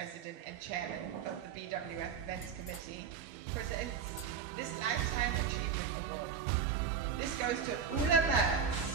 President and Chairman of the BWF Events Committee, presents this Lifetime Achievement Award. This goes to Ulla Merz.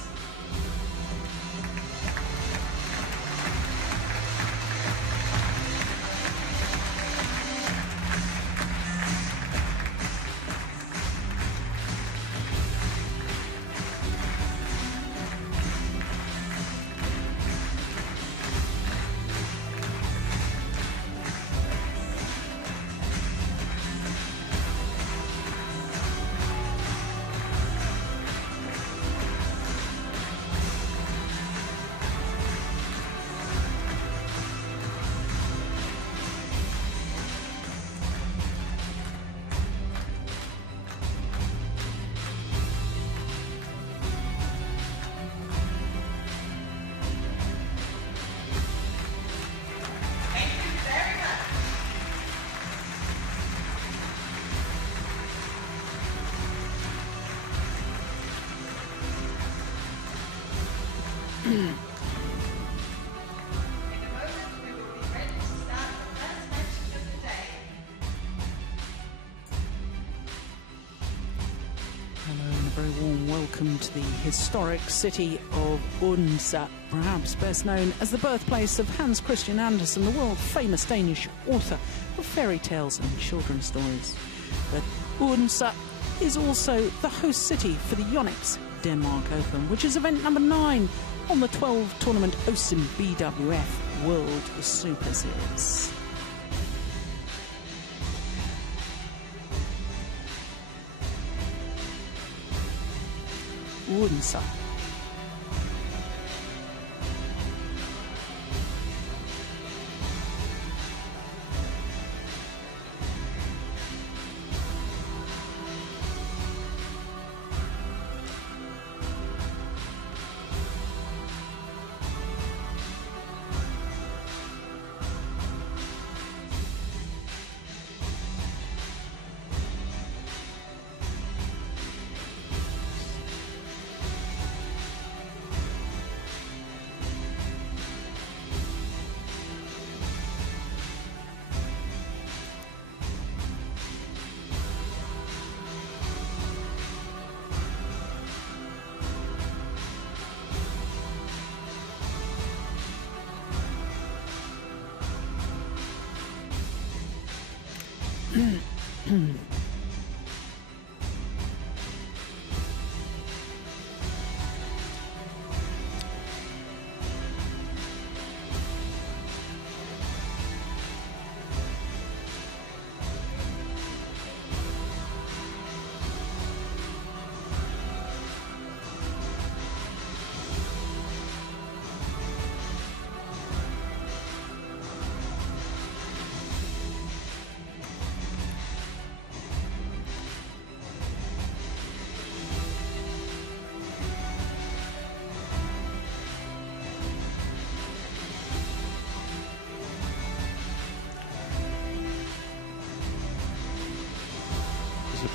Welcome to the historic city of Odense, perhaps best known as the birthplace of Hans Christian Andersen, the world-famous Danish author of fairy tales and children's stories. But Odense is also the host city for the Yonex Denmark Open, which is event number 9 on the 12-tournament OSIM BWF World Superseries. Odense.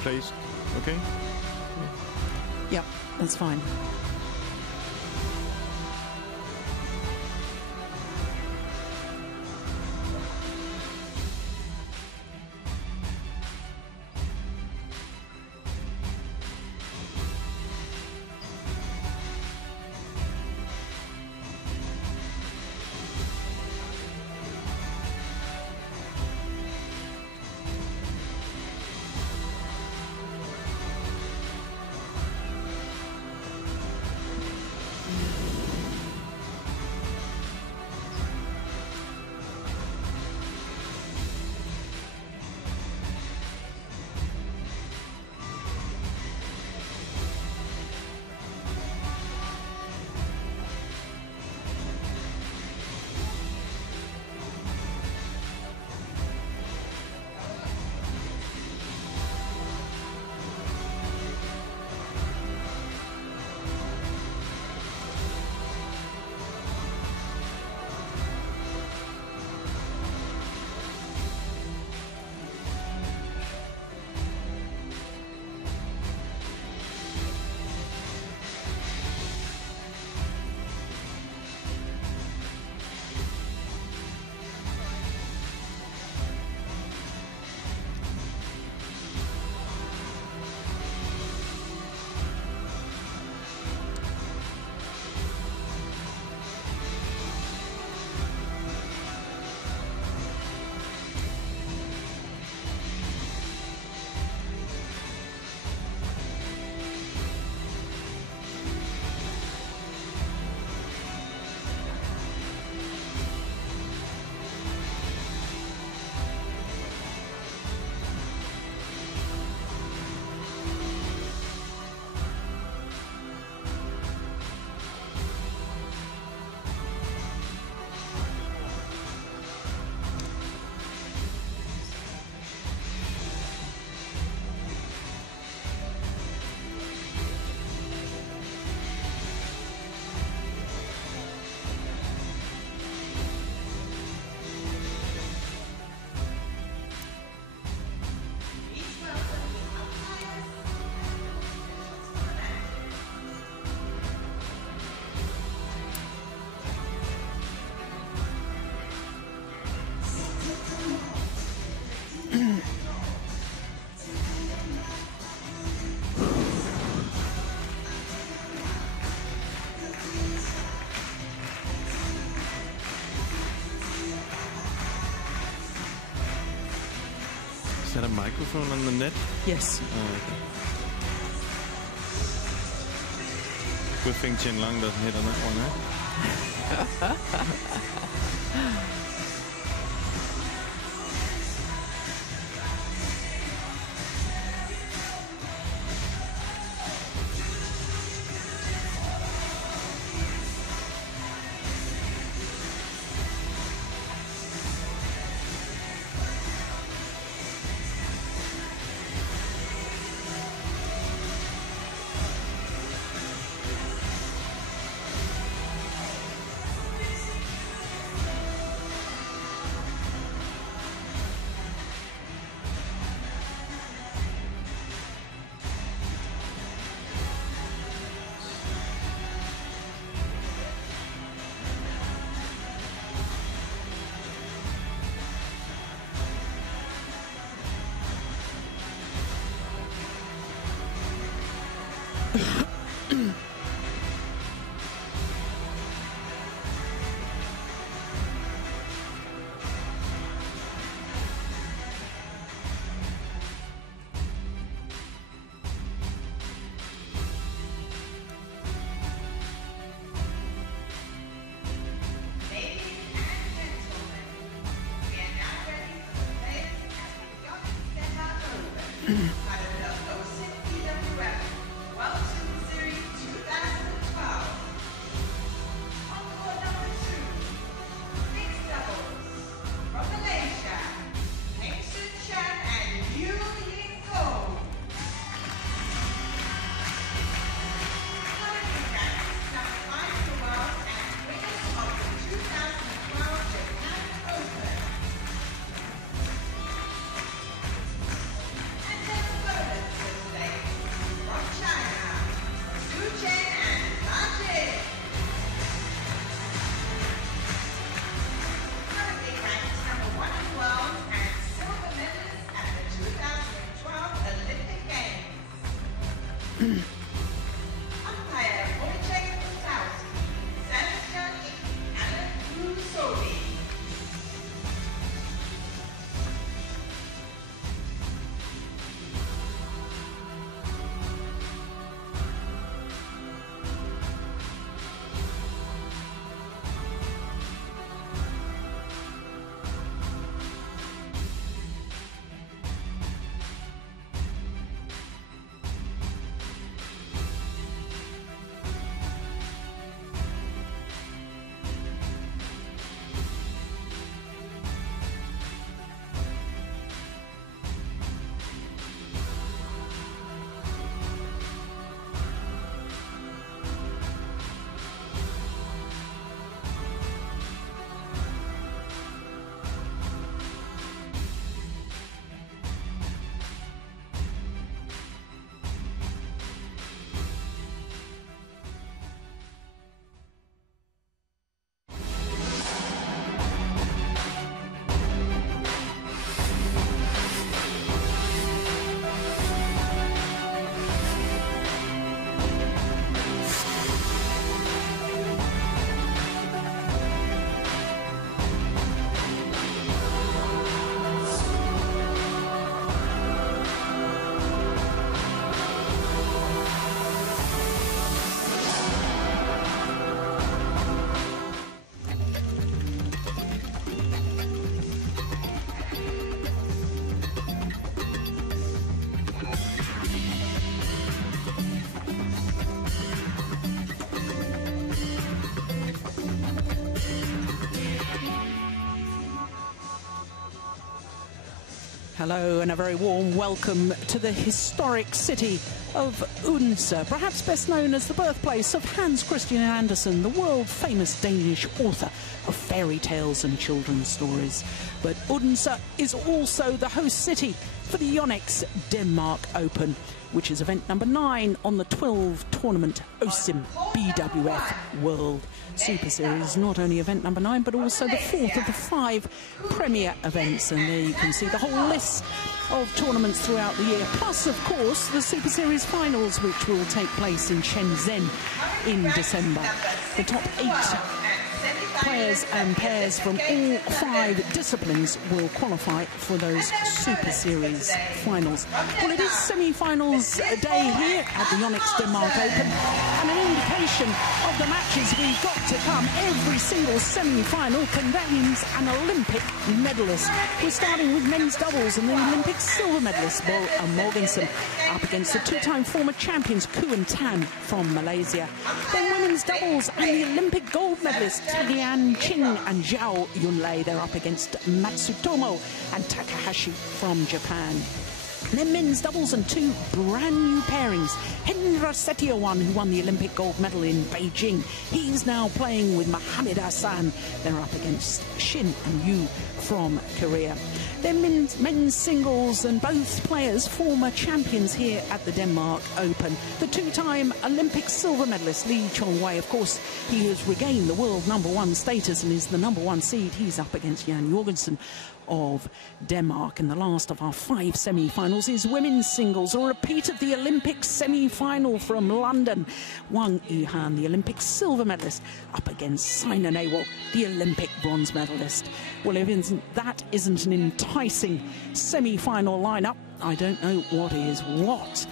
Placed, okay? Yep, that's fine. microphone on the net? Yes. Okay. Good thing Chen Lang doesn't hit on that one, huh? At the OSIM BWF World Superseries 2012. Encore number 2, mixed doubles. From Malaysia, Tian and Yunlei. Qualifying ranks number 5 in the world and winners of the 2012 Japan Open. From China, Chen and Baek. Currently ranked number 1 in the world and silver medalist at the 2012 Olympic Games. Umpire Wojciech Witowski, Standard Judge Alan Rusovi. Hello and a very warm welcome to the historic city of Odense, perhaps best known as the birthplace of Hans Christian Andersen, the world-famous Danish author of fairy tales and children's stories. But Odense is also the host city for the Yonex Denmark Open, which is event number 9 on the 12 tournament OSIM BWF World Superseries. Not only event number 9, but also the 4th of the 5 premier events. And there you can see the whole list of tournaments throughout the year. Plus, of course, the Super Series finals, which will take place in Shenzhen in December. The top 8 players and pairs from all 5 disciplines will qualify for those Super Series finals. Well, it is semi-finals day here at the Yonex Denmark Open, and an indication of the matches we've got to come. Every single semi-final contains an Olympic medalist. We're starting with men's doubles, and the Olympic silver medalist Boon and Mogensen up against the 2-time former champions Tian from Malaysia. Then women's doubles and the Olympic gold medalist Tian, Qing and Zhao Yunlei. They're up against Matsutomo and Takahashi from Japan. And then men's doubles and 2 brand new pairings. Hendra Setiawan, who won the Olympic gold medal in Beijing. He's now playing with Mohammad Ahsan. They're up against Shin and Yu from Korea. Then men's singles, and both players former champions here at the Denmark Open. The 2-time Olympic silver medalist Chong Wei, of course, he has regained the world #1 status and is the #1 seed. He's up against Jan O Jorgensen of Denmark. And the last of our 5 semi-finals is women's singles, a repeat of the Olympic semi-final from London. Wang Yihan, the Olympic silver medalist, up against Shin the Olympic bronze medalist. Well, if that isn't an enticing semi-final lineup, I don't know what is what.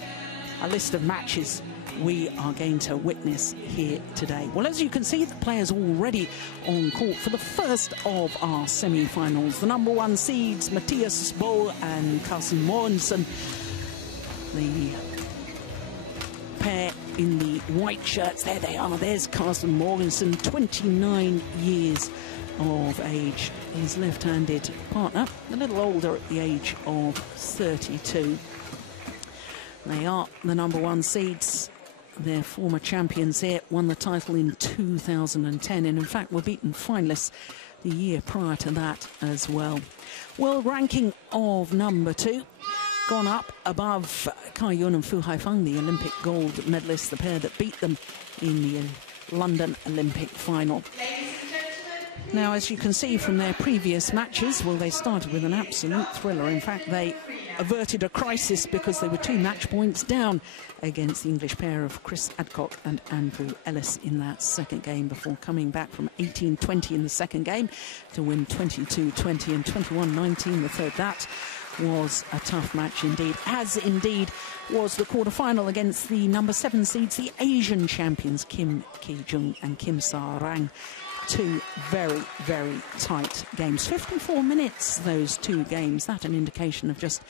A list of matches we are going to witness here today. Well, as you can see, the players already on court for the first of our semi-finals. The #1 seeds, Mathias, Boon and Carsten Mogensen. The pair in the white shirts, there they are. There's Carsten Mogensen, 29 years of age. His left-handed partner, a little older at the age of 32. They are the #1 seeds. They're former champions here, won the title in 2010, and in fact were beaten finalists the year prior to that as well. World ranking of #2, gone up above Yun and Fu Haifeng, the Olympic gold medalists, the pair that beat them in the London Olympic final. Now, as you can see from their previous matches, well, they started with an absolute thriller. In fact, they averted a crisis because they were 2 match points down against the English pair of Chris Adcock and Andrew Ellis in that second game, before coming back from 18-20 in the second game to win 22-20 and 21-19 the third. That was a tough match indeed, as indeed was the quarter-final against the #7 seeds, the Asian champions Kim Ki-jung and Kim Sa-rang. 2 very, very tight games. 54 minutes, those 2 games. That an indication of just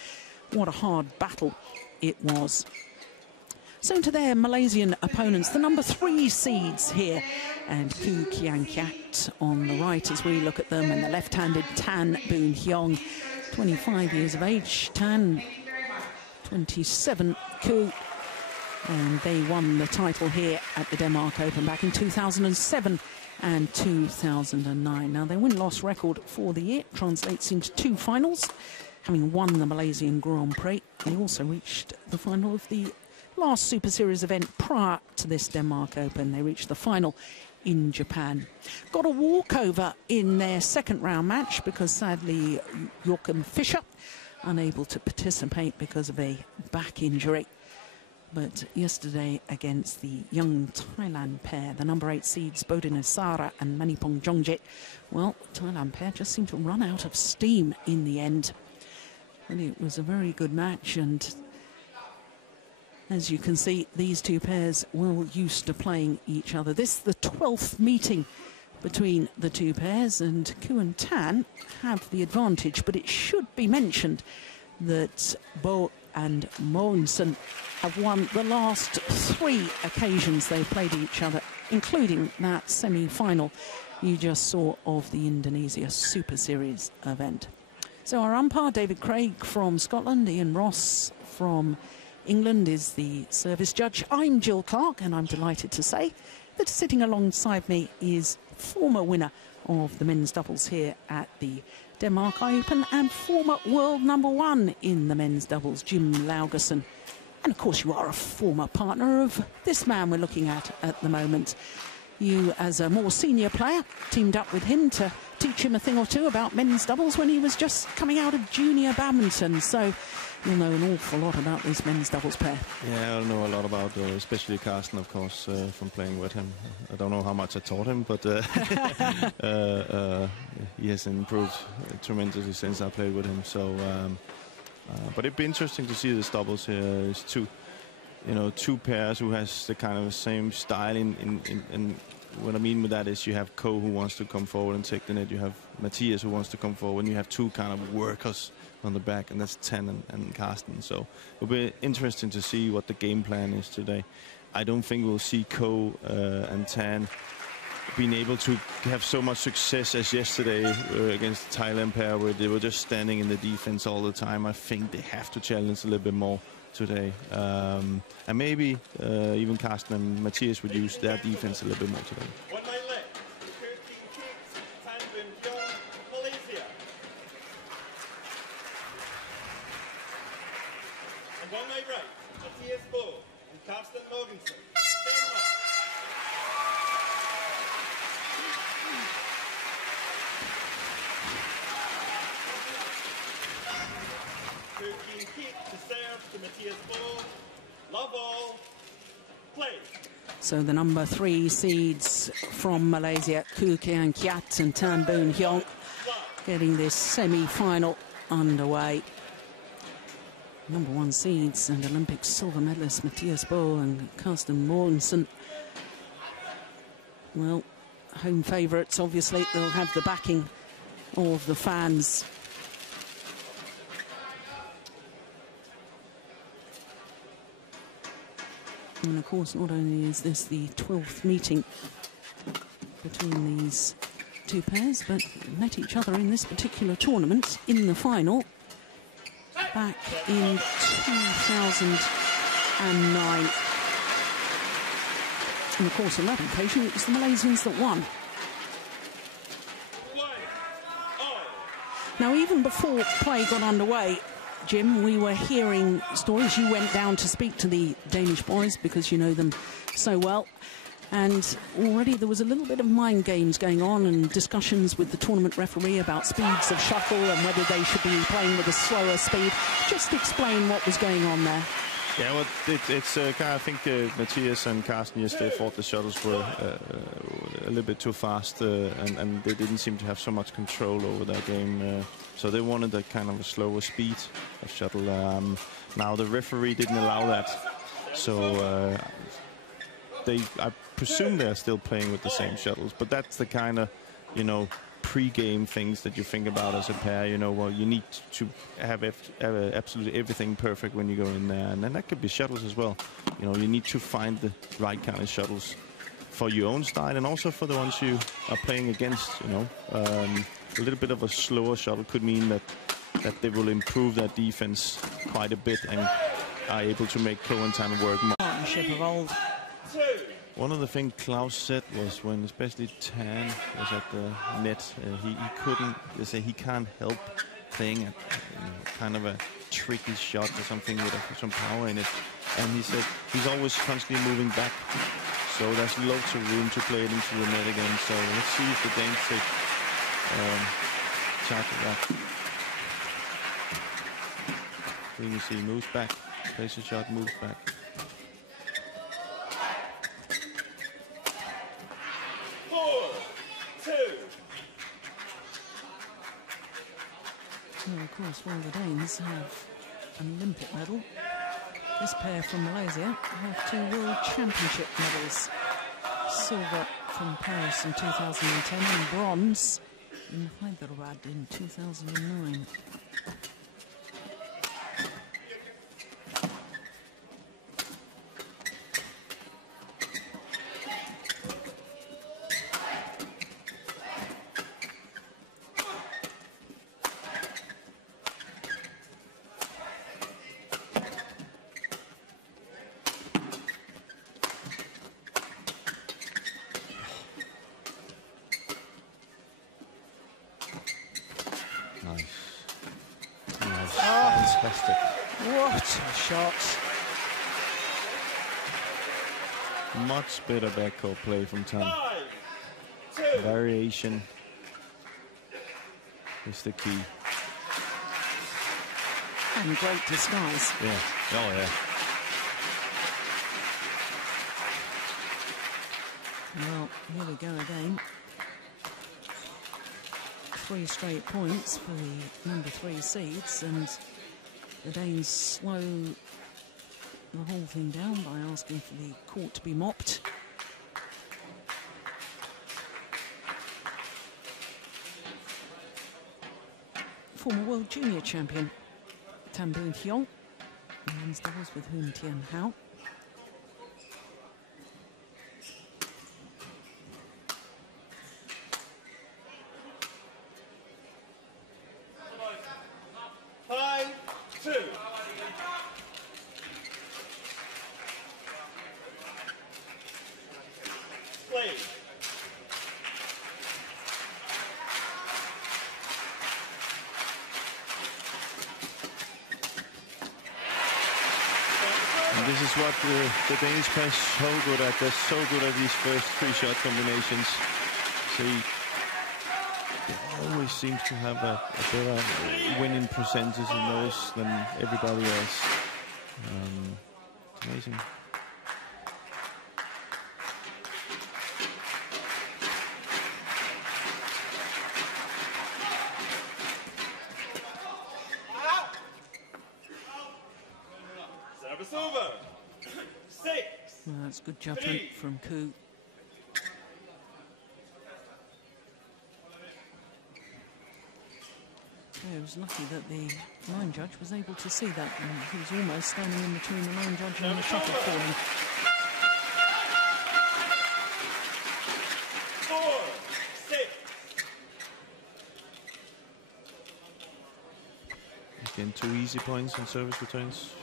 what a hard battle it was. So to their Malaysian opponents, the #3 seeds here, and Keat on the right as we look at them, and the left-handed Tan Boon Heong, 25 years of age, Tan 27, Keat, and they won the title here at the Denmark Open back in 2007 and 2009. Now, their win-loss record for the year translates into 2 finals, having won the Malaysian Grand Prix. They also reached the final of the last Super Series event prior to this Denmark Open. They reached the final in Japan. Got a walkover in their second round match because sadly Joachim Fischer unable to participate because of a back injury. But yesterday against the young Thailand pair, the #8 seeds Bodin Sara and Manipong Jongjit, well, Thailand pair just seemed to run out of steam in the end. And it was a very good match, and as you can see, these 2 pairs well used to playing each other. This is the 12th meeting between the 2 pairs, and Ku and Tan have the advantage, but it should be mentioned that Boon and Mogensen have won the last 3 occasions they've played each other, including that semi-final you just saw of the Indonesia Super Series event. So our umpire, David Craig from Scotland, Ian Ross from England is the service judge. I'm Jill Clark, and I'm delighted to say that sitting alongside me is former winner of the men's doubles here at the Denmark Open and former world #1 in the men's doubles, Jim Laugerson. And of course you are a former partner of this man we're looking at the moment. You, as a more senior player, teamed up with him to teach him a thing or two about men's doubles when he was just coming out of junior badminton. So you'll know an awful lot about this men's doubles pair. Yeah, I know a lot about, especially Carsten, of course, from playing with him. I don't know how much I taught him, but he has improved tremendously since I played with him. So, but it'd be interesting to see this doubles here. It's two pairs who has the kind of same style. In what I mean with that is you have Ko, who wants to come forward and take the net. You have Mathias, who wants to come forward. And you have two kind of workers on the back, and that's Tian and Carsten. So it'll be interesting to see what the game plan is today. I don't think we'll see Ko and Tian being able to have so much success as yesterday against the Thailand pair, where they were just standing in the defense all the time. I think they have to challenge a little bit more today, and maybe even Carsten and Mathias would use their defense a little bit more today. 1 line left. 13 kicks. Tanvin Young, Malaysia. And 1 line right. Mathias Boon and Carsten Mogensen, Denmark. 13 kick to serve to Mathias Boon. Love all. Play. So the number 3 seeds from Malaysia, Kien, Keat and Tan Boon Heong, getting this semi-final underway. Number 1 seeds and Olympic silver medalist Mathias Boon and Carsten Mogensen. Well, home favourites, obviously. They'll have the backing of the fans. And of course, not only is this the 12th meeting between these two pairs, but met each other in this particular tournament in the final back in 2009. And of course, on that occasion, it was the Malaysians that won. Now, even before play got underway, Jim, we were hearing stories. You went down to speak to the Danish boys because you know them so well. And already there was a little bit of mind games going on and discussions with the tournament referee about speeds of shuttle and whether they should be playing with a slower speed. Just explain what was going on there. Yeah, well, it's I think Mathias and Carsten yesterday thought the shuttles were a little bit too fast, and they didn't seem to have so much control over their game. So they wanted a kind of a slower speed of shuttle. Now the referee didn't allow that, so I presume they're still playing with the same shuttles. But that's the kind of, pre-game things that you think about as a pair. Well, you need to have absolutely everything perfect when you go in there, and then that could be shuttles as well. You need to find the right kind of shuttles for your own style and also for the ones you are playing against. A little bit of a slower shuttle could mean that they will improve their defense quite a bit and are able to make Ko and Tian work more. Partnership of old. One of the things Klaus said was when especially Tian was at the net, he couldn't, they say he can't help playing a kind of a tricky shot or something with some power in it. And he said he's always constantly moving back. So there's lots of room to play it into the net again. So let's see if the Danes take charge of that. You see, moves back, plays a shot, moves back. Well, of course, while the Danes have an Olympic medal, this pair from Malaysia have 2 World Championship medals. Silver from Paris in 2010 and bronze in Hyderabad in 2009. Fantastic. What a shot. Much better backcourt play from Tian. Variation is the key. And great disguise. Yeah. Oh, yeah. Well, here we go again. 3 straight points for the number 3 seeds, and the Danes slow the whole thing down by asking for the court to be mopped. Former world junior champion Boon Heong, men's doubles with whom Tian Zhao. This is what the Danish play so good at. They're so good at these first 3 shot combinations. See, they always seem to have a better winning percentage in those than everybody else. It's amazing. Well, that's good judgment from Keat. He was lucky that the line judge was able to see that, and he was almost standing in between the line judge and the shuttle falling. 4-6. Again, 2 easy points on service returns.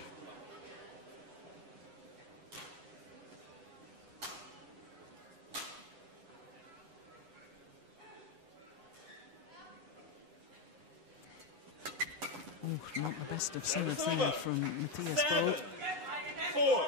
Not the best of serves there from Mathias. 4.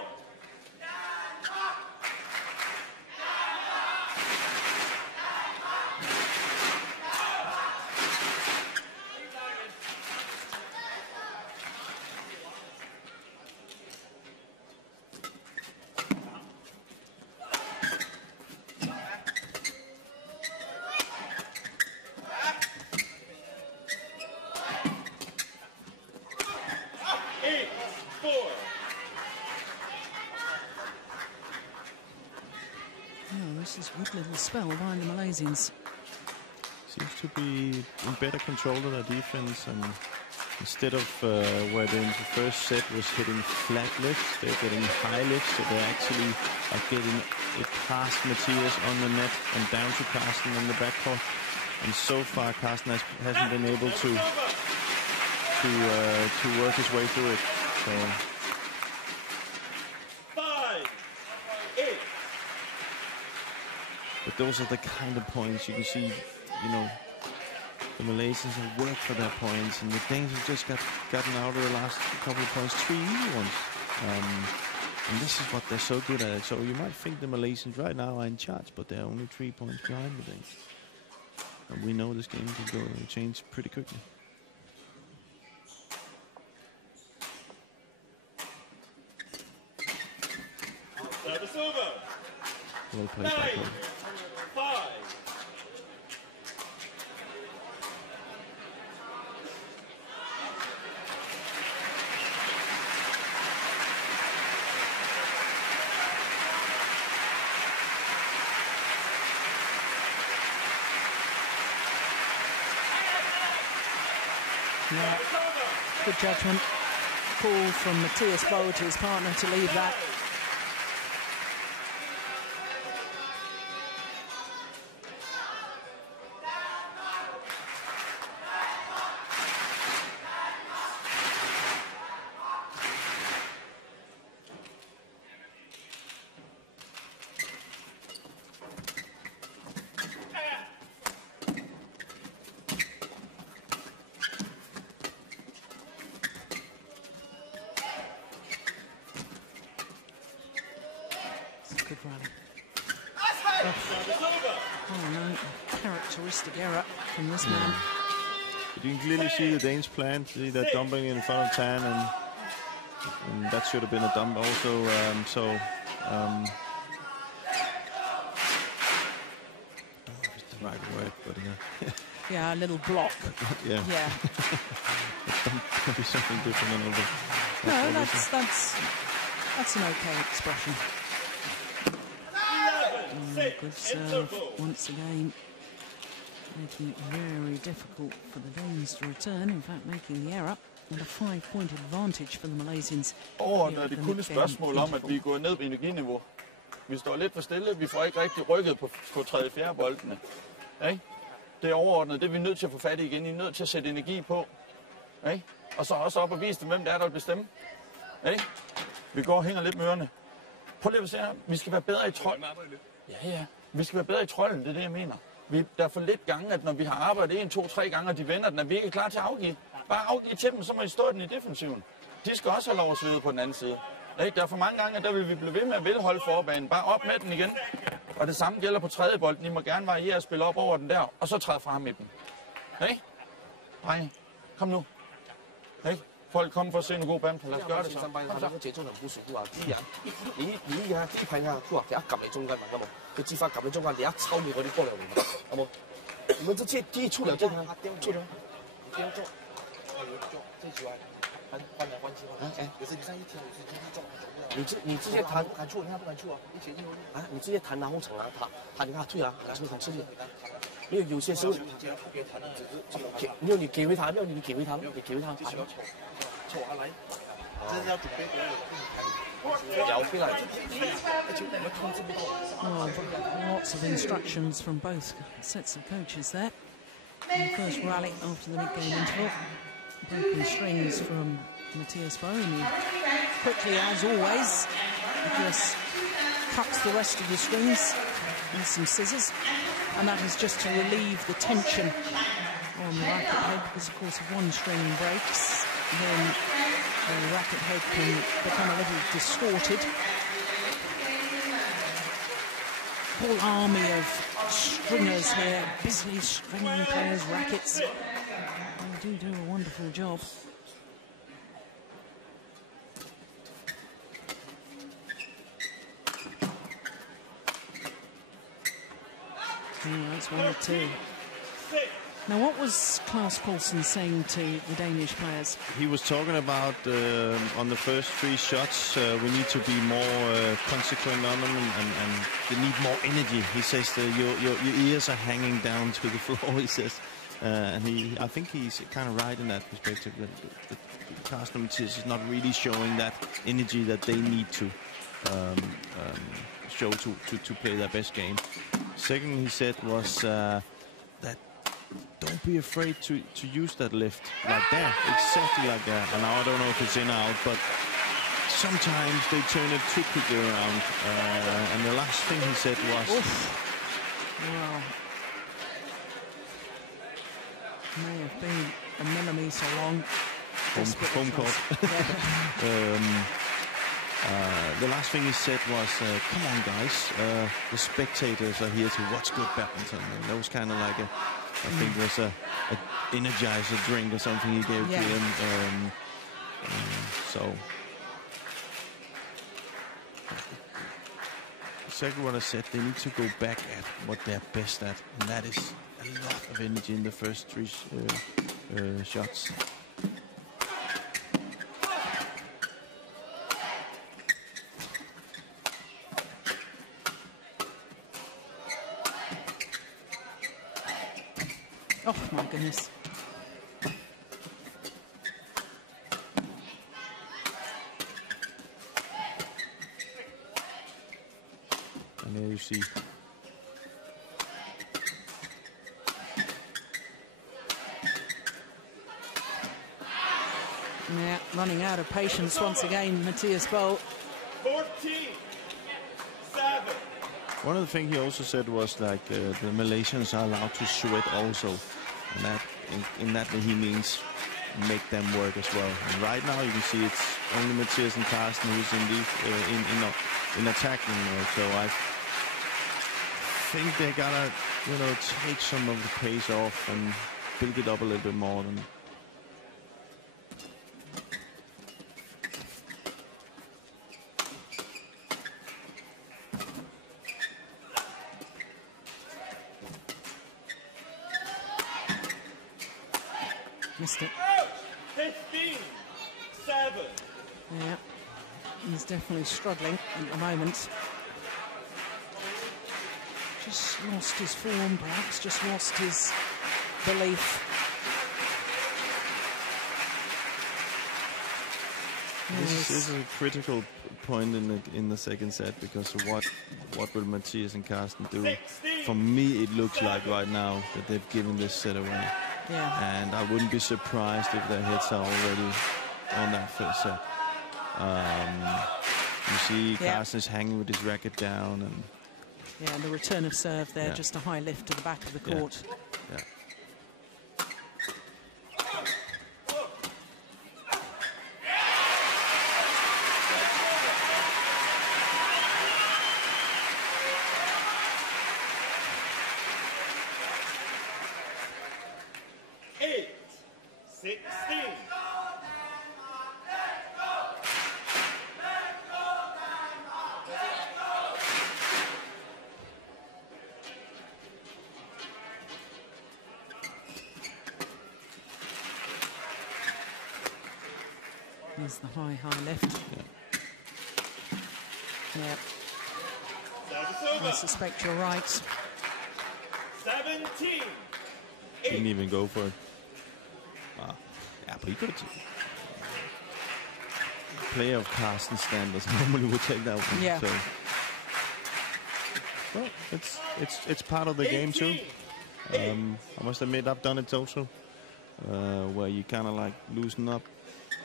Good little spell by the Malaysians. Seems to be in better control of their defense, and instead of where they in the first set was hitting flat lifts, they're getting high lifts, so they actually are getting it past Mathias on the net and down to Carsten in the backcourt. And so far, Carsten hasn't been able to work his way through it. So. 5, 8. But those are the kind of points you can see, you know, the Malaysians have worked for their points, and the Danes have just gotten out of the last couple of points, 3 easy ones. And this is what they're so good at. So you might think the Malaysians right now are in charge, but they're only 3 points behind the Danes. And we know this game can go and change pretty quickly. Service over. Well played by Keat. 5. Yeah. Good judgment. Call from Mathias Boe to his partner to leave that. Good run. Oh no, characteristic error from this man. But you can clearly see the Danes plan. See that dumping in front of Tian, and that should have been a dump also. Don't know if it's the right word, but yeah, a little block. yeah. Yeah. Don't be something different than No, that's an okay expression. Good serve once again, making it very difficult for the Danes to return. In fact, making the error, and a 5-point advantage for the Malaysians. Overordnet er det kun et spørgsmål om, at vi går ned på energiniveau. Vi står lidt for stille, vi får ikke rigtig rykket på 3.-4. boldene. Okay? Det er overordnet, det er vi nødt til at få fat i igen. I er nødt til at sætte energi på. Okay? Og så også op og vise dem, hvem det er, der vil bestemme. Okay? Vi går og hænger lidt med ørerne. Prøv lige at se her. Vi skal være bedre i trolden. Ja. Vi skal være bedre i trolden, det er det, jeg mener. Der er for lidt gange, at når vi har arbejdet 1, 2, 3 gange, og de vender den, er vi ikke klar til at afgive. Bare afgive til dem, så må I stå den i defensiven. De skal også have lov at svede på den anden side. Der er for mange gange, at der vil vi blive ved med at ville holde forbanen. Bare op med den igen. Og det samme gælder på 3. bolden. I må gerne variere og spille op over den der, og så træde frem i den. Hey? Drenge, kom nu. Hey? Folk kommer for at se en god band. Lad os gøre det så. Lots of instructions from both sets of coaches there. The first rally after the mid-game interval. Broken strings from Mathias Boon. Quickly, as always, he just cuts the rest of the strings with some scissors, and that is just to relieve the tension on the racket head, because of course if one string breaks, then the racket head can become a little distorted. Whole army of stringers here, busily stringing players' rackets. They do a wonderful job. Yeah, that's 1 or 2. Now, what was Klaus Poulsen saying to the Danish players? He was talking about on the first 3 shots, we need to be more consequent on them, and you need more energy. He says your ears are hanging down to the floor, he says. And I think he's kind of right in that perspective. That Carsten Mathias is not really showing that energy that they need to show to play their best game. Second, he said, was that don't be afraid to use that lift like that, exactly like that. And now I don't know if it's in or out, but sometimes they turn it too quickly around. And the last thing he said was, wow, may have been a millimetre long. Home court. The last thing he said was, come on guys, the spectators are here to watch good badminton. And that was kind of like I think it was a energizer drink or something he gave to him. So exactly what I said, they need to go back at what they're best at, and that is a lot of energy in the first 3 shots. Oh my goodness. And there you see. Yeah, running out of patience once again, Mathias Boe. 14-7. One of the things he also said was like the Malaysians are allowed to sweat also, and that in that he means make them work as well. And right now you can see it's only Mathias and Carsten who's in attacking. So I think they gotta take some of the pace off and build it up a little bit more than. Missed it. 15-7. Yeah, he's definitely struggling at the moment. Just lost his form, perhaps just lost his belief. This is a critical point in the second set, because of what will Mathias and Carsten do? 16. For me, it looks like right now that they've given this set away. Yeah. And I wouldn't be surprised if their hits are already on that first set. You see Carsten is hanging with his racket down, and yeah, the return of serve there, just a high lift to the back of the court. Yeah. There's the high lift. Yeah. I suspect you're right. 17. Didn't even go for it. Wow. Yeah, but he could have. Player of Carsten standards normally would take that one. Yeah. So. Well, it's part of the game too. I must admit I've done it also, where you kind of like loosen up,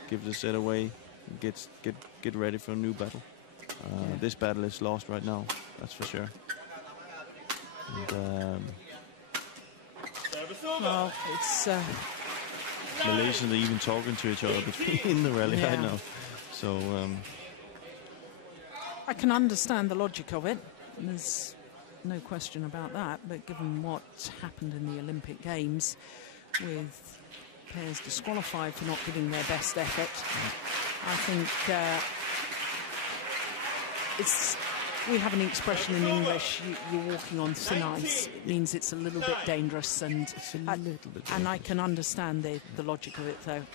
give the set away, get ready for a new battle. This battle is lost right now, that's for sure. And, well, it's Malaysians are even talking to each other in the rally right now. So I can understand the logic of it. There's no question about that. But given what happened in the Olympic Games, with pairs disqualified for not giving their best effort, I think we have an expression in English, you're walking on thin ice. It means it's a little bit dangerous, and I can understand the logic of it, though.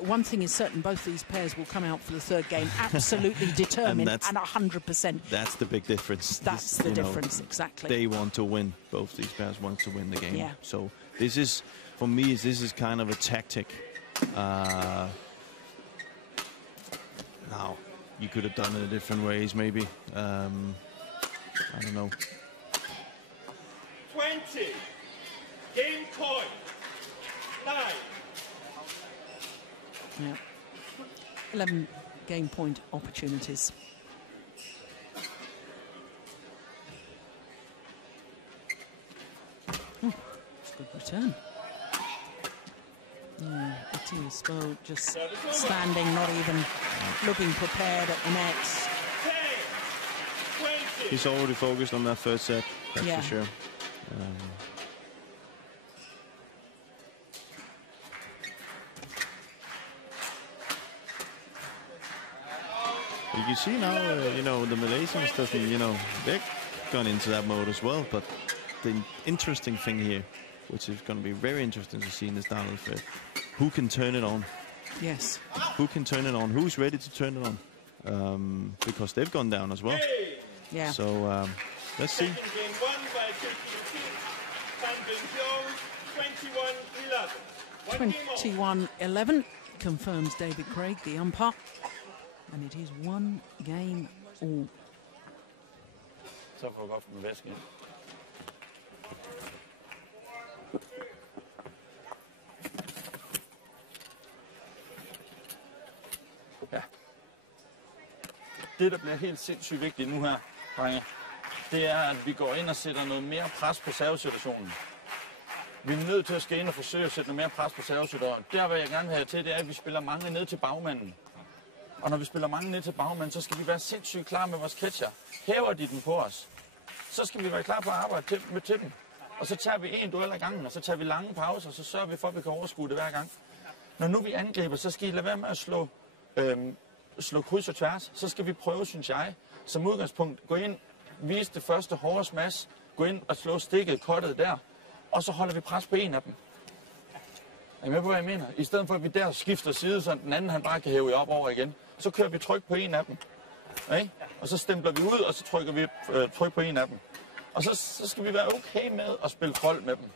One thing is certain, both these pairs will come out for the third game absolutely determined and 100%. That's the big difference. That's the difference, exactly. They want to win. Both these pairs want to win the game. Yeah. So this is, for me, this is kind of a tactic. Now, you could have done it in different ways, maybe. I don't know. 20. Game point. 9. Yeah. 11 game point opportunities. Oh, it's a good return. Yeah, Mathias just standing, not even looking prepared at the net. 10. 20. He's already focused on that first set, that's for sure. You can see now, the Malaysians doesn't, they've gone into that mode as well. But the interesting thing here, which is going to be very interesting to see in the start of the third, who can turn it on? Yes. Who can turn it on? Who's ready to turn it on? Because they've gone down as well. Yeah. So let's see. Second game won by Keat. 21-11 confirms David Craig, the umpire, and it is 1 game all. Så får jeg godt med væsken. Ja. Det, der bliver helt sindssygt vigtigt nu her, drenge, det er, at vi går ind og sætter noget mere pres på servesituationen. Vi er nødt til at skal ind og forsøge at sætte noget mere pres på servesituationen. Der vil jeg gerne have til, det er, at vi spiller mange ned til bagmanden. Og når vi spiller mange ned til bagmanden, så skal vi være sindssygt klar med vores catcher. Hæver de den på os, så skal vi være klar på at arbejde til dem. Og så tager vi en duel ad gangen, og så tager vi lange pauser, og så sørger vi for, at vi kan overskue det hver gang. Når nu vi angriber, så skal I lade være med at slå kryds og tværs. Så skal vi prøve, synes jeg, som udgangspunkt, gå ind, vise det første hårde smash, gå ind og slå stikket, kottet der, og så holder vi pres på en af dem. Er I med på, hvad jeg mener? I stedet for, at vi der skifter side, så den anden han bare kan hæve op over igen, så kører vi tryk på en af dem. Okay? Og så stempler vi ud, og så trykker vi tryk på en af dem. Og så skal vi være okay med at spille trold med dem.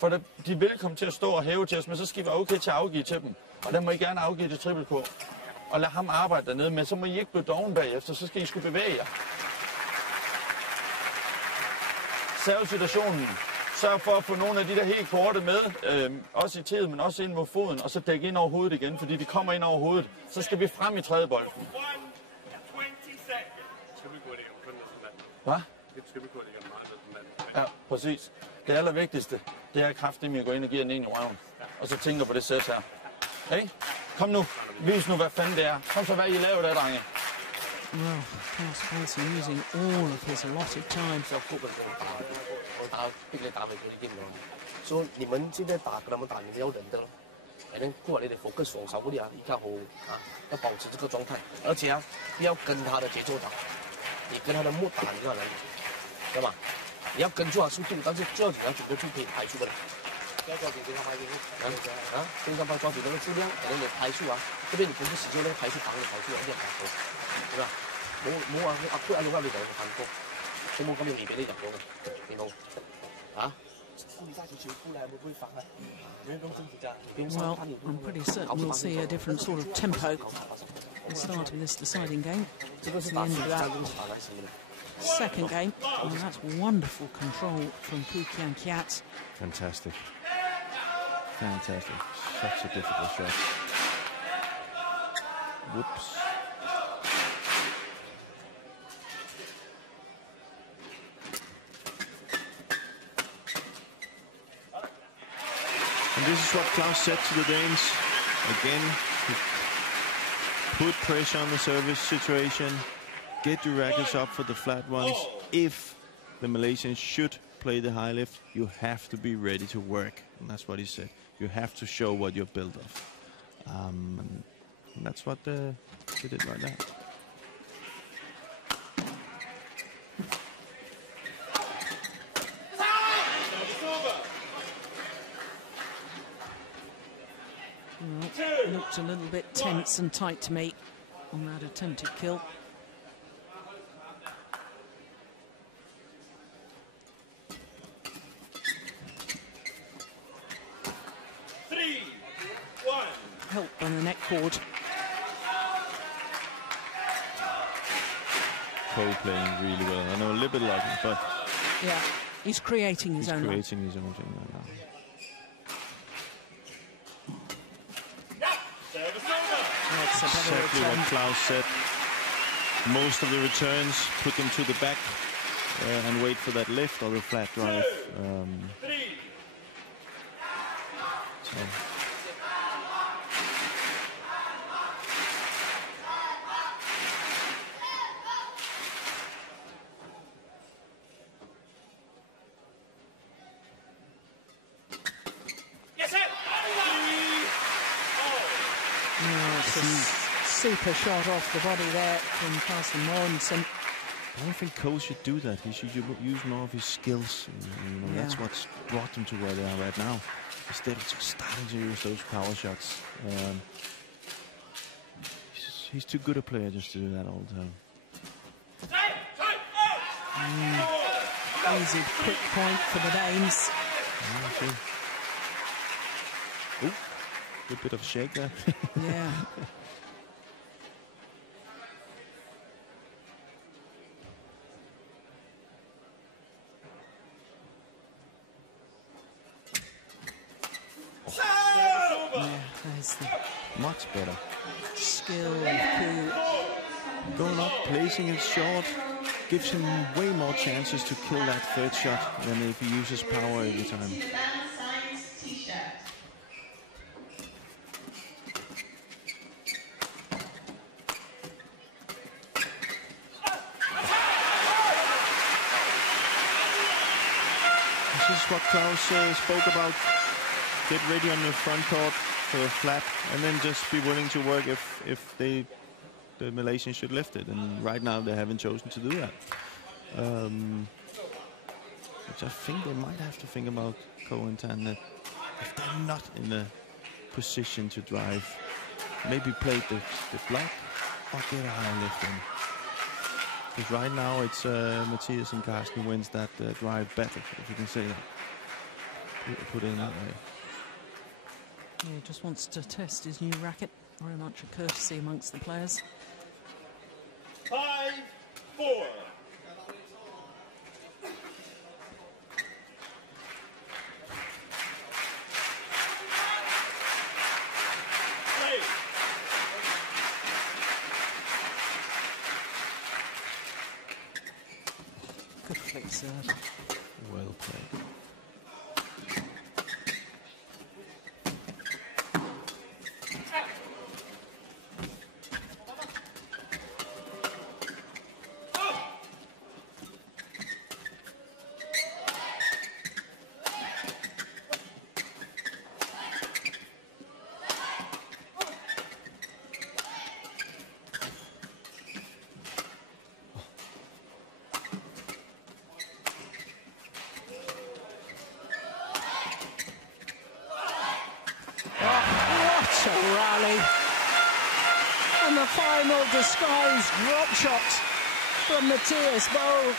For de vil komme til at stå og hæve til os, men så skal vi være okay til at afgive til dem. Og der må I gerne afgive til triple K. Og lad ham arbejde dernede, men så må I ikke blive doven bagefter, så skal I skulle bevæge jer. Servesituationen. Sørg for at få nogle af de der helt korte med, også i tid, men også ind mod foden, og så dække ind over hovedet igen, fordi de kommer ind over hovedet. Så skal vi frem i tredje bolden. Hvad? Ja, præcis. Det allervigtigste, det er kraftigt med at gå ind og give den en i røven. Og så tænker på det sæt her. Hey, kom nu. Vis nu, hvad fanden det er. Kom så, hvad I laver der, drenge. Well, Carsten using all of his allotted time. So 你们现在打那么打，你们要忍的了。反正过来的focus防守嗰啲啊，依家好啊，要保持这个状态，而且啊，不要跟他的节奏打，你跟他的木打，你就很难，对吧？你要跟住他速度，但是最后你要准备去可以拍出的。不要抓紧跟他拍进去，啊，跟他抓紧那个质量，可能你拍出啊，这边你不是使用那个拍出防的拍出，而且打头，对吧？冇啊，阿推阿龍阿你就行過，佢冇咁容易俾你入到嘅，你冇啊？ Well, I'm pretty certain we'll see a different sort of tempo at the start of this deciding game. Towards the end of that second game. And that's wonderful control from Keat. Fantastic. Fantastic. Such a difficult shot. Whoops. And this is what Klaus said to the Danes. Again, put pressure on the service situation. Get your rackets up for the flat ones. If the Malaysians should play the high lift, you have to be ready to work. And that's what he said. You have to show what you're built of. And that's what they did right now. Well, looked a little bit tense and tight to me on that attempted kill. Help on the neck cord. Playing really well. I know a little bit like him, but yeah, he's creating his own. He's creating his own thing right now. Exactly what Klaus said. Most of the returns, put them to the back and wait for that lift or the flat drive. So. Super shot off the body there from Carsten Mogensen. I don't think Cole should do that. He should use more of his skills. You know, that's what's brought them to where they are right now. Instead of just starting to use those power shots. He's too good a player just to do that all the time. Easy, quick point for the Danes. Oh, good bit of a shake there. Yeah. Much better. Skill, cool. Going up, placing it short, gives him way more chances to kill that third shot than if he uses power every time. this is what Klaus spoke about. Get ready on the front court for a flat, and then just be willing to work if the Malaysians should lift it. And right now they haven't chosen to do that. Which I think they might have to think about Ko and Tan, that if they're not in a position to drive, maybe play the block or get a high lift in. Because right now it's Mathias and Carsten who wins that drive better, if you can say that. Put it in that way. Yeah, he just wants to test his new racket. Very much a courtesy amongst the players. 5-4. Good flick serve. Well played. Disguised drop shot from Mathias Boe,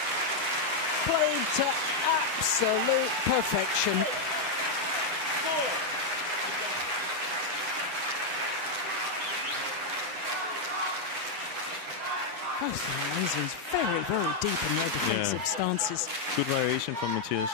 played to absolute perfection. Both the Malaysians very, very deep in their defensive stances. Good variation from Mathias.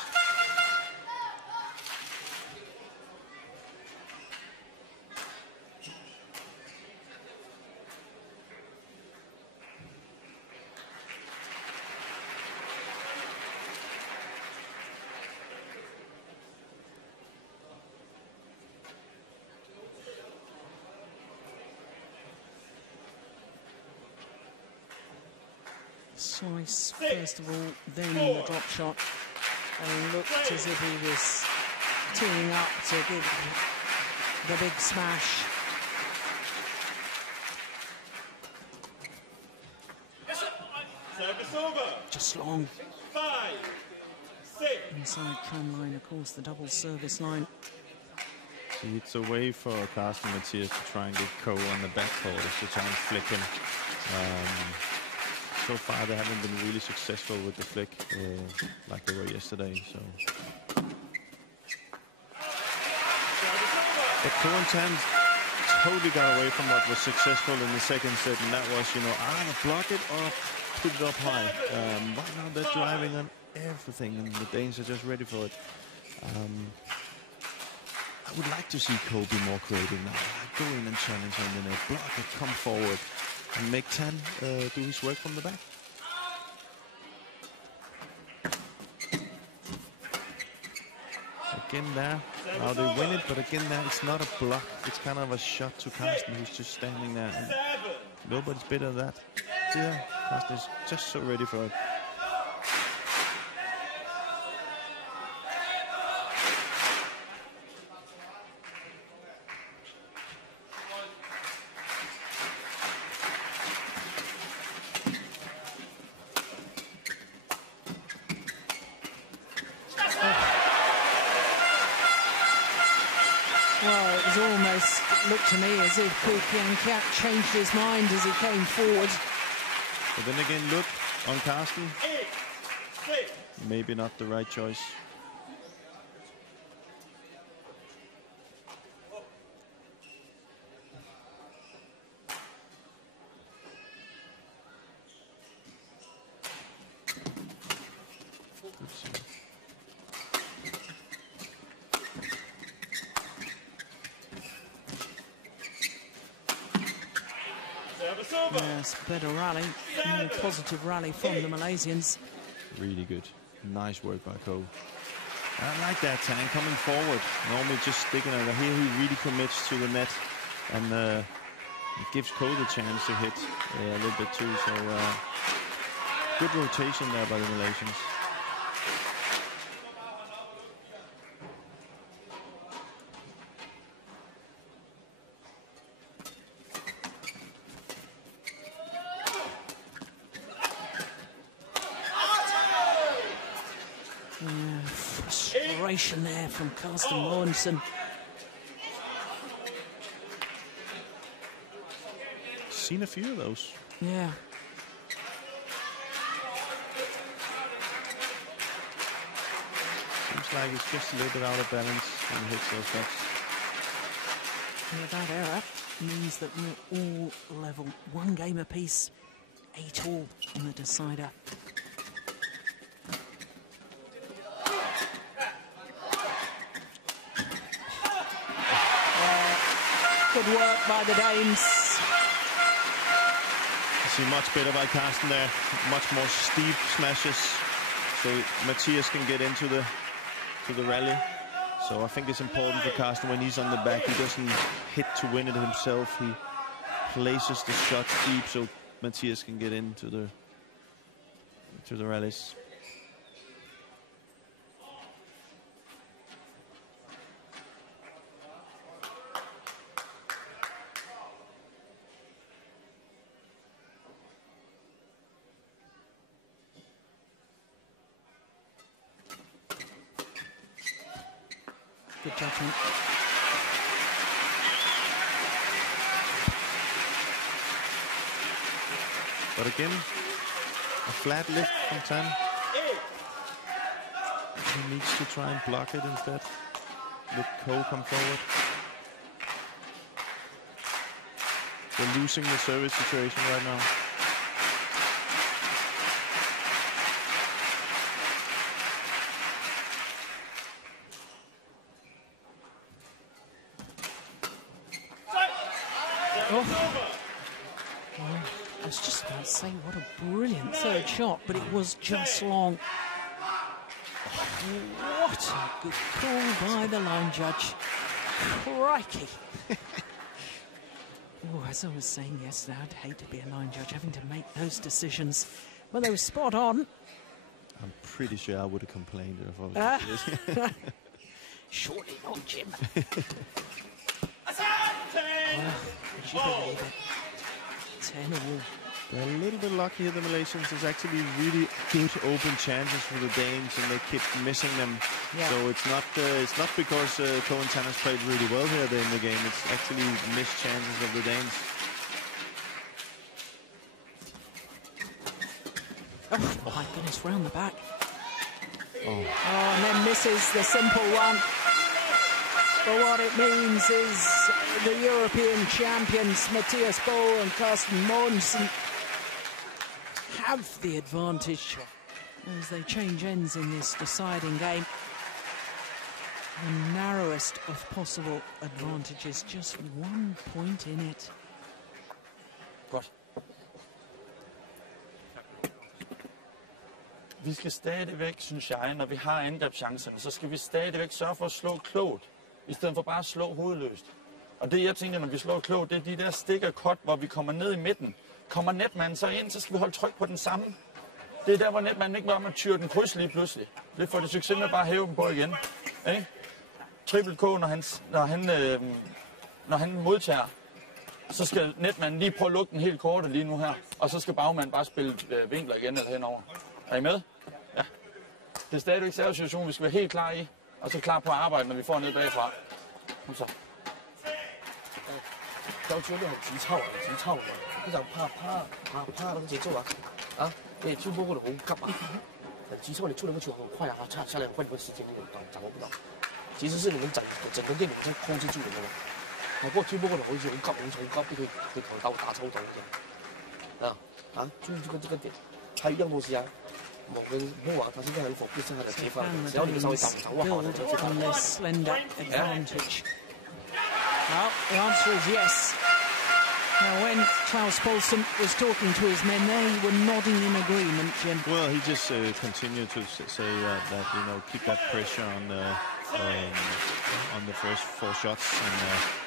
Slice first of all, then the drop shot. And looked as if he was teeing up to give the big smash. Service over. Just long. 5-6. Inside tram line, of course, the double service line. See, it's a way for Carsten and Mathias to try and get Ko on the backcourt, is to try and flick him. So far they haven't been really successful with the flick like they were yesterday. So, but Ko and Tan totally got away from what was successful in the second set, and that was, you know, either block it or put it up high. Right now they're driving on everything, and the Danes are just ready for it. I would like to see Ko be more creative now. Go in and challenge on the net, block it, come forward, and make Tan do his work from the back. Again there, now they win it, but again there, it's not a block. It's kind of a shot to Carsten, who's just standing there. And nobody's better than that. Yeah, Carsten is just so ready for it. Looked to me as if Keat changed his mind as he came forward. But then again, look on Carsten. Maybe not the right choice. Yes, better rally, more positive rally from the Malaysians. Really good. Nice work by Ko. I like that, Tan coming forward. Normally just sticking over here. He really commits to the net, and it gives Ko the chance to hit a little bit too. So good rotation there by the Malaysians. concentration there from Carsten Mogensen. Seen a few of those. Yeah. Seems like it's just a little bit out of balance when he hits those shots. Yeah, that error means that we're all level. 1 game apiece, 8 all on the decider. Good work by the Danes. See much better by Carsten there. Much more steep smashes, so Mathias can get into the rally. So I think it's important for Carsten when he's on the back, he doesn't hit to win it himself. He places the shots deep so Mathias can get into the rallies. Good judgment. But again, a flat lift from Tian. He needs to try and block it instead. Let Cole come forward. They're losing the service situation right now. I was just about to say, what a brilliant third shot, but it was just long. What a good call by the line judge. Crikey. Oh, as I was saying yesterday, I'd hate to be a line judge having to make those decisions. Well, they were spot on. I'm pretty sure I would have complained if I was Surely not, Jim. Would you believe it? 10 all. They're a little bit lucky here, the Malaysians. There's actually really good open chances for the Danes, and they keep missing them. Yeah. So it's not because Ko and Tian has played really well here in the game. It's actually missed chances of the Danes. Oh my goodness, round the back. Oh, and then misses the simple one. But what it means is the European champions, Mathias and Carsten Mogensen, have the advantage as they change ends in this deciding game. The narrowest of possible advantages, just 1 point in it. Godt. Vi skal stadigvæk, synes jeg, når vi har angrebschancerne, så skal vi stadigvæk sørge for at slå klogt, i stedet for bare at slå hovedløst. Og det, jeg tænker, når vi slår klogt, det er de der stikker cut, hvor vi kommer ned i midten. Kommer netmanden så ind, så skal vi holde tryk på den samme. Det er der, hvor netmanden ikke bare tyrer den kryds lige pludselig. Det får det succes med bare at hæve dem på igen. Ikke? Triple K, når han modtager, så skal netmanden lige prøve at lukke den helt korte lige nu her. Og så skal bagmanden bare spille vinkler igen eller henover. Er I med? Ja. Det er stadigvæk en situation, vi skal være helt klar i. Og så klar på at arbejde, når vi får ned bagfra. Kom så. 要求你很急躁啊，急躁啊，非常怕那个节奏啊，啊，你出波过的好急啊，很急躁，你出那个球很快啊，下来很快，你会时间你掌握不到。其实是你们整个队你们先控制住你们了，不过出波过的好似好急，被头刀打抽头这样，注意这个点，还有一样东西啊。我跟木王他现在很否定他的接发，只要你们稍微掌握好了，就接发。 Well, the answer is yes. Now, when Klaus Poulsen was talking to his men, they were nodding in agreement, Jim. Well, he just continued to say that, you know, keep that pressure on the first 4 shots. And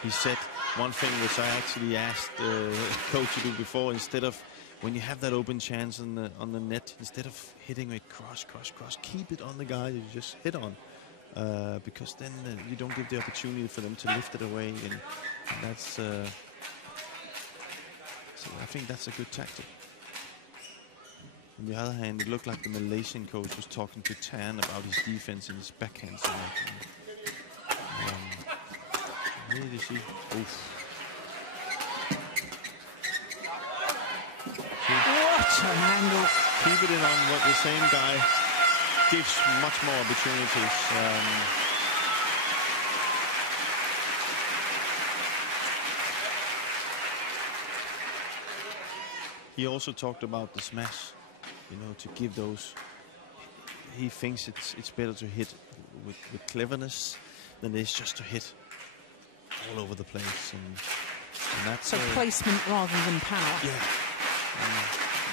he said one thing which I actually asked coach to do before, instead of when you have that open chance on the net, instead of hitting it cross, keep it on the guy you just hit on. Because then you don't give the opportunity for them to lift it away, and that's so I think that's a good tactic. On the other hand, it looked like the Malaysian coach was talking to Tian about his defense and his backhand. So, really to see. Oof. What an angle. Keep it in on what the same guy gives much more opportunities. He also talked about the smash, you know, to give those. He thinks it's better to hit with cleverness than it is just to hit all over the place. And that's so placement rather than power. Yeah.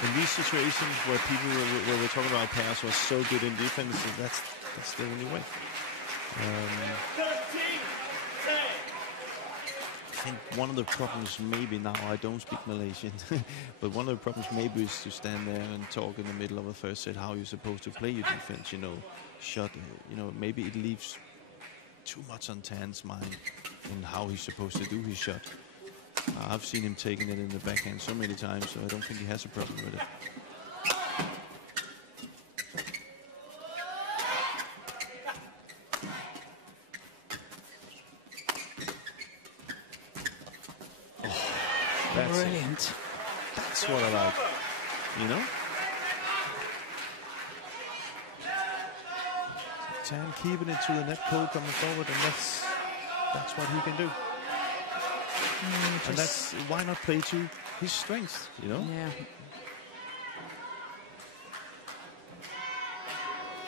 In these situations where people where we're talking about pairs was so good in defense, that's the only way. I think one of the problems maybe now, I don't speak Malaysian, but one of the problems maybe is to stand there and talk in the middle of a first set how you're supposed to play your defense, you know, shot, you know, maybe it leaves too much on Tan's mind in how he's supposed to do his shot. I've seen him taking it in the backhand so many times, so I don't think he has a problem with it. Oh, that's brilliant. It. That's what I like, you know? Tian keeping it to the net, Cole coming forward, and that's what he can do. And that's why not play to his strengths, you know?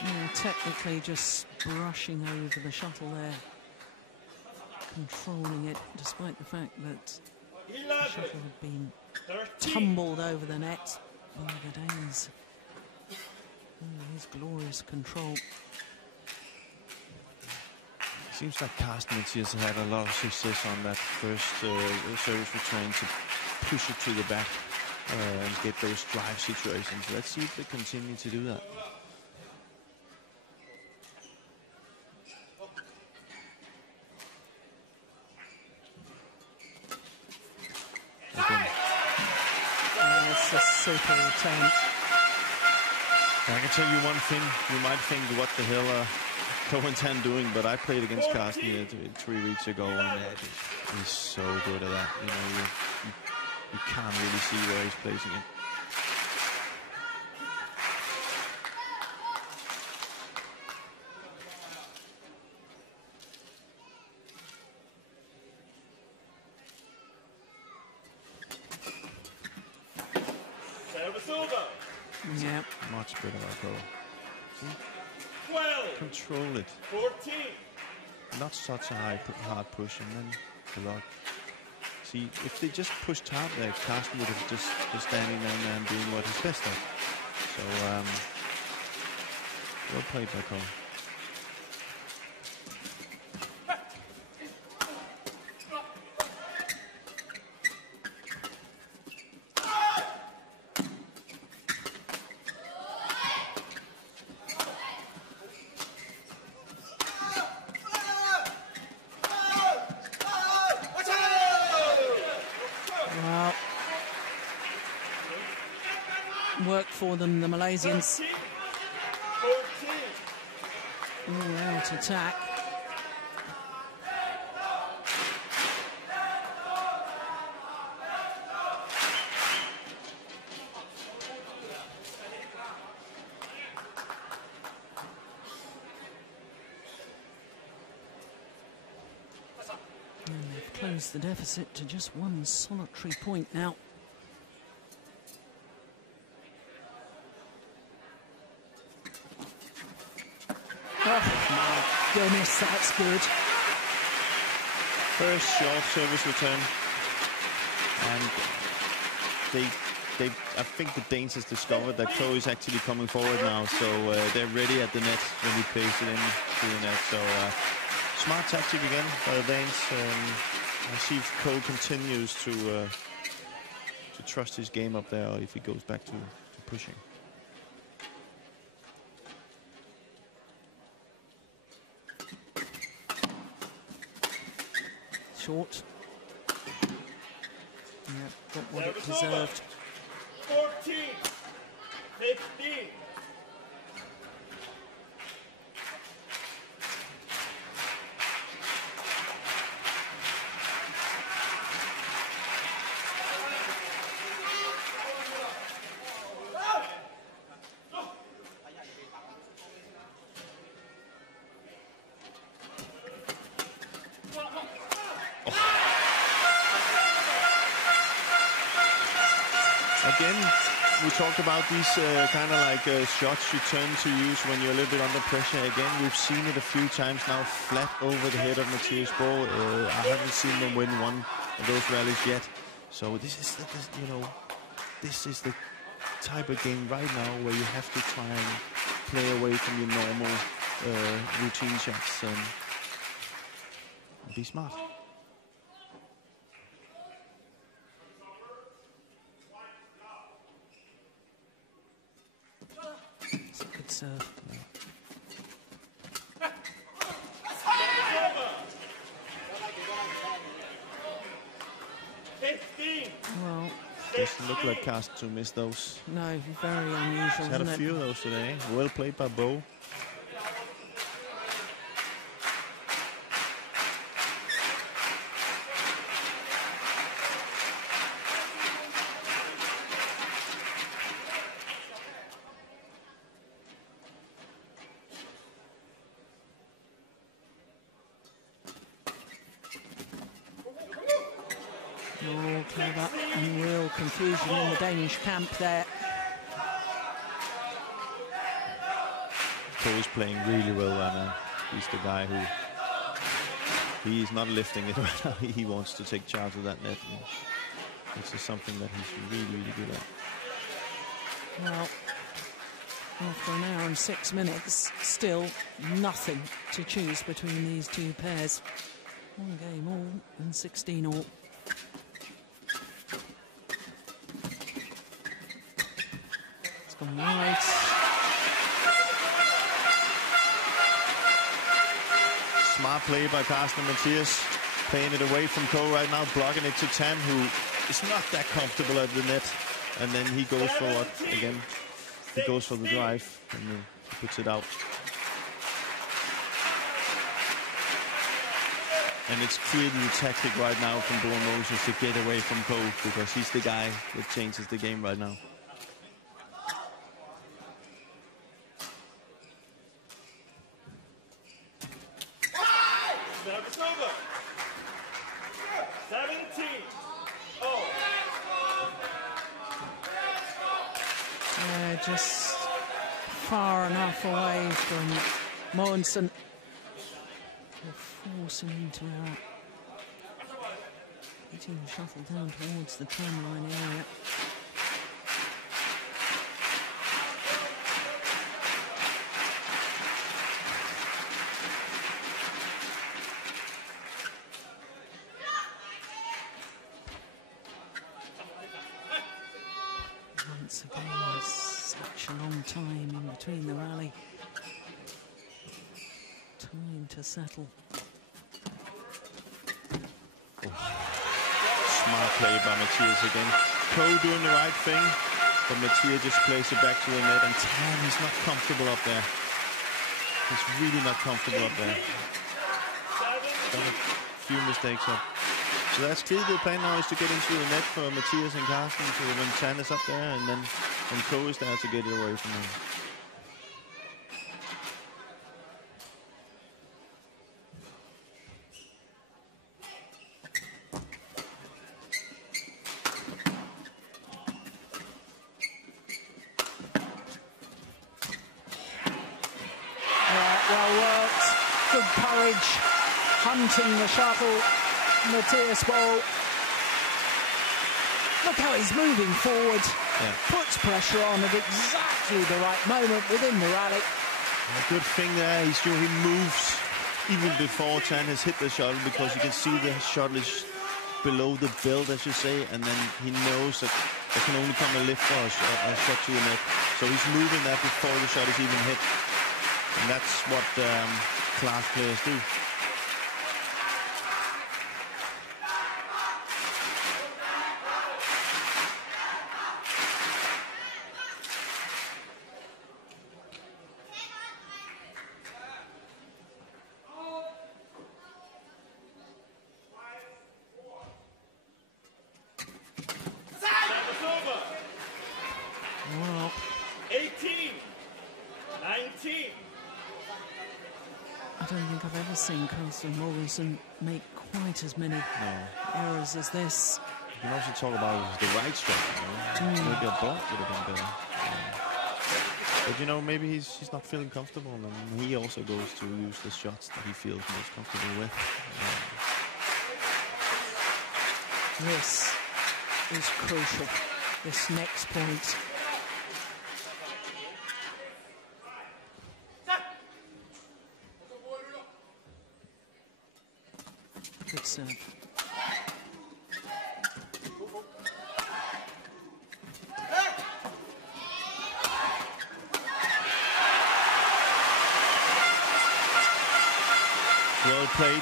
Yeah, technically just brushing over the shuttle there, controlling it, despite the fact that the shuttle had been tumbled over the net by the days. His glorious control. Seems like Carsten Mathias had a lot of success on that first service return to push it to the back and get those drive situations. Let's see if they continue to do that. Again. It's a super return. I can tell you one thing. You might think, what the hell Tian doing, but I played against Carsten here 3 weeks ago, and he's so good at that. You know, you can't really see where he's placing it. Yeah. Much better, I'll go. 12. Control it. 14. Not such a hard push, and then block. See, if they just pushed hard there, Carsten would have just been standing there and doing what he's best at. So, well played by Cole. Work for them, the Malaysians. All out attack. And they've closed the deficit to just one solitary point now. Goodness, that's good. First short service return, and I think the Danes has discovered that Ko is actually coming forward now, so they're ready at the net when he plays it in to the net. So smart tactic again by the Danes. I see if Ko continues to trust his game up there, or if he goes back to pushing. Short. Yeah, got what it deserved. 14. 15. Again, we talked about these kind of like shots you turn to use when you're a little bit under pressure. Again, we've seen it a few times now, flat over the head of Mathias Bo. I haven't seen them win one of those rallies yet. So this is this is the type of game right now where you have to try and play away from your normal routine shots and be smart. Good serve. Well, doesn't look like Carsten to miss those. no, very unusual. He's had a isn't few it? of those today. Well played by Bo. Oh, clever and real confusion in the Danish camp there. Bo's playing really well right now. He's the guy who he's not lifting it right now. He wants to take charge of that net. This is something that he's really, really good at. Well, after an hour and 6 minutes, still nothing to choose between these two pairs. One game all and 16 all. It's gone wide. Smart play by Carsten and Mathias. Playing it away from Ko right now, blocking it to Tian, who is not that comfortable at the net. And then he goes for what? Again, he goes for the drive and then he puts it out. And it's clearly the tactic right now from Boon to get away from Ko, because he's the guy that changes the game right now. Service over. 17. Oh. Just far enough away from Mogensen. Forcing him to getting the shuttle down towards the tramline area. Once again, such a long time in between the rally. Time to settle. Smart play by Mathias again. Ko doing the right thing, but Mathias just plays it back to the net, and Tian is not comfortable up there. He's really not comfortable up there. Done a few mistakes up. So that's clearly the plan now, is to get into the net for Mathias and Carsten, so when Tian is up there, and then when Ko is there to get it away from him. Hunting the shuttle, Mathias Bo. Look how he's moving forward. Puts pressure on at exactly the right moment within the rally. A good thing there, he moves even before Tian has hit the shuttle, because you can see the shuttle is below the belt, as you say, and then he knows that there can only come a lift or a shot to the net. So he's moving that before the shot is even hit. And that's what class players do. I don't think I've ever seen Carsten Mogensen make quite as many errors as this. You can also talk about the right stroke. Maybe a block would have been better. But you know, maybe he's not feeling comfortable, and he also goes to use the shots that he feels most comfortable with. This is crucial, this next point. Good serve. Well played.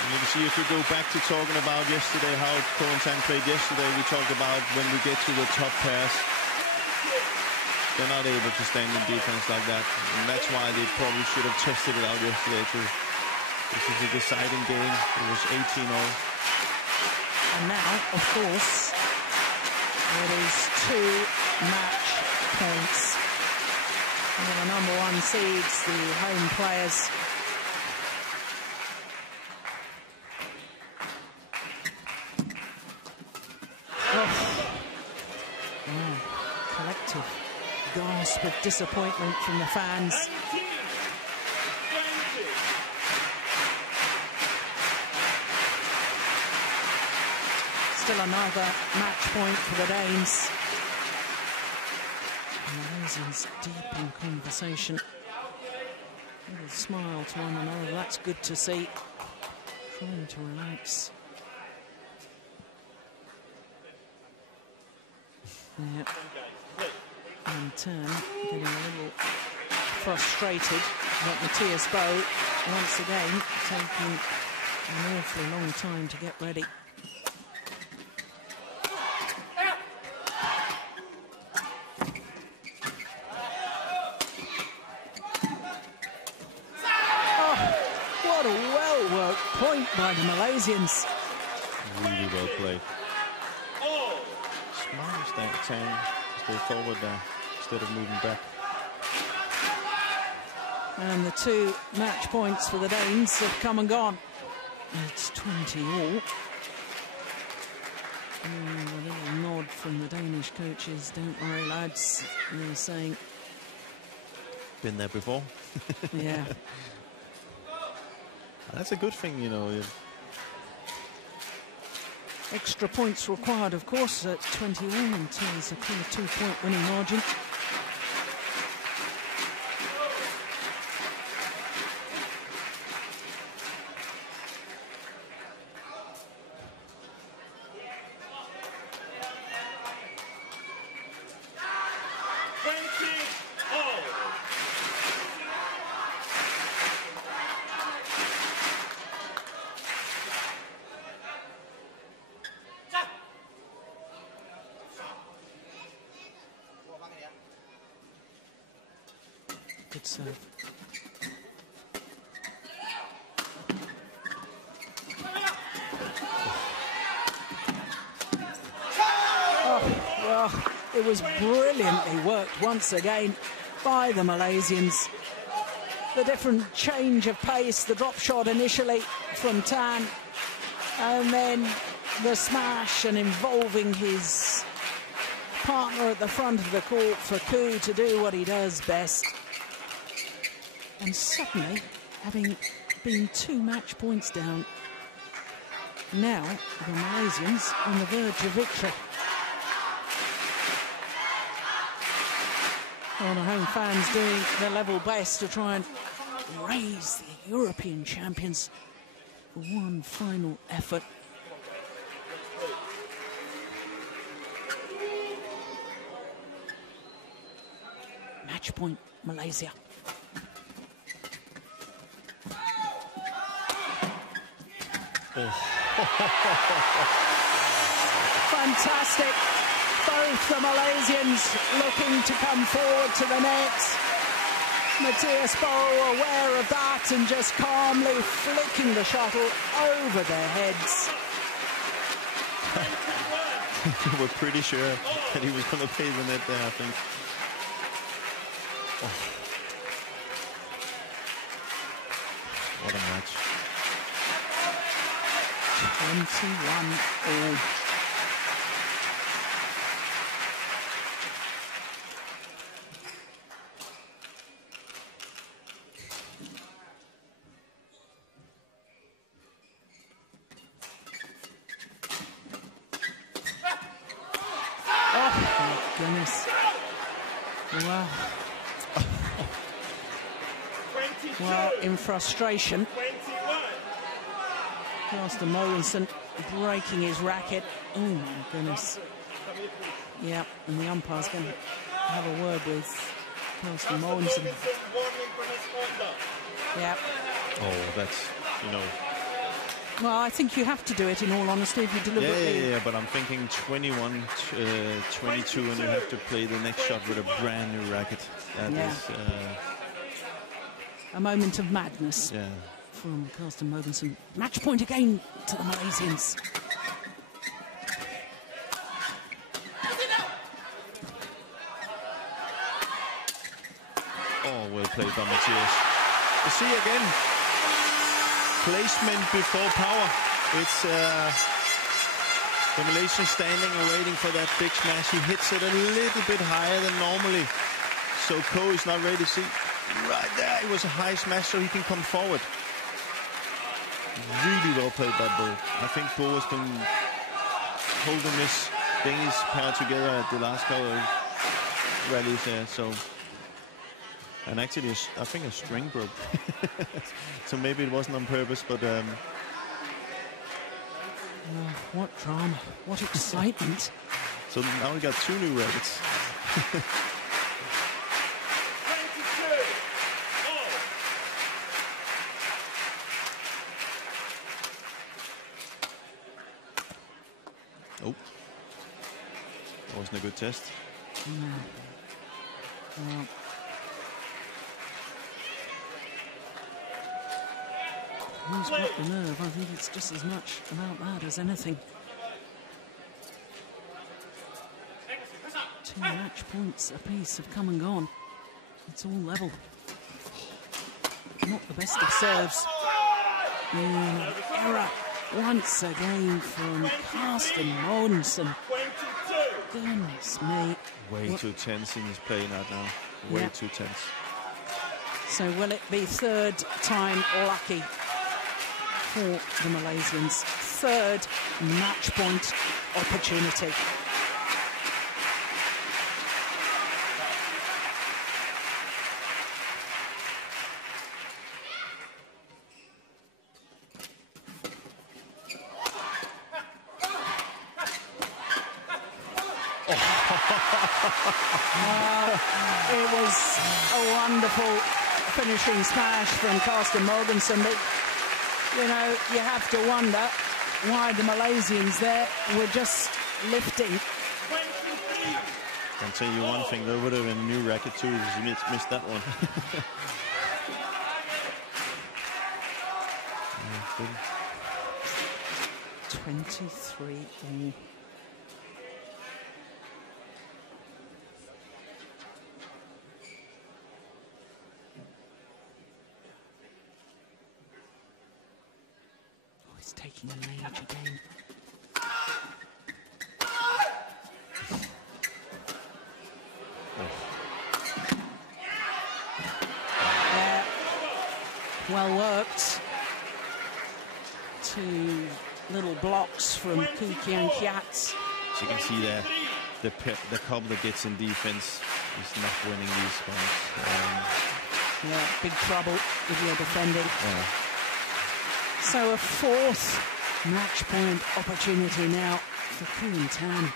And you can see, if we go back to talking about yesterday, how Koh-Tan played yesterday, we talked about when we get to the top pairs, they're not able to stand in defense like that. And that's why they probably should have tested it out yesterday too. This is a deciding game. It was 18-0. And now, of course, it is 2 match points. And the number 1 seeds, the home players. Collective gasp of disappointment from the fans. Still another match point for the Danes. Malaysians deep in conversation. A little smile to one another, that's good to see. Trying to relax. Yeah. And Tian getting a little frustrated that Mathias once again taking an awfully long time to get ready. What a well-worked point by the Malaysians. Really well played. Smart mistake, Tian, to stay forward there instead of moving back. And the 2 match points for the Danes have come and gone. It's 20 all. A little nod from the Danish coaches. Don't worry, lads. They're saying... Been there before. Yeah. That's a good thing, you know. Extra points required, of course, at 21 until there's a clear 2-point winning margin. Good serve. Oh, well, it was brilliantly worked once again by the Malaysians. The different change of pace, the drop shot initially from Tian, and then the smash and involving his partner at the front of the court for Ku to do what he does best. And suddenly, having been 2 match points down, now the Malaysians on the verge of victory. Well, the home fans doing their level best to try and raise the European champions for one final effort. Match point, Malaysia. Fantastic. Both the Malaysians looking to come forward to the net. Mathias aware of that and just calmly flicking the shuttle over their heads. We're pretty sure that he was going to pay the net there, I think. What a match. 21 all. Goodness. Wow. Well, in frustration, Carsten Mogensen breaking his racket. Oh my goodness. Yeah, and the umpire's going to have a word with Carsten Mogensen. Yeah. Oh, that's, you know. Well, I think you have to do it, in all honesty, if you deliberately... Yeah, but I'm thinking 21, 22, and you have to play the next shot with a brand new racket. That is... a moment of madness from Carsten Mogensen. Match point again to the Malaysians. Oh, well played by Mathias. You see again, placement before power. It's the Malaysian standing and waiting for that big smash. He hits it a little bit higher than normally. So Ko is not ready to see. Right there, it was a high smash so he can come forward. Really well played by Bo. I think Bo has been holding this Danish pair together at the last couple of rallies there. So, and actually, I think a string broke. So maybe it wasn't on purpose, but... what drama, what excitement. So now we got 2 new rackets. Oh, that wasn't a good test. Well, who's got the nerve? I think it's just as much about that as anything. 2 match points apiece have come and gone. It's all level. Not the best of serves. Error once again from Carsten Mogensen. Goodness me. Way too tense in his play right now. Way too tense. So will it be 3rd time lucky for the Malaysians? 3rd match point opportunity. It was a wonderful finishing smash from Carsten Mogensen, but you know, you have to wonder why the Malaysians there were just lifting. I can tell you one thing, there would have been a new racket too if he missed that one. 23 all. Taking a major game. Well worked. 2 little blocks from Kien Keat. So you can see there, the couple that gets in defense is not winning these points. Yeah, big trouble if you're defending. Yeah. So a 4th match point opportunity now for Tian.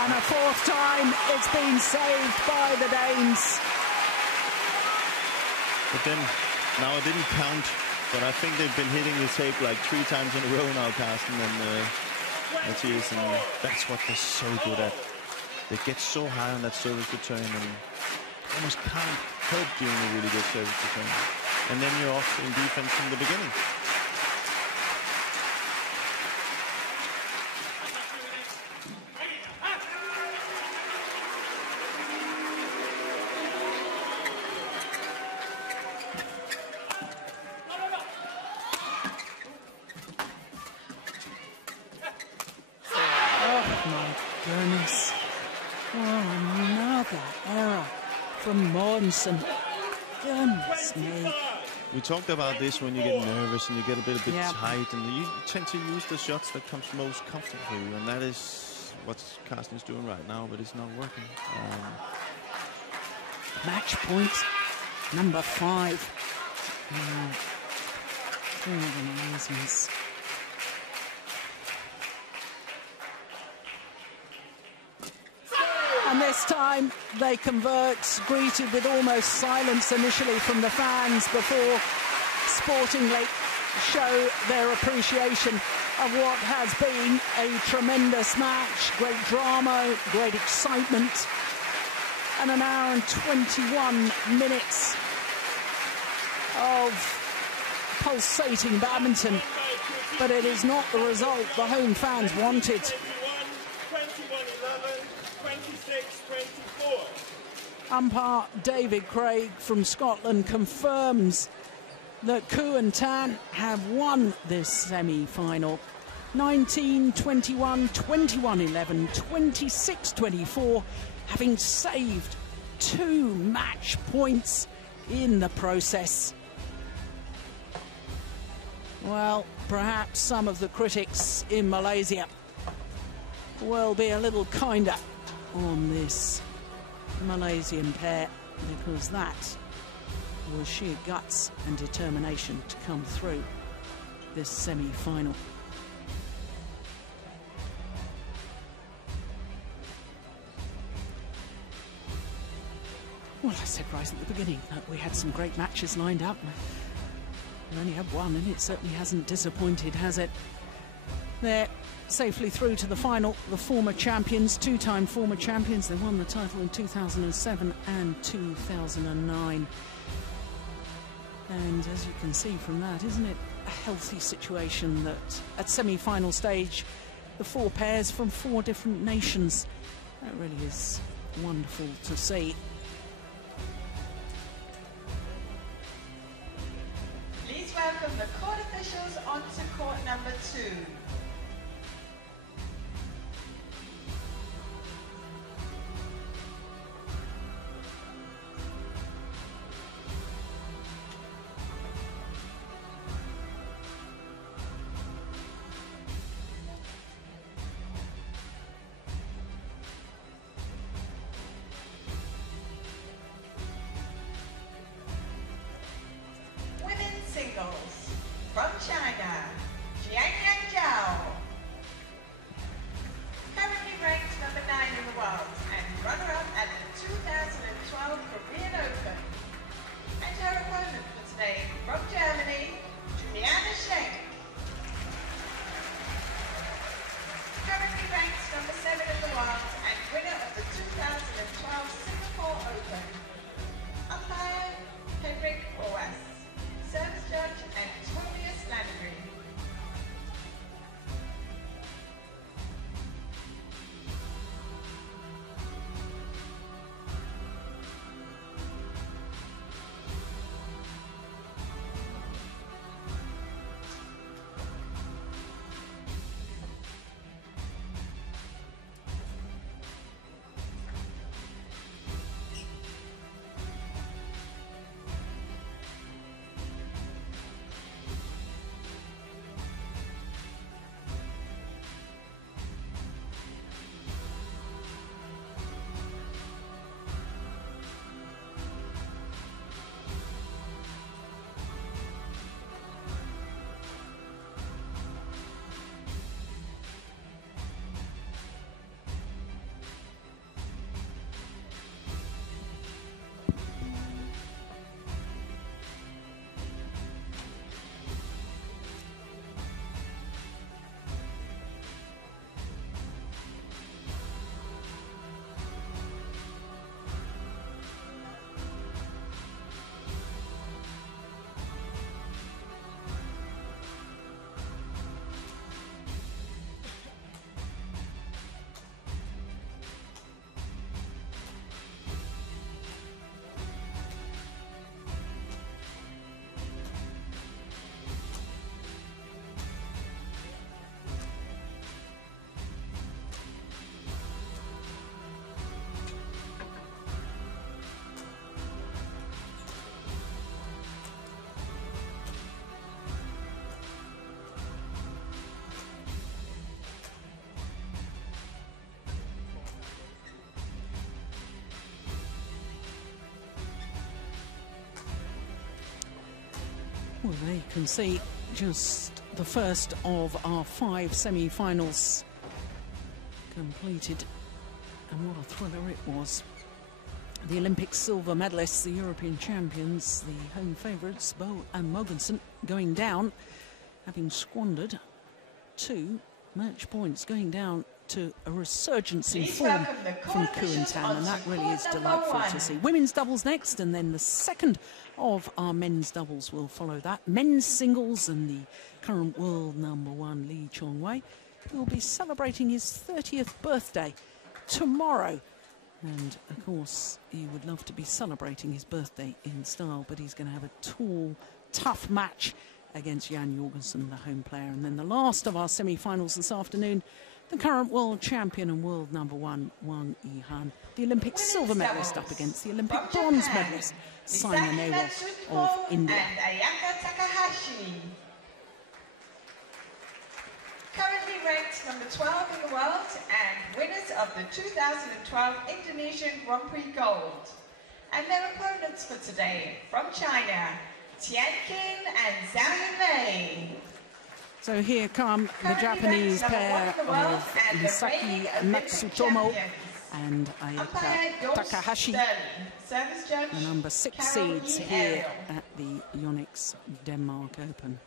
And a 4th time it's been saved by the Danes. But then, now I didn't count, but I think they've been hitting the tape like 3 times in a row now, Carsten and Mathias, and that's what they're so good at. They get so high on that service return, and almost can't help doing a really good service defense. And then you're off in defense from the beginning. Goodness. Oh, another error from Mogensen. Goodness me. We talked about this when you get nervous and you get a bit tight, and you tend to use the shots that comes most comfortable for you, and that is what Carsten is doing right now, but it's not working. Match point number 5. Amazingness. And this time they convert, greeted with almost silence initially from the fans before sportingly show their appreciation of what has been a tremendous match. Great drama, great excitement, and an hour and 21 minutes of pulsating badminton. But it is not the result the home fans wanted. 21-11, 26-24. Umpire David Craig from Scotland confirms that Koo and Tian have won this semi-final. 19-21, 21-11, 26-24, having saved 2 match points in the process. Well, perhaps some of the critics in Malaysia will be a little kinder on this Malaysian pair, because that was sheer guts and determination to come through this semi-final. Well, I said right at the beginning that we had some great matches lined up. We only had one, and it certainly hasn't disappointed, has it? They're safely through to the final. The former champions, 2-time former champions. They won the title in 2007 and 2009. And as you can see from that, isn't it a healthy situation that at semi-final stage, the 4 pairs from 4 different nations? That really is wonderful to see. Please welcome the court officials onto court number 2. Women's singles from China, Zhao Well, there you can see just the first of our 5 semi-finals completed, and what a thriller it was. The Olympic silver medalists, the European champions, the home favourites, Bo and Mogensen, going down, having squandered 2 match points, going down to a resurgence in form from Kuantan, and that really is delightful to see. Women's doubles next, and then the second of our men's doubles will follow that. Men's singles, and the current world #1, Lee Chong Wei, will be celebrating his 30th birthday tomorrow. And, of course, he would love to be celebrating his birthday in style, but he's going to have a tall, tough match against Jan O Jorgensen, the home player. And then the last of our semi-finals this afternoon, the current world champion and world #1, Wang Yihan, the Olympic silver medalist up against the Olympic bronze medalist, Simon of India. And Ayaka Takahashi. Currently ranked #12 in the world and winners of the 2012 Indonesian Grand Prix Gold. And their opponents for today, from China, Tian and Zhao Yunlei. So here come the Japanese pair of Misaki Matsutomo and Ayaka Takahashi, the number 6 seeds here at the Yonex Denmark Open.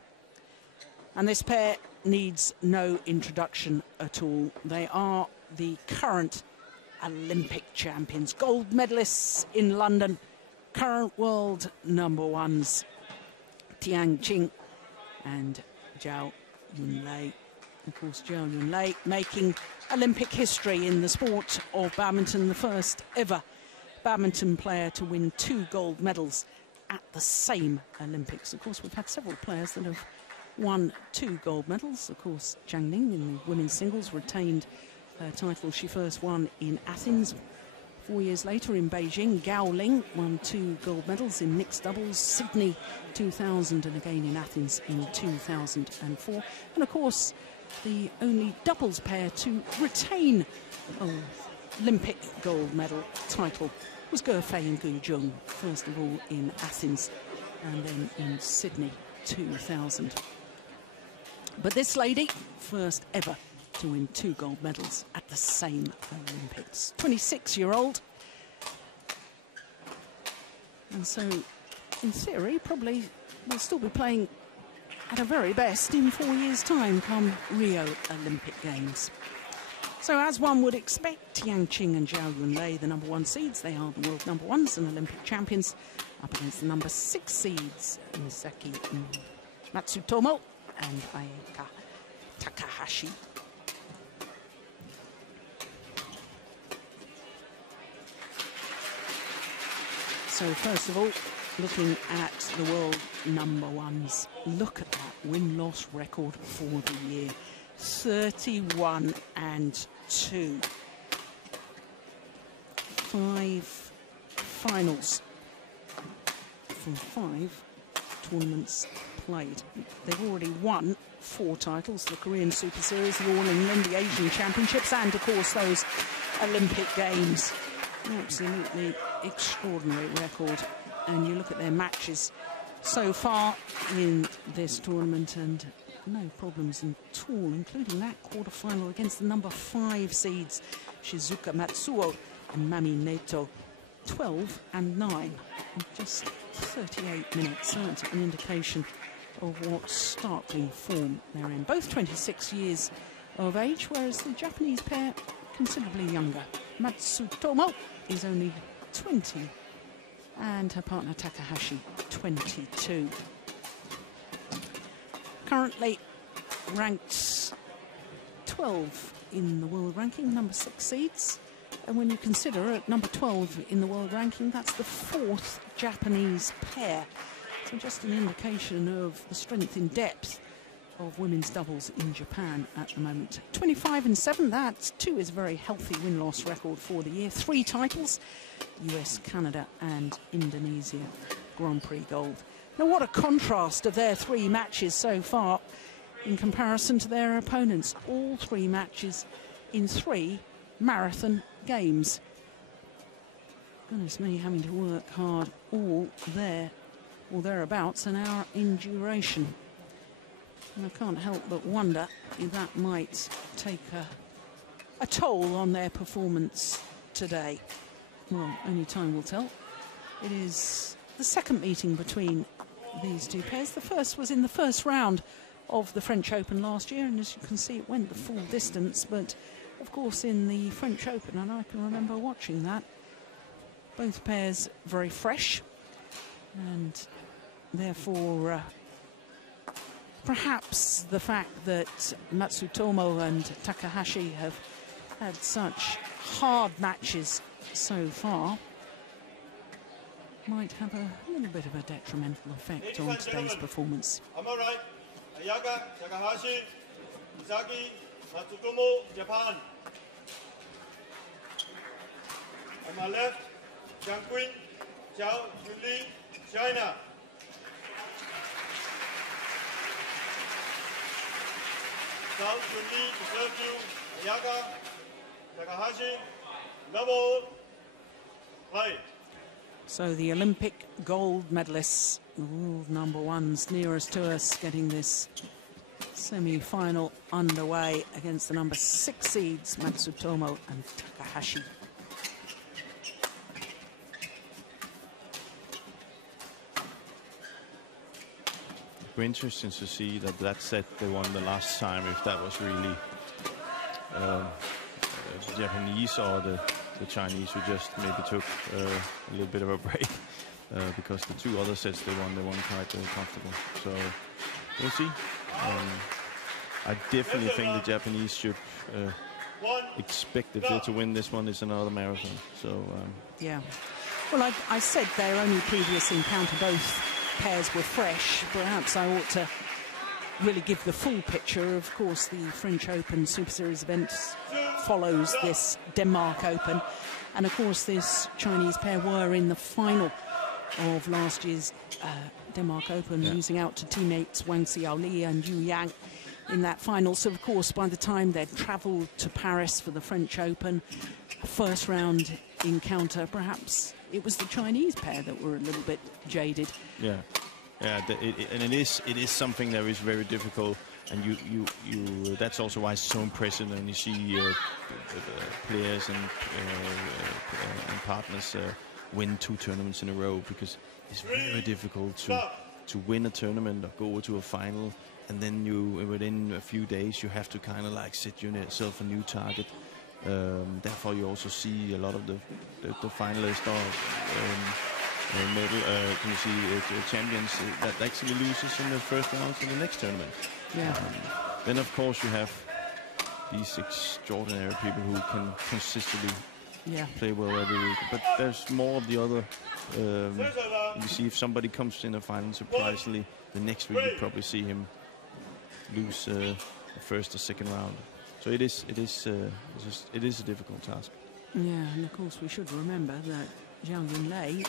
And this pair needs no introduction at all. They are the current Olympic champions, gold medalists in London, current world #1s, Tian Qing and Zhao Yunlei. Of course, Zhao Yunlei making Olympic history in the sport of badminton, the first ever badminton player to win 2 gold medals at the same Olympics. Of course, we've had several players that have won 2 gold medals. Of course, Zhang Ning in the women's singles retained her title she first won in Athens. 4 years later in Beijing, Gao Ling won 2 gold medals in mixed doubles, Sydney 2000 and again in Athens in 2004. And of course, the only doubles pair to retain an Olympic gold medal title was Gefei and Gu Jung, first of all in Athens and then in Sydney 2000. But this lady, first ever to win 2 gold medals at the same Olympics. 26-year-old. And so, in theory, probably will still be playing at her very best in 4 years' time come Rio Olympic Games. So, as one would expect, Tian Qing and Zhao Yunlei, the #1 seeds, they are the world #1s and Olympic champions, up against the #6 seeds, Misaki Matsutomo and Ayaka Takahashi. So first of all, looking at the world #1s, look at that win-loss record for the year, 31-2. 5 finals from 5 tournaments played. They've already won 4 titles, the Korean Super Series, the All England, the Asian Championships, and of course those Olympic Games. Absolutely extraordinary record. And you look at their matches so far in this tournament, and no problems at all, including that quarter-final against the #5 seeds, Shizuka Matsuo and Mami Neto, 12-9 in just 38 minutes. So that's an indication of what startling form they're in. Both 26 years of age, whereas the Japanese pair considerably younger. Matsutomo is only 20 and her partner Takahashi 22. Currently ranked 12 in the world ranking, #6 seeds. And when you consider at #12 in the world ranking, that's the 4th Japanese pair. So just an indication of the strength in depth of women's doubles in Japan at the moment. 25-7, that too is a very healthy win-loss record for the year. 3 titles, US, Canada and Indonesia Grand Prix gold. Now what a contrast of their 3 matches so far in comparison to their opponents. All 3 matches in 3 marathon games. Goodness me, having to work hard all their or thereabouts, an hour in duration. And I can't help but wonder if that might take a toll on their performance today. Well, only time will tell. It is the second meeting between these two pairs. The first was in the first round of the French Open last year, and as you can see, it went the full distance. But of course, in the French Open, and I can remember watching that, both pairs very fresh, and therefore perhaps the fact that Matsutomo and Takahashi have had such hard matches so far might have a little bit of a detrimental effect on today's performance. On my right, Ayaka, Takahashi, Misaki, Matsutomo, Japan. On my left, Queen, Zhao, Yunlei, China. Zhao, Yunlei, to serve you, Ayaka, Takahashi, double, play. So the Olympic gold medalists, the world number ones nearest to us, getting this semi-final underway against the number 6 seeds, Matsutomo and Takahashi. It'd be interesting to see that set they won the last time, if that was really the Japanese or the Chinese who just maybe took a little bit of a break, because the two other sets they won quite comfortable. So we'll see. I definitely think the Japanese should expect, if they're to win this one, it's another marathon. So yeah. Well, I said their only previous encounter, both pairs were fresh. Perhaps I ought to really give the full picture. Of course, the French Open Super Series event follows this Denmark Open, and of course this Chinese pair were in the final of last year's Denmark Open, losing out to teammates Wang and Yang in that final. So of course by the time they'd travelled to Paris for the French Open, first round encounter, perhaps it was the Chinese pair that were a little bit jaded. Yeah, and it is something that is very difficult, and you that's also why it's so impressive when you see players and partners win 2 tournaments in a row, because it's very difficult to win a tournament or go to a final, and then within a few days you have to kind of like set yourself a new target. Therefore you also see a lot of the finalists or can you see champions that actually loses in the first round in the next tournament. Yeah. Then of course you have these extraordinary people who can consistently play well every week. But there's more of the other. You see, if somebody comes in a final surprisingly, the next week you probably see him lose the first or second round. So it is a difficult task. Yeah, and of course we should remember that Zhao Yunlei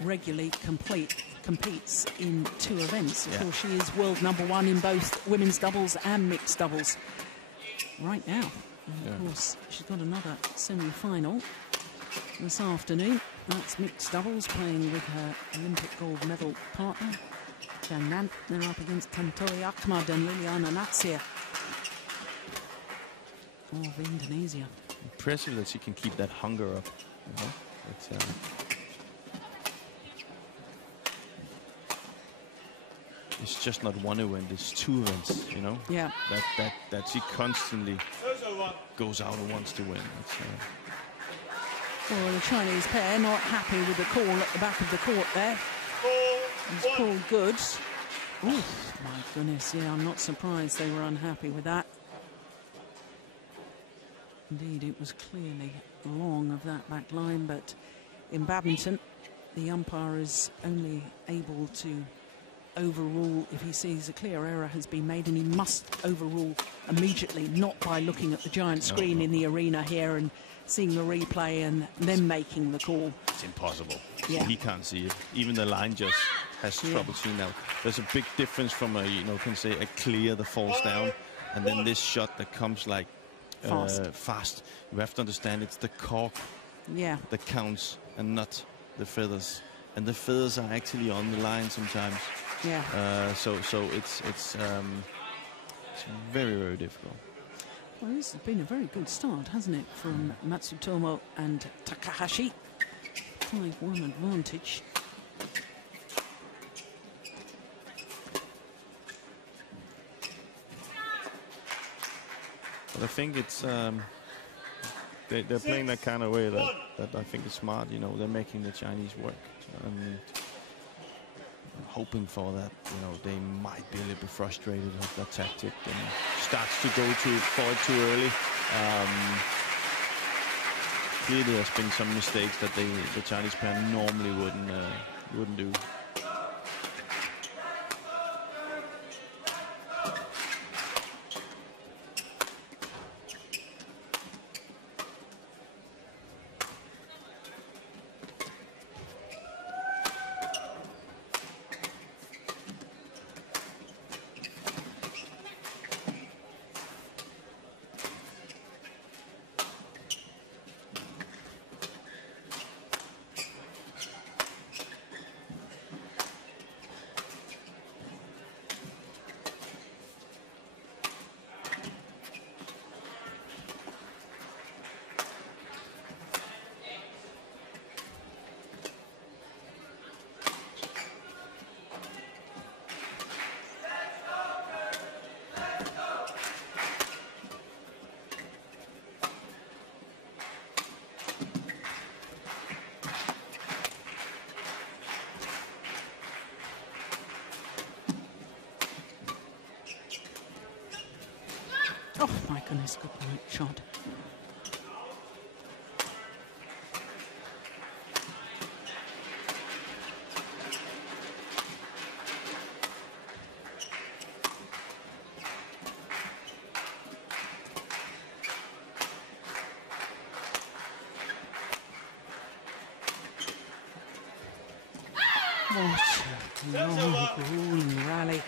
regularly competes in 2 events. Of course, she is world number 1 in both women's doubles and mixed doubles right now. And of course, she's got another semi-final this afternoon. That's mixed doubles, playing with her Olympic gold medal partner, Tian. They're up against Tantoy Ahmad and Liliana Natsir of Indonesia. Impressive that she can keep that hunger up. You know? It's just not one event, it's 2 events, you know? Yeah. That she constantly goes out and wants to win. Well, the Chinese pair not happy with the call at the back of the court there. It's called good. Oof, my goodness, yeah, I'm not surprised they were unhappy with that. Indeed, it was clearly long of that back line, but in badminton, the umpire is only able to overrule if he sees a clear error has been made, and he must overrule immediately, not by looking at the giant screen in the arena here and seeing the replay and then making the call. It's impossible. Yeah. He can't see it. Even the line just has trouble seeing that. There's a big difference from a, can say a clear that falls down, and then this shot that comes like fast. You have to understand it's the cork that counts and not the feathers. and the feathers are actually on the line sometimes. Yeah. So it's very, very difficult. Well, this has been a very good start, hasn't it, from Matsutomo and Takahashi. 5-1 advantage. But I think it's they're playing that kind of way that I think is smart. You know, they're making the Chinese work. And I'm hoping for that. You know, they might be a little bit frustrated with that tactic and starts to go for it too early. Clearly, there's been some mistakes that the Chinese player normally wouldn't do. Oh my goodness, good right shot. What a long, grueling rally.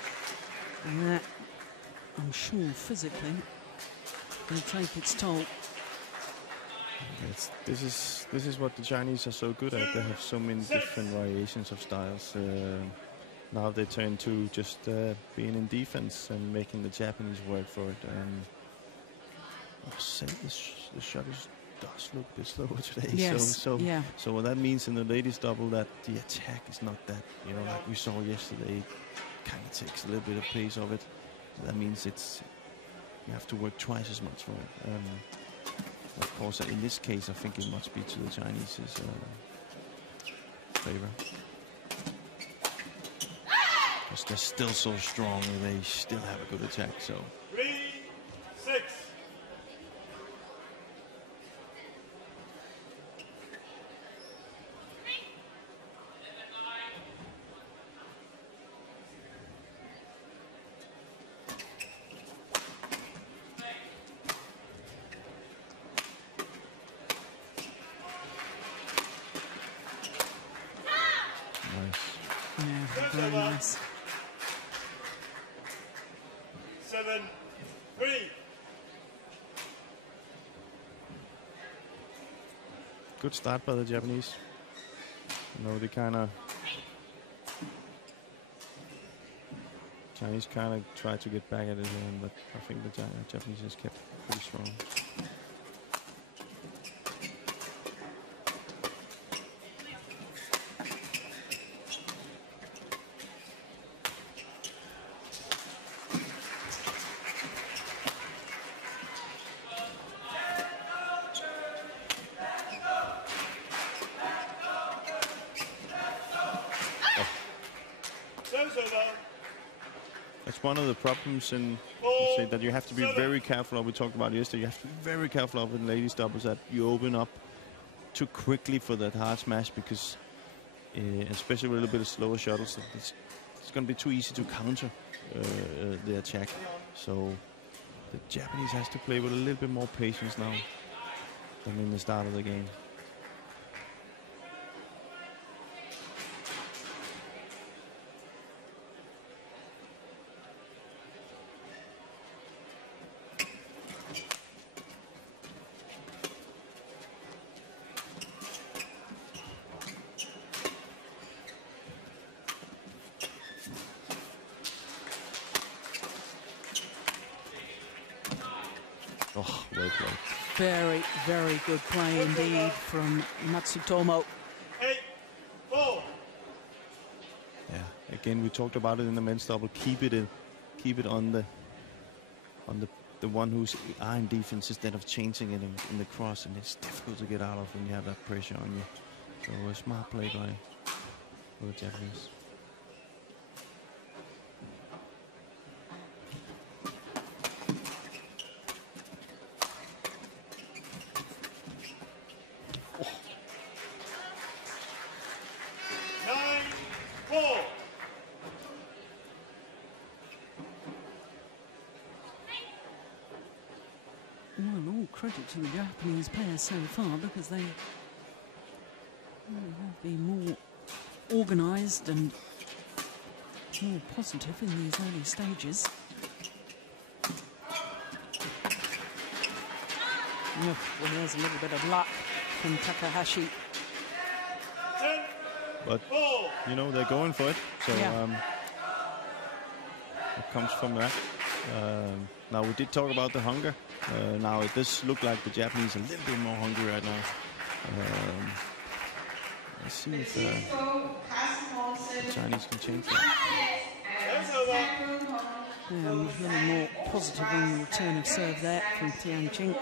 And that, I'm sure, physically will take its toll. This is what the Chinese are so good at. They have so many different variations of styles. Now they turn to just being in defense and making the Japanese work for it. I must say the shot does look a bit slower today. Yes. So what that means in the ladies double, that the attack is not that, you know, like we saw yesterday. It kind of takes a little bit of pace of it. That means you have to work twice as much for it. Of course, in this case, I think it must be to the Chinese's favor. Because they're still so strong and they still have a good attack. So 3-6. Very nice. 7-3. good start by the Japanese. You know, they kind of Chinese kind of tried to get back at it, but I think the Japanese has kept pretty strong. One of the problems in say that you have to be very careful of. We talked about yesterday. You have to be very careful of in ladies doubles that you open up too quickly for that hard smash, because especially with a little bit of slower shuttles, it's going to be too easy to counter the attack. So the Japanese has to play with a little bit more patience now than in the start of the game. played. Very, very good play indeed from Matsutomo. 8-4. Yeah, again, we talked about it in the men's double. Keep it on the one who's in defense instead of changing it in the cross, and it's difficult to get out of when you have that pressure on you. So a smart play by the Japanese. Well, all credit to the Japanese pair so far, because they have been more organised and more positive in these early stages. Oh, well, there's a little bit of luck from Takahashi. But, you know, they're going for it. So it comes from that. Now, we did talk about the hunger. Now, it does look like the Japanese are a little bit more hungry right now. Let's see if the Chinese can change that. A little more positive on the return of serve there from Tian Qing.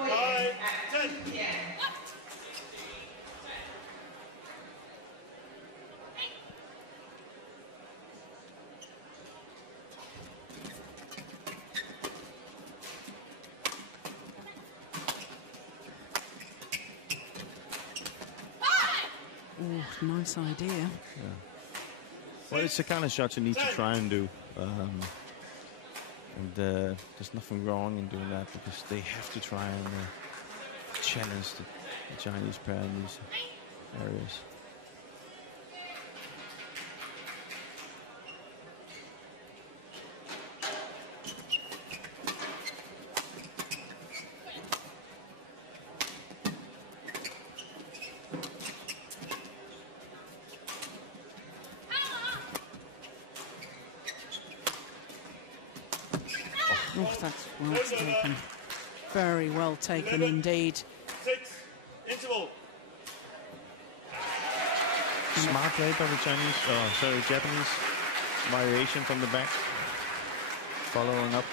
Oh, nice idea. Yeah. Well, it's the kind of shot you need to try and do. And there's nothing wrong in doing that, because they have to try and challenge the Chinese pair in these areas. Oh, that's well taken. Very well taken indeed. 6 interval. Smart play by the Japanese. Variation from the back. Following up.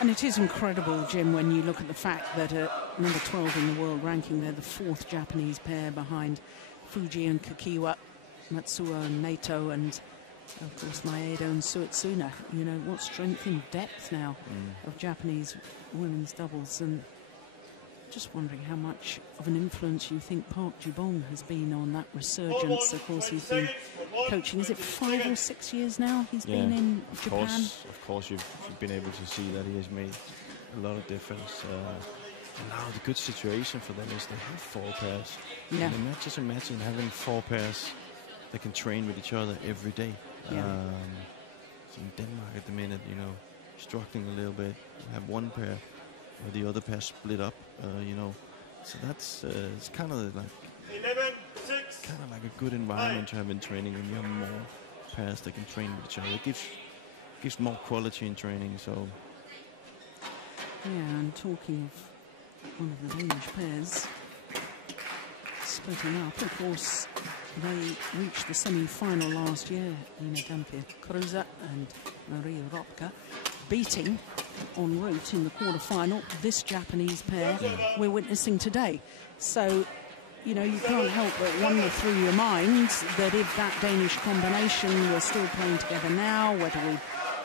And it is incredible, Jim, when you look at the fact that at number 12 in the world ranking, they're the 4th Japanese pair behind Fuji and Kakiwa, Matsuo and Nato, and of course Maeda and Suetsuna. You know, what strength and depth now of Japanese women's doubles. And just wondering how much of an influence you think Park Ji-bong has been on that resurgence. Of course, he's been coaching, is it 5 or 6 years now he's been in Japan? Of course, you've been able to see that he has made a lot of difference. And now the good situation for them is they have 4 pairs. Yeah. And just imagine having 4 pairs that can train with each other every day. Yeah. So in Denmark at the minute, you know, struggling a little bit. Have one pair, or the other pair split up. You know, so that's it's kind of like 11-6. kind of like a good environment to have in training, and you have more pairs that can train with each other. It gives more quality in training. So yeah, and talking of one of the Danish pairs splitting up, of course, they reached the semi-final last year. Nina Dampier Kruse and Maria Ropka beating en route in the quarter-final this Japanese pair we're witnessing today. So, you know, you can't help but wonder through your mind that if that Danish combination were still playing together now, whether we,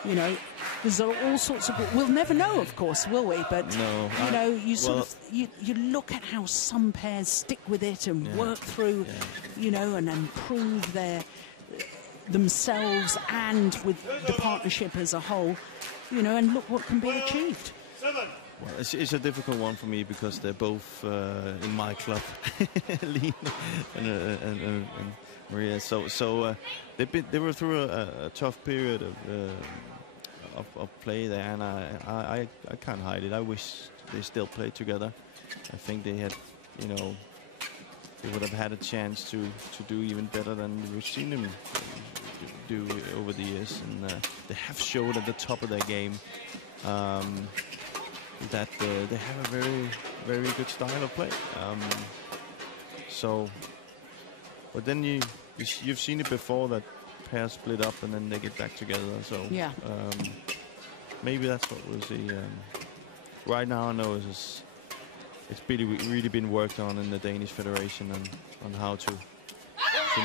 you know, there's all sorts of... We'll never know, of course, will we? But, no, you know, you sort of... You look at how some pairs stick with it and work through, you know, and improve themselves and with the partnership as a whole, you know, and look what can be achieved. Well, it's a difficult one for me because they're both in my club, Lee and Maria. So they were through a tough period of play there, and I can't hide it. I wish they still played together. I think they had, you know, they would have had a chance to do even better than we've seen them do over the years, and they have showed at the top of their game that they have a very, very good style of play. So, but then you've seen it before that pairs split up and then they get back together. So yeah, maybe that's what we'll see. Right now, I know it's really been worked on in the Danish Federation on how to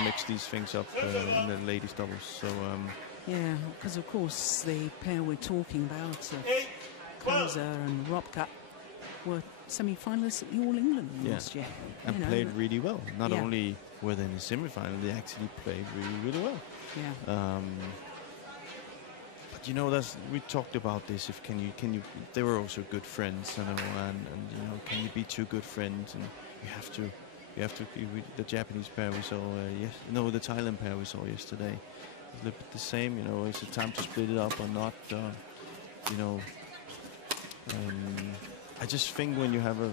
mix these things up in the ladies doubles. So yeah, because of course the pair we're talking about, Koza and Robka, were semi-finalists at the All England last year. And played really well. Not only were they in the semi-final, they actually played really, really well. Yeah. But you know, we talked about this. If can you? They were also good friends, you know, and you know, can you be two good friends? And you have to. The Japanese pair we saw, the Thailand pair we saw yesterday. It's a little bit the same, you know. Is it time to split it up or not? You know. I just think when you have a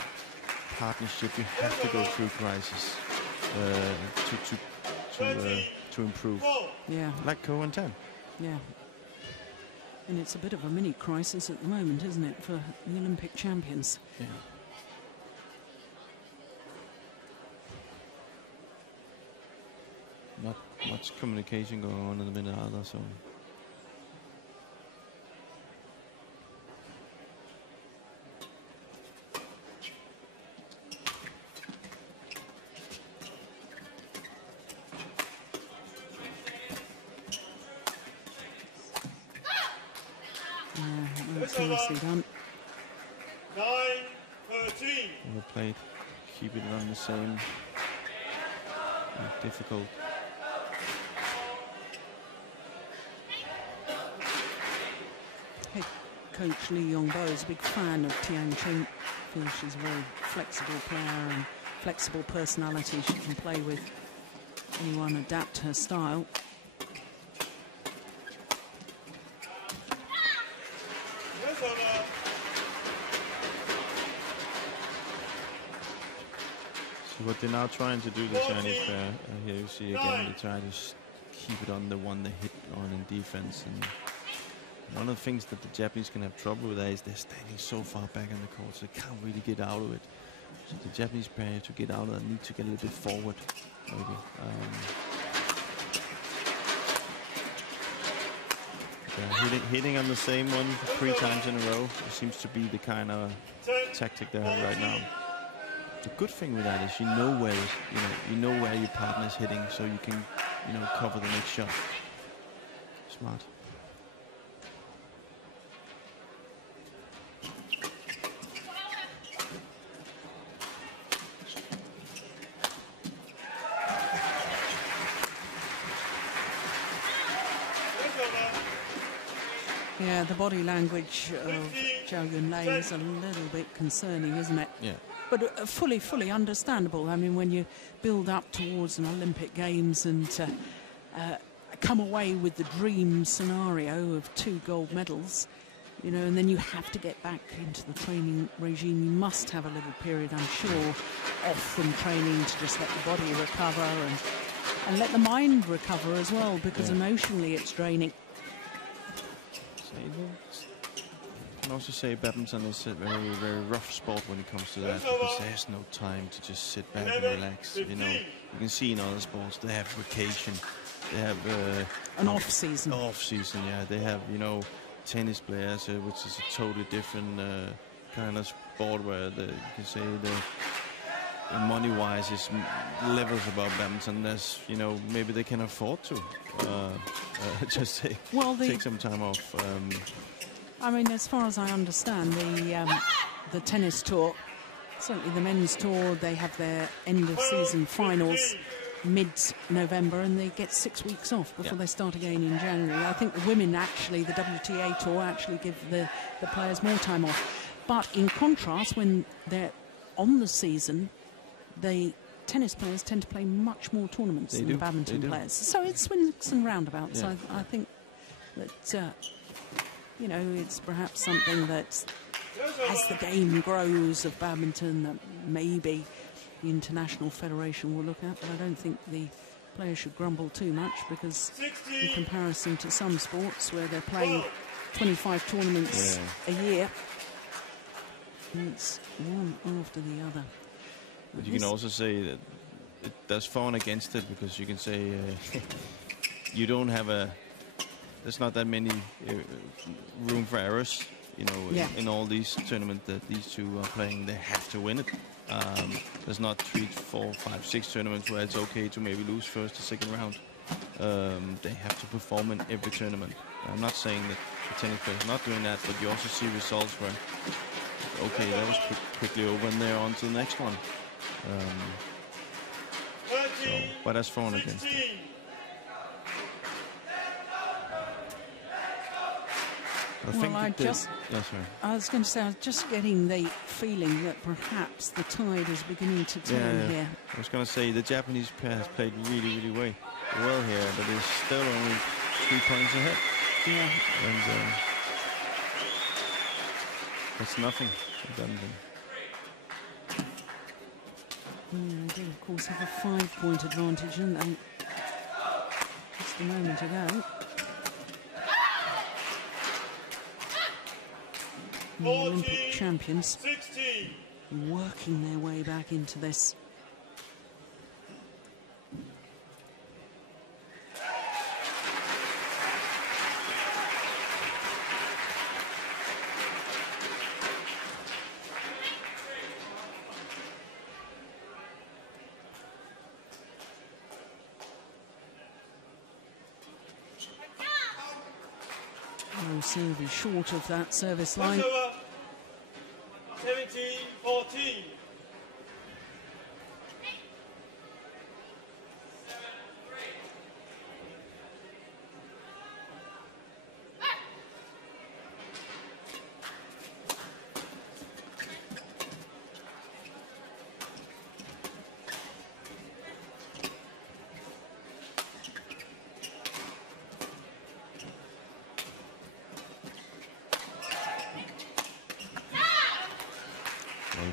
partnership, you have to go through crisis to improve. Yeah. Like Ko and Tian. Yeah. And it's a bit of a mini crisis at the moment, isn't it, for the Olympic champions? Yeah. Not much communication going on in the minute either, so. Nicely done. 9-13. Well played. Keep it on the same. Difficult. Head coach Lee Yong-bo is a big fan of Tian. Feels she's a very flexible player and flexible personality. She can play with anyone, adapt her style. What they're now trying to do, the Chinese pair, here you see again, they try to keep it on the one they hit on in defense. And one of the things that the Japanese can have trouble with is they're standing so far back in the court, so they can't really get out of it. So the Japanese pair, to get out of it, need to get a little bit forward, maybe. Hitting on the same one 3 times in a row seems to be the kind of tactic they have right now. The good thing with that is you know where your partner is hitting, so you can cover the next shot. Smart. Yeah, the body language of Zhao Yunlei is a little bit concerning, isn't it? Yeah. But fully understandable. I mean, when you build up towards an Olympic Games and come away with the dream scenario of 2 gold medals, you know, and then you have to get back into the training regime, you must have a little period, I'm sure, off from training to just let the body recover and let the mind recover as well, because emotionally it's draining. I can also say badminton is a very, very rough sport when it comes to that, because there's no time to just sit back and relax. You know, you can see in other sports they have vacation, they have an off season. Off season, yeah. They have, you know, tennis players, which is a totally different kind of sport where you can say the money-wise is levels above badminton. There's, you know, maybe they can afford to just take some time off. I mean, as far as I understand, the tennis tour, certainly the men's tour, they have their end-of-season finals mid-November, and they get 6 weeks off before they start again in January. I think the women, actually, the WTA tour, actually give the players more time off. But in contrast, when they're on the season, the tennis players tend to play much more tournaments than the badminton players. So it's swings and roundabouts. Yeah. I think that... you know, it's perhaps something that, as the game grows of badminton, that maybe the International Federation will look at. But I don't think the players should grumble too much, because in comparison to some sports where they're playing 25 tournaments a year. And it's one after the other. But you can also say that there's for and against it, because you can say you don't have there's not that many room for errors, you know, in all these tournaments that these two are playing. They have to win it. There's not 3, 4, 5, 6 tournaments where it's okay to maybe lose first or second round. They have to perform in every tournament. I'm not saying that the tennis players are not doing that, but you also see results where, okay, that was quickly over and they're on to the next one. But that's for and against it. I was going to say, I was just getting the feeling that perhaps the tide is beginning to turn here. I was going to say the Japanese pair has played really, really well here, but is still only 3 points ahead. Yeah. And that's nothing. They did, of course, have a 5-point advantage, didn't they? Just a moment ago. The Olympic champions 16. working their way back into this. No service short of that service line. 17-14.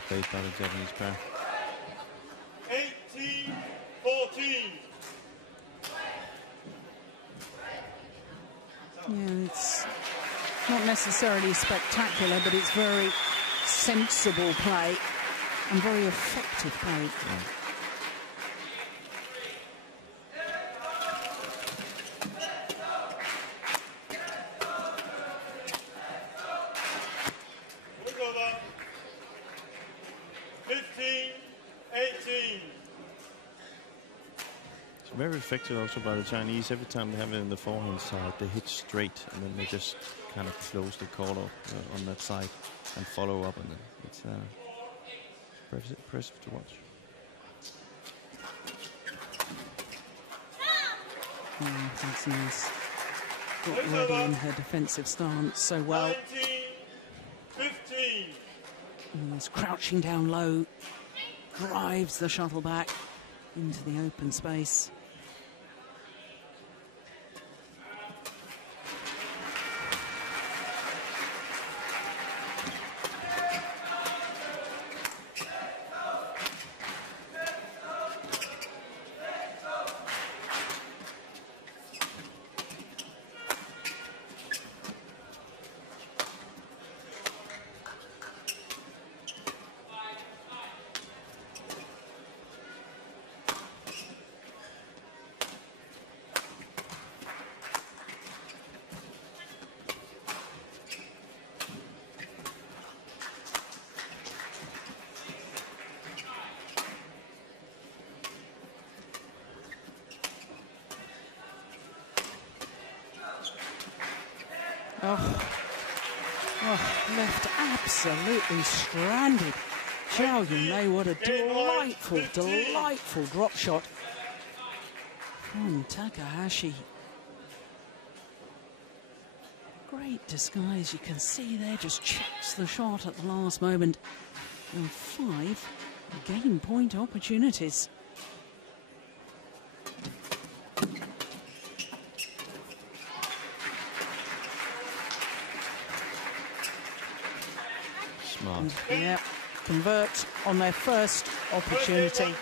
Played by the Japanese pair. 18-14. Yeah, it's not necessarily spectacular, but it's very sensible play and very effective play. Yeah. Very effective also by the Chinese. Every time they have it in the forehand side, they hit straight, and then they just kind of close the corner on that side and follow up, and it's impressive to watch. Hanson's got ready in her defensive stance so well. 19-15. He's crouching down low, drives the shuttle back into the open space. Left absolutely stranded. Zhao Yunlei, what a delightful drop shot from Takahashi. Great disguise, you can see there, just checks the shot at the last moment. And 5 game point opportunities. Smart. Yeah, convert on their first opportunity.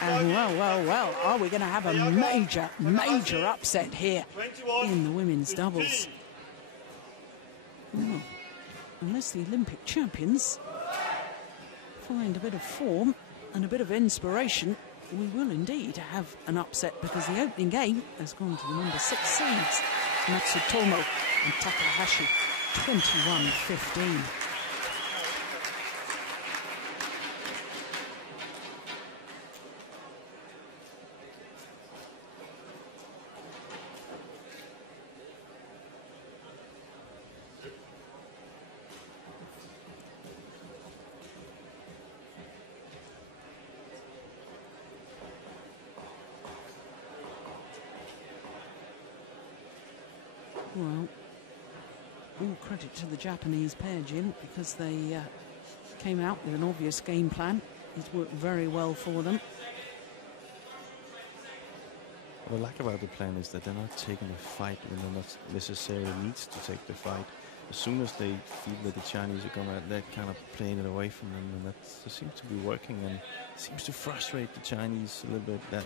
And well, are we going to have a major upset here in the women's doubles? Well, unless the Olympic champions find a bit of form and a bit of inspiration, we will indeed have an upset, because the opening game has gone to the number 6 seeds, Matsutomo and Takahashi, 21-15. Well, all credit to the Japanese pair, Jim, because they came out with an obvious game plan. It's worked very well for them. What I like about the plan is that they're not taking a fight when they're not necessarily needs to take the fight. As soon as they feel that the Chinese are gonna, they're kind of playing it away from them, and that seems to be working, and seems to frustrate the Chinese a little bit. That,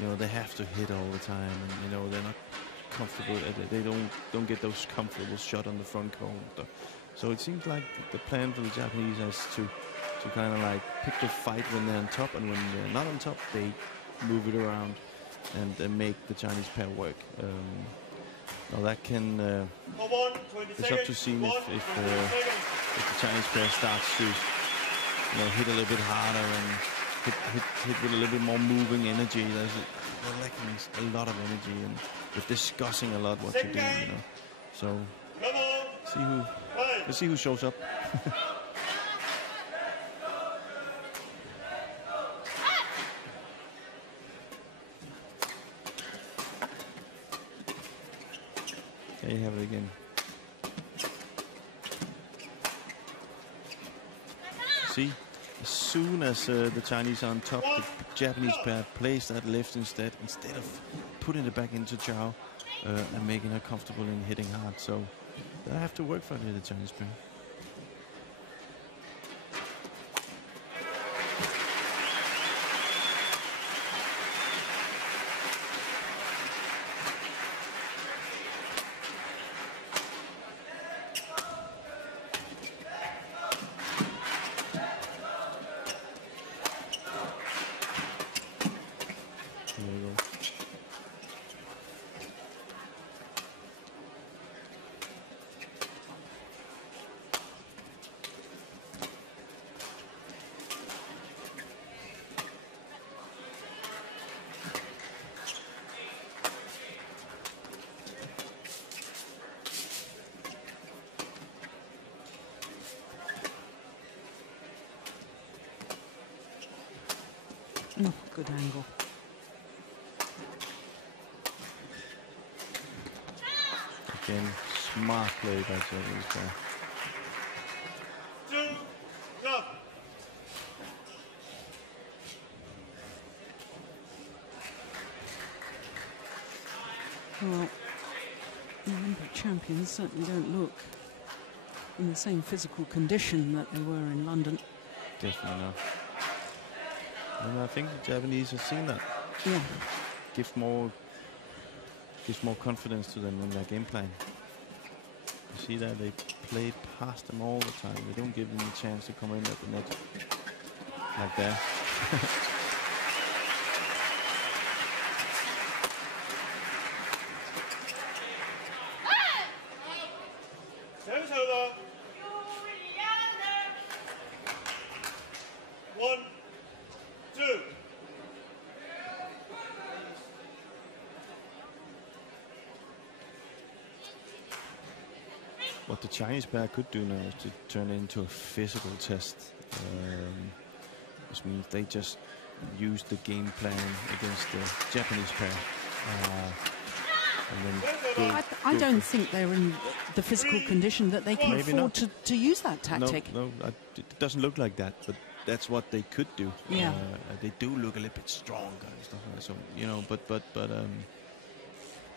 you know, they have to hit all the time, and you know they're not comfortable. They don't get those comfortable shot on the front corner. So it seems like the plan for the Japanese is to kind of like pick the fight when they're on top, and when they're not on top, they move it around and make the Chinese pair work. Now that can it's up to see if the Chinese pair starts to, you know, hit a little bit harder and hit with a little bit more moving energy. They're lacking a lot of energy, and they're discussing a lot what to do, you know. So let's see who shows up. There you have it again. See, as soon as the Chinese are on top, the Japanese pair plays that lift instead of putting it back into Zhao and making her comfortable in hitting hard. So they have to work for it, the Chinese pair. Oh, good angle. Again, smart play by Japanese pair. 2, go. Well, the Olympic champions certainly don't look in the same physical condition that they were in London. Definitely not. And I think the Japanese have seen that. Yeah. Gives more confidence to them in their game plan. You see that they play past them all the time. They don't give them a chance to come in at the net like that. Service over. 1, 2. What the Chinese pair could do now is to turn it into a physical test. Which means they just use the game plan against the Japanese pair. And then I don't think they're in the physical condition that they can Maybe afford not. to use that tactic. No, it doesn't look like that, but that's what they could do. Yeah. They do look a little bit stronger and stuff like that. So, you know, but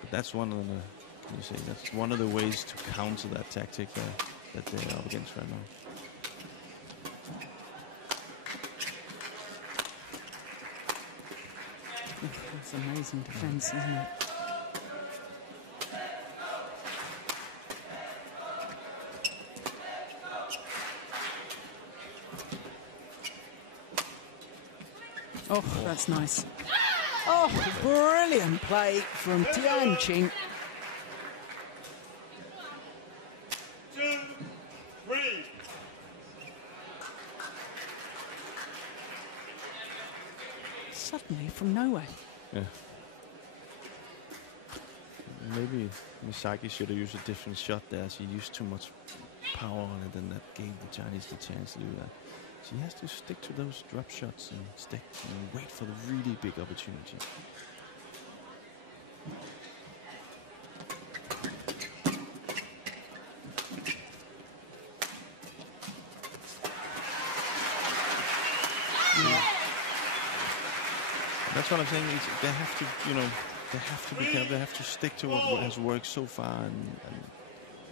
that's one of the, can you say, that's one of the ways to counter that tactic that they're up against right now. That's amazing defense, isn't it? Oh, that's nice. Oh, brilliant play from Tian Qing. 2, 3. Suddenly from nowhere. Yeah. Maybe Misaki should have used a different shot there. She used too much power on it, and that gave the Chinese the chance to do that. She has to stick to those drop shots and stick and wait for the really big opportunity. That's what I'm saying. They have to, they have to be careful. They have to stick to what has worked so far, and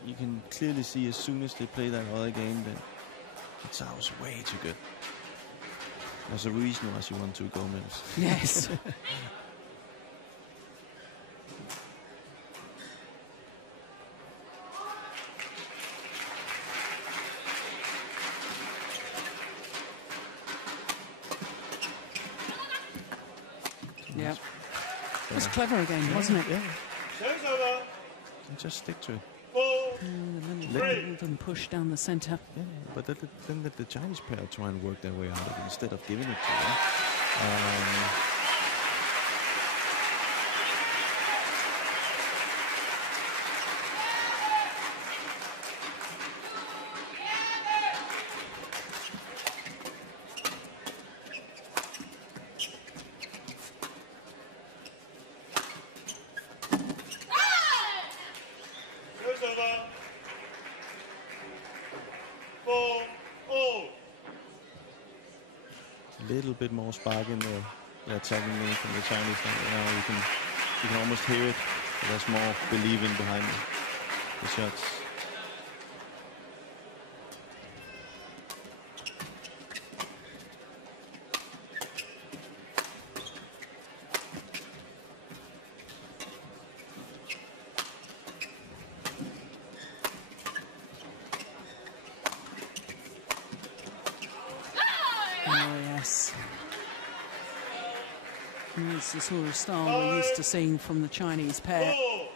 you can clearly see as soon as they play that other game, then it sounds way too good. There's a reason why she won 2 gold medals. Yes. Yeah. It was clever again, wasn't it? Yeah. Show's over. And just stick to it. 4, Let them push down the centre. Yeah, but then let the Chinese pair try and work their way out of it instead of giving it to them. show's over. 4, all. A little bit more spark in the attacking game from the Chinese. Now you can almost hear it. There's more believing behind the shots. Oh, yes. And it's the sort of style we're used to seeing from the Chinese pair. 4.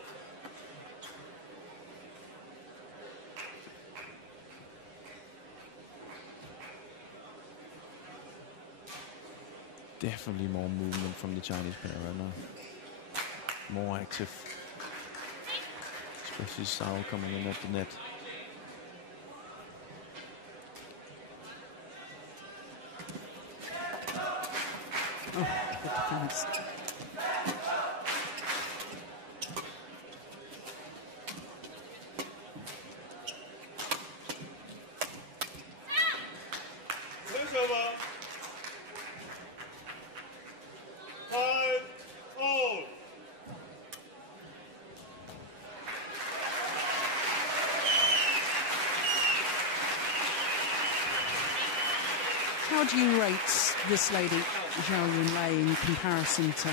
Definitely more movement from the Chinese pair right now. More active. Especially Zhao coming in at the net. Oh, good defence. Show's over. 5, all. How do you rate this lady, Zhao Yunlei, in comparison to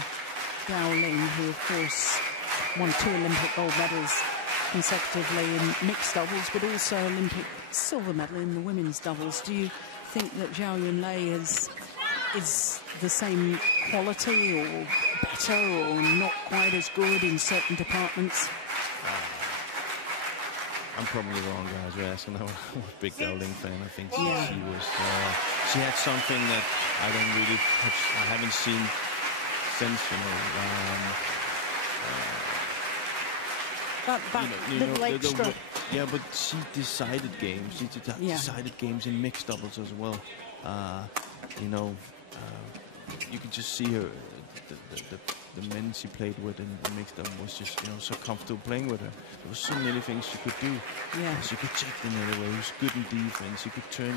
Gao Ling, who of course won 2 Olympic gold medals consecutively in mixed doubles, but also Olympic silver medal in the women's doubles? Do you think that Zhao Yunlei is the same quality or better or not quite as good in certain departments? I'm probably the wrong guy to ask, and I'm a big Gao Ling fan. I think Yeah. she was. She had something that I haven't seen since. That little extra. Yeah, but she decided games. She decided games in mixed doubles as well. You could just see her. The men she played with in mixed double was just so comfortable playing with her. There was so many things she could do. Yeah. She could take the net away. She was good in defense. She could turn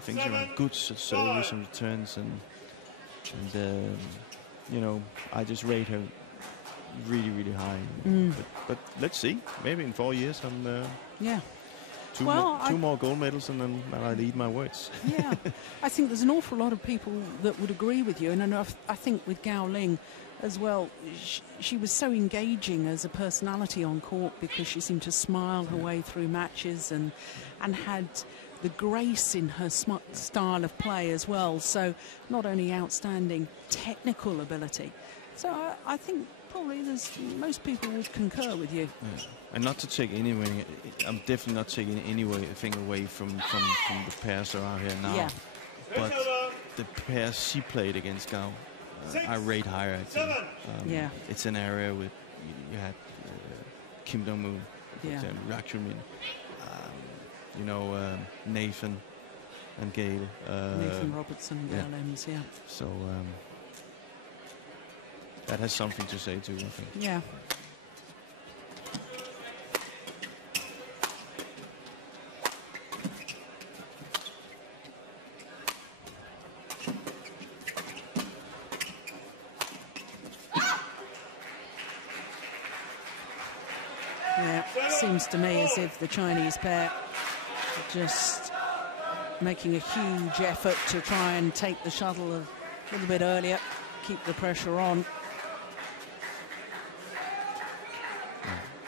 things around. Good service and returns, and I just rate her really, really high. But let's see. Maybe in 4 years I'm Yeah. two more gold medals, and then I'll eat my words. Yeah, I think there's an awful lot of people that would agree with you, and I think with Gao Ling as well, she was so engaging as a personality on court because she seemed to smile her way through matches and had the grace in her style of play as well. So not only outstanding technical ability. So I think probably most people would concur with you. Yeah. And not to take anything, I'm definitely not taking anything away from the pairs that are out here now. Yeah. But the pairs she played against Zhao, I rate higher actually. Yeah. It's an area with you had Kim Dong-moon, Yeah. Rakshumin, you know, Nathan and Gail. Nathan Robertson, yeah. LMs, yeah. So that has something to say too, I think. Yeah. Seems to me as if the Chinese pair are just making a huge effort to try and take the shuttle a little bit earlier, keep the pressure on.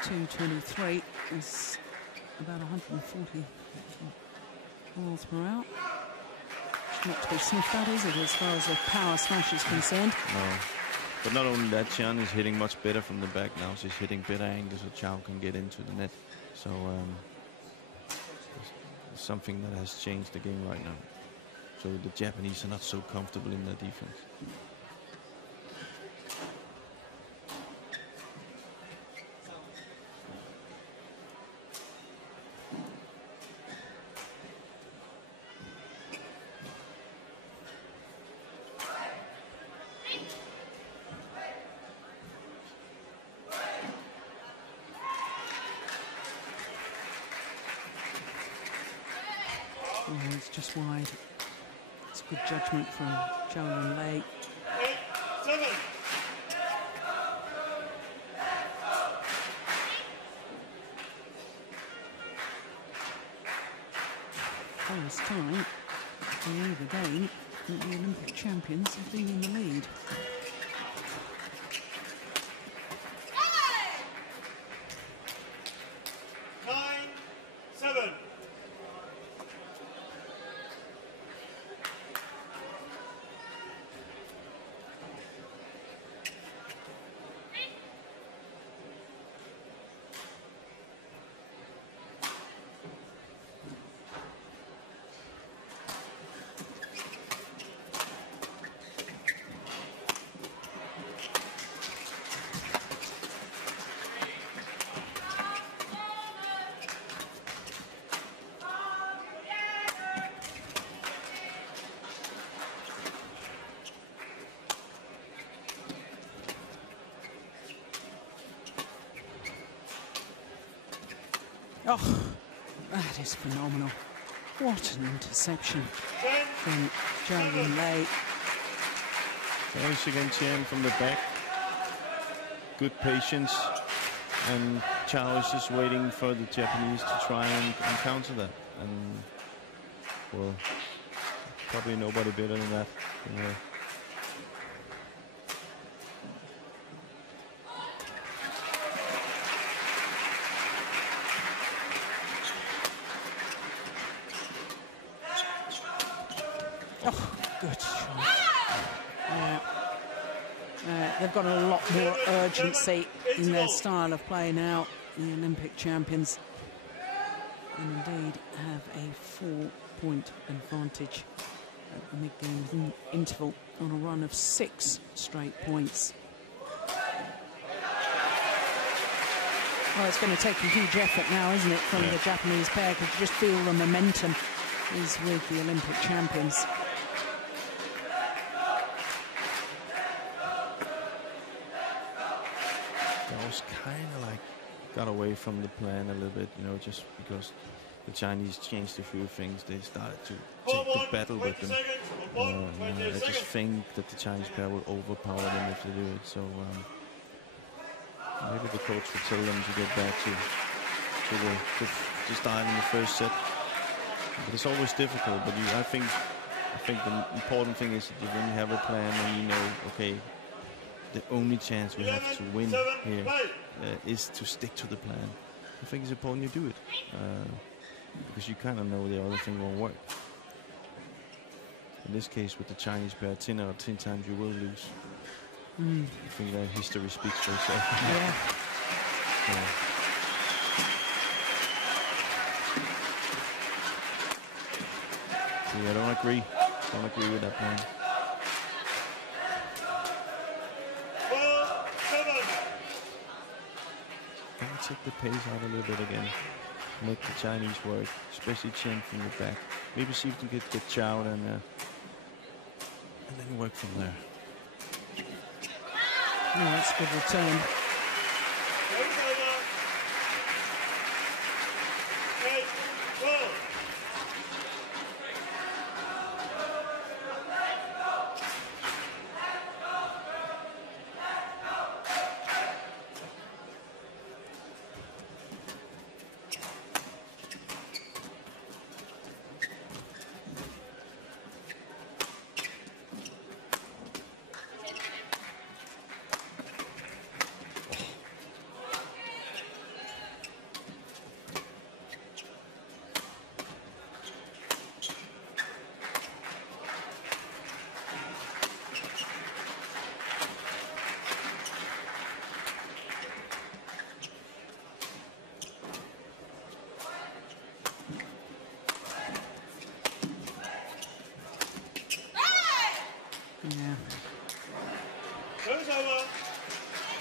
223 is about 140 miles per hour. Not to be sniffed at, is it, as far as the power smash is concerned? No. But not only that, Tian is hitting much better from the back now. She's hitting better angles so Zhao can get into the net. So it's something that has changed the game right now. So the Japanese are not so comfortable in their defense. It's just wide. It's good judgment from Zhao Yunlei. 7. First time in either game that the Olympic champions have been in the lead. Oh, that is phenomenal. What an interception from Zhao Yunlei. Once again, Tian from the back. Good patience. And Zhao is just waiting for the Japanese to try and counter that. And, well, probably nobody better than that. Yeah. Oh, good shot. They've got a lot more urgency in their style of play now, the Olympic champions, and indeed have a 4-point advantage at the mid-game interval on a run of 6 straight points. Well, it's going to take a huge effort now, isn't it, from the Japanese pair, because you just feel the momentum is with the Olympic champions. That was kind of like got away from the plan a little bit, you know, just because the Chinese changed a few things. They started to take the battle with them. I just think that the Chinese pair will overpower them if they do it. So maybe the coach will tell them to get back to start in the first set. But it's always difficult. But I think the important thing is that when you have a plan and you know, okay, the only chance we have to win here is to stick to the plan. I think it's important you do it. because you kind of know the other thing won't work. In this case, with the Chinese pair, 10 out of 10 times you will lose. I think that history speaks for itself. Yeah. Yeah, I don't agree. Don't agree with that plan. Can we take the pace out a little bit again? Make the Chinese work, especially Chen from the back. Maybe see if we can get Zhao and then work from there. Oh, that's a good return.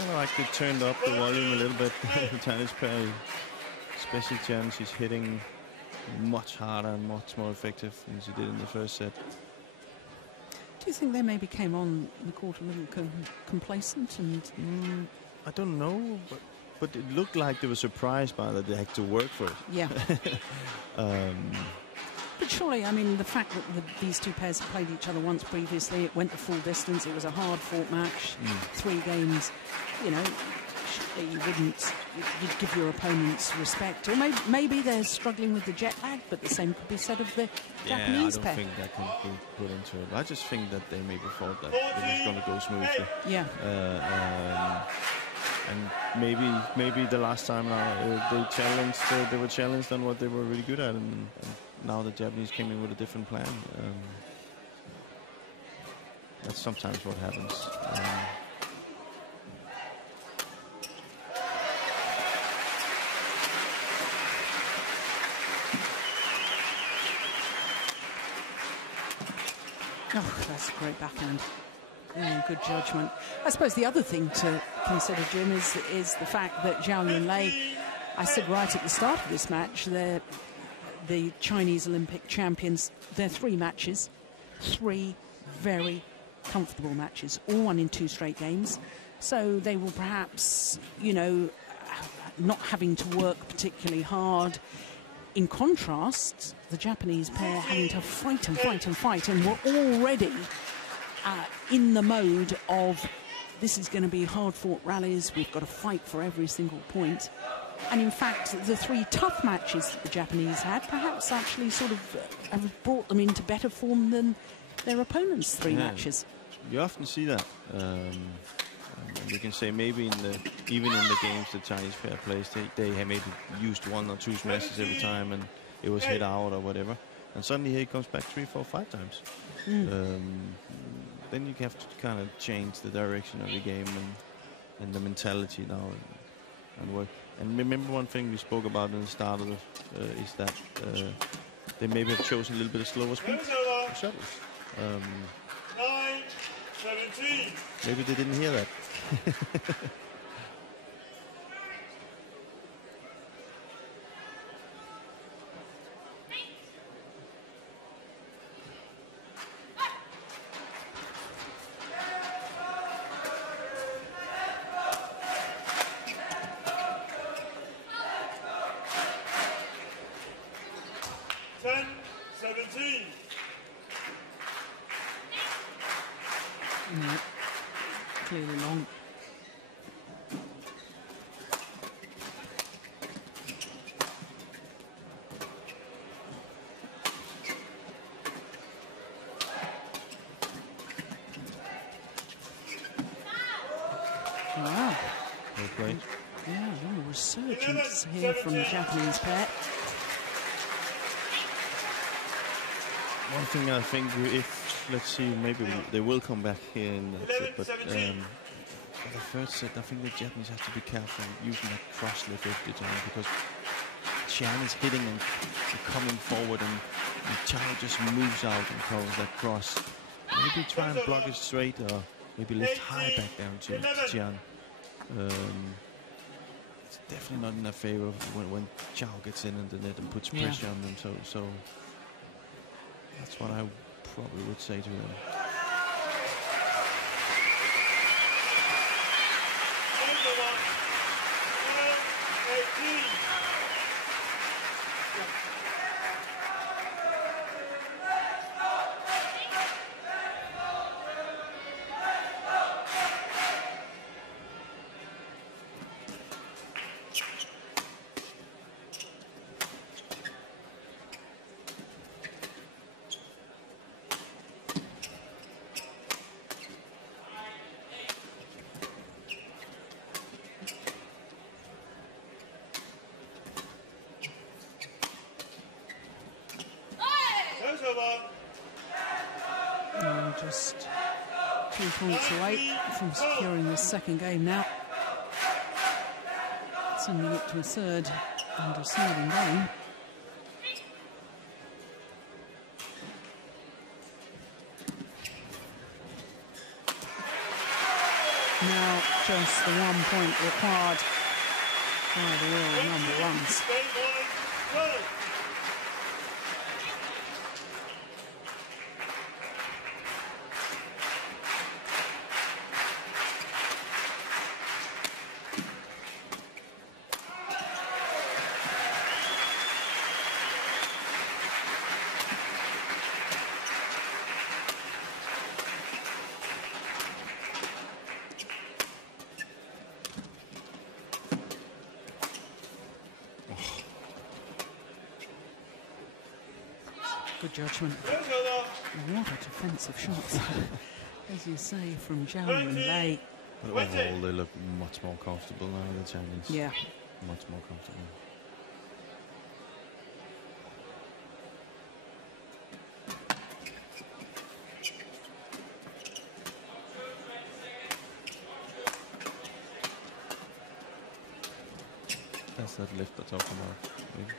I like they turned up the volume a little bit. The Chinese pair, especially Tian, she's hitting much harder and much more effective than she did in the first set. Do you think they maybe came on the court a little complacent? And I don't know, but it looked like they were surprised by that they had to work for it. Yeah. But surely, I mean, the fact that these two pairs have played each other once previously, it went the full distance, it was a hard-fought match, 3 games, you know, you'd give your opponents respect. Or maybe they're struggling with the jet lag, but the same could be said of the Japanese pair. I don't think that can be put into it. I just think that they maybe thought that it was going to go smoothly. Yeah. And maybe the last time they were challenged on what they were really good at, and now the Japanese came in with a different plan. That's sometimes what happens. Oh, that's a great backhand. Good judgment. I suppose the other thing to consider, Jim, is the fact that Zhao and Yunlei, I said right at the start of this match, they're the Chinese Olympic champions. They're 3 matches, 3 very comfortable matches, all won in 2 straight games. So they will perhaps, you know, not having to work particularly hard. In contrast, the Japanese pair having to fight and fight and fight, and were already in the mode of this is going to be hard-fought rallies, we've got to fight for every single point. And in fact, the 3 tough matches that the Japanese had perhaps actually sort of have brought them into better form than their opponents' 3 matches. You often see that. You can say maybe even in the games the Chinese pair plays, they have maybe used 1 or 2 smashes every time and it was hit out or whatever. And suddenly he comes back 3, 4, 5 times. Then you have to kind of change the direction of the game and the mentality now and work. And remember one thing we spoke about in the start of is that they maybe have chosen a little bit of slower speed for shuttles. 9-17. Maybe they didn't hear that. Clearly long. Wow. Okay. Yeah, a real resurgence here from the Japanese pair. one thing I think, if let's see, maybe they will come back here in that set, but for the first set, I think the Japanese have to be careful using that cross lift every time, because Tian is hitting and coming forward, and Zhao just moves out and covers that cross. Maybe try and block it straight, or maybe lift high back down to Tian. It's definitely not in their favor when Zhao gets in the net and puts pressure on them. So that's what I probably would say to them. Just 2 points away from securing the second game now. Sending it to a third and deciding game. Now just the 1 point required by the world number ones. Good judgment. What a defensive shot, as you say, from Zhao and Yunlei. But overall, they look much more comfortable now, the Chinese. Yeah. Much more comfortable. That's that lift they're talking about. Maybe.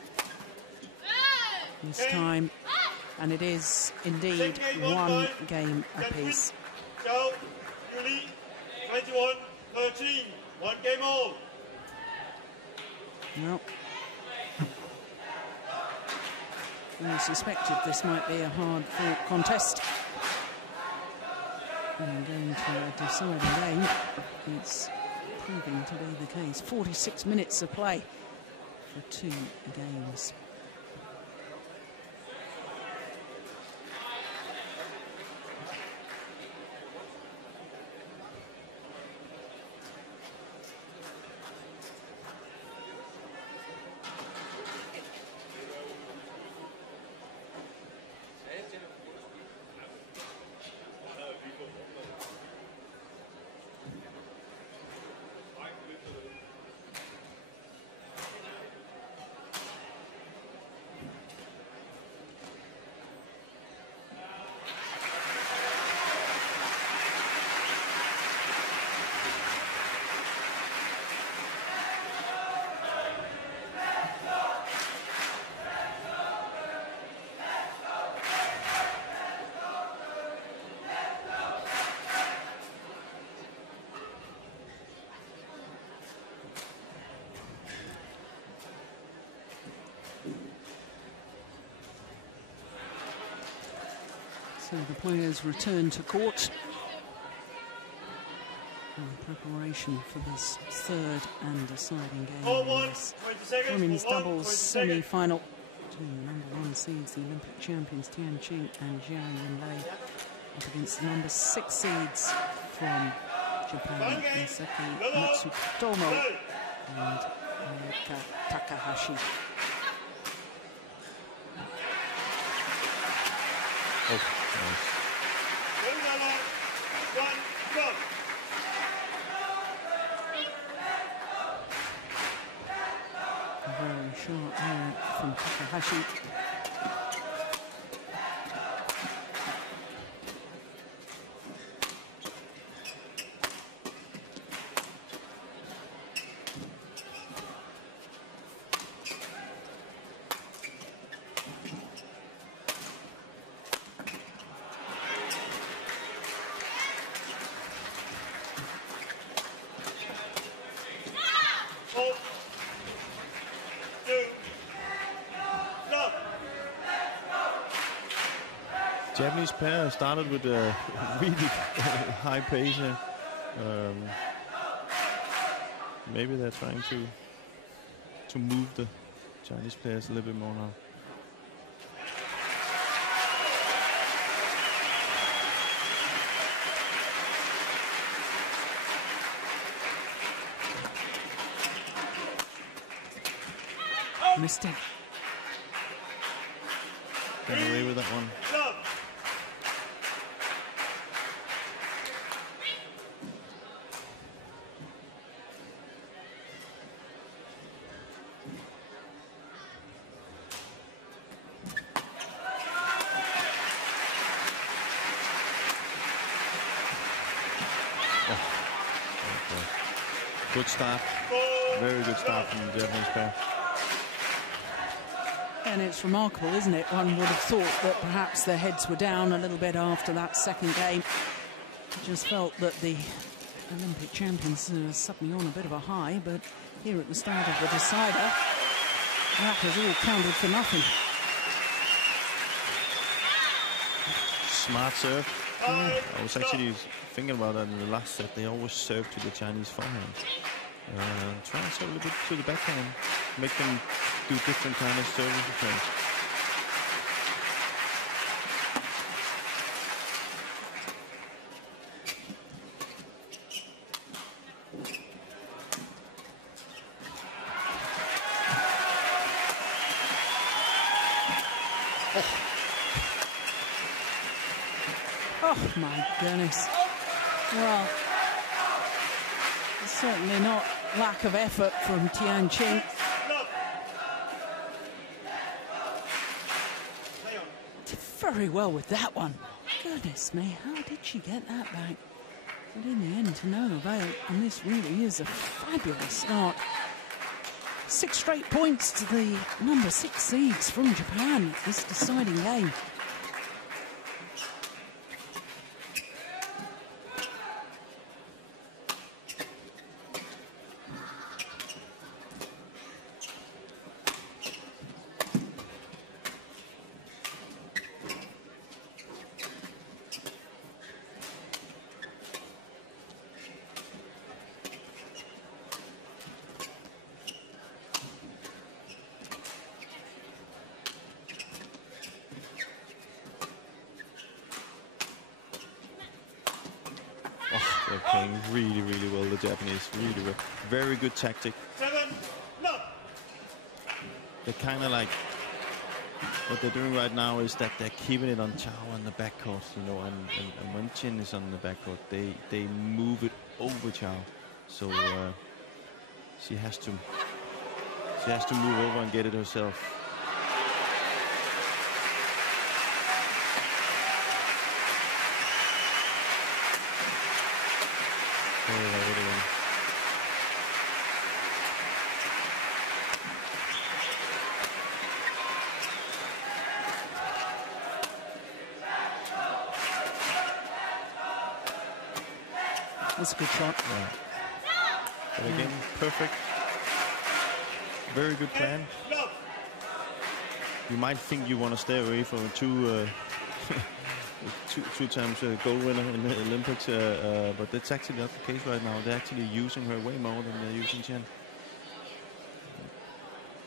This time, and it is indeed 1 game apiece. Zhao, Yunlei, 21-13, 1 game all. Well, we suspected this might be a hard-fought contest. And going to a deciding game, it's proving to be the case. 46 minutes of play for 2 games. So the players return to court in preparation for this third and deciding game in this women's doubles semi-final between the number 1 seeds, the Olympic champions Tian, Qing and Zhao Yunlei, up against the number 6 seeds from Japan, Misaki, Matsutomo and Ayaka Takahashi. Oh, nice. A very short error from Takahashi. Japanese pair started with a really high pace here. Maybe they're trying to move the Chinese players a little bit more now. Missed it. Got away with that one. Good start. Very good start from the Japanese pair. And it's remarkable, isn't it? One would have thought that perhaps their heads were down a little bit after that second game. I just felt that the Olympic champions suddenly on a bit of a high, but here at the start of the decider, that has all counted for nothing. Smart serve. I was actually thinking about that in the last set. They always serve to the Chinese forehand. Try and serve a little bit to the backhand. Make them do different kind of service returns. Oh my goodness. Well, certainly not lack of effort from Tian Qing. Did very well with that one. Goodness me, how did she get that back? But in the end, to no avail, and this really is a fabulous start. 6 straight points to the number 6 seeds from Japan, this deciding game. They're playing really, really well, the Japanese. Really well. Very good tactic. They're kind of like, what they're doing right now is that they're keeping it on Zhao on the backcourt, you know, and when Chin is on the backcourt, they move it over Zhao. So she has to move over and get it herself. That's a good shot. Yeah. But again, perfect. Very good plan. You might think you want to stay away from two times gold winner in the Olympics, but that's actually not the case right now. They're actually using her way more than they're using Jan.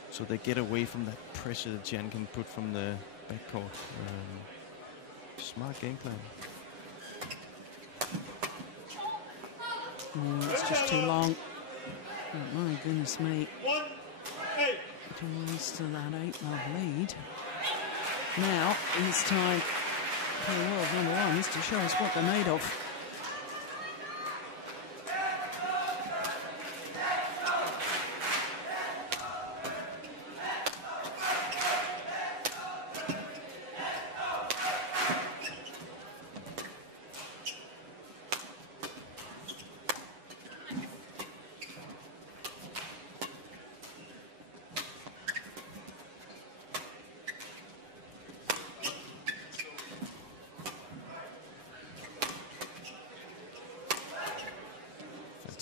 So they get away from that pressure that Jan can put from the backcourt. Smart game plan. It's just too long. Oh, my goodness me. Towards to that 8-love lead. Now it's time for the world number 1 to show us what they're made of.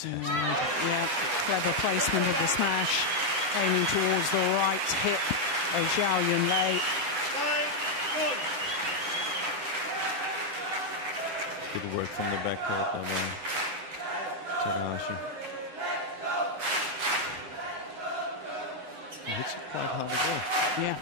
Yeah, clever placement of the smash, aiming towards the right hip of Zhao Yunlei. Good work from the backcourt by Takahashi. He hits it quite hard as well. Yeah.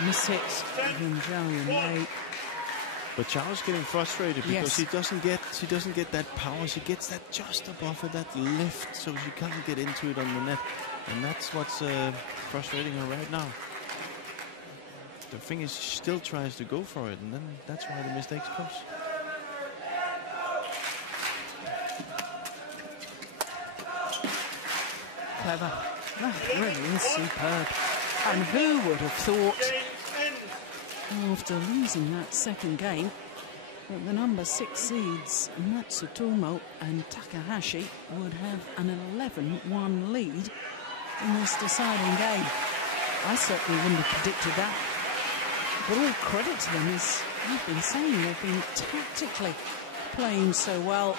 Miss hit from Zhao Yunlei. But Zhao's getting frustrated because Yes. she doesn't get that power. She gets that just above her, that lift, so she can't get into it on the net, and that's what's frustrating her right now. The thing is, she still tries to go for it, and then that's why the mistakes comes. Clever. That really is superb. And who would have thought, after losing that second game, that the number 6 seeds Matsutomo and Takahashi would have an 11-1 lead in this deciding game? I certainly wouldn't have predicted that. But all credit to them, as I've been saying, they've been tactically playing so well.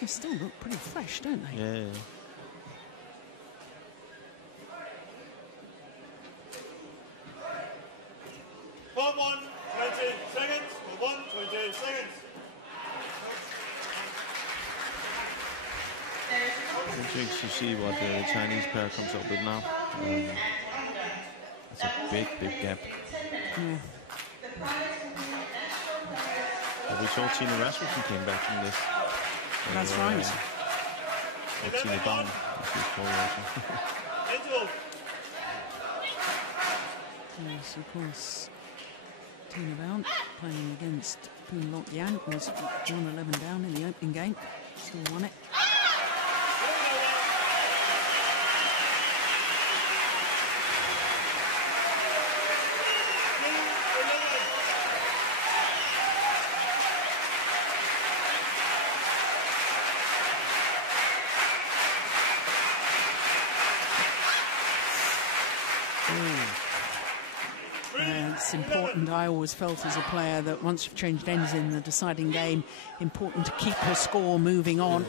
They still look pretty fresh, don't they? Yeah. For 120 seconds. For 120 seconds. Interesting to see what the Chinese pair comes up with now. It's a big gap. Yeah. But we saw Tina Rasmussen came back from this. That's right. Tina Baum, she's called also. Interval. Yes, of course. Tina Baum playing against Boon Yan was 1-11 down in the opening game. Still won it. It's important, I always felt as a player, that once you've changed ends in the deciding game, important to keep her score moving on.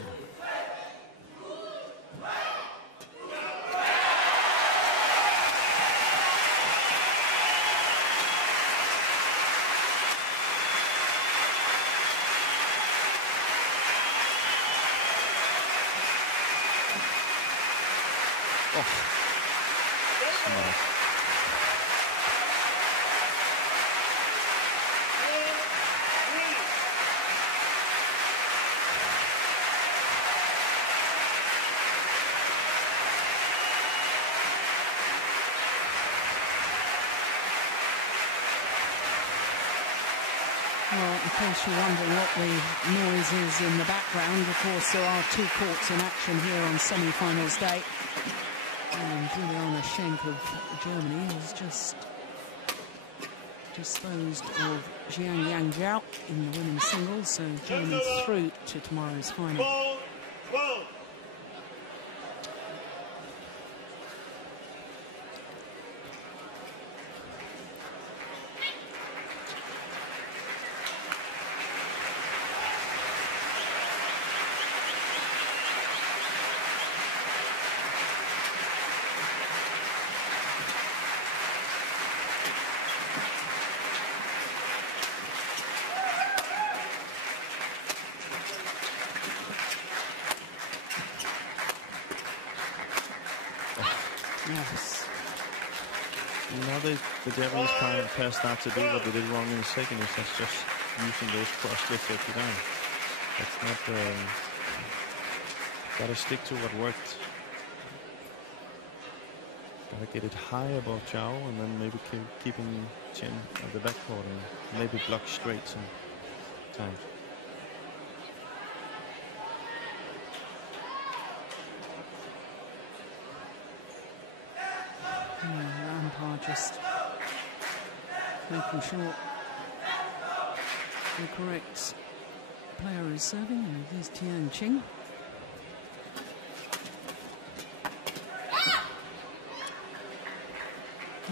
Well, in case you're wondering what the noise is in the background, of course there are 2 courts in action here on semi-finals day. And Juliana Schenk of Germany has just disposed of Zhao in the women's singles, so Germany through to tomorrow's final. 12. Yes. Now the Japanese pair start to do what they did wrong in the second, is that's just using those cross lifts every time. That's not gotta stick to what worked. Gotta get it high above Zhao and then maybe keep him chin at the backcourt and maybe block straight sometimes. Rampart just making sure The correct player is serving, and it is Tian Qing.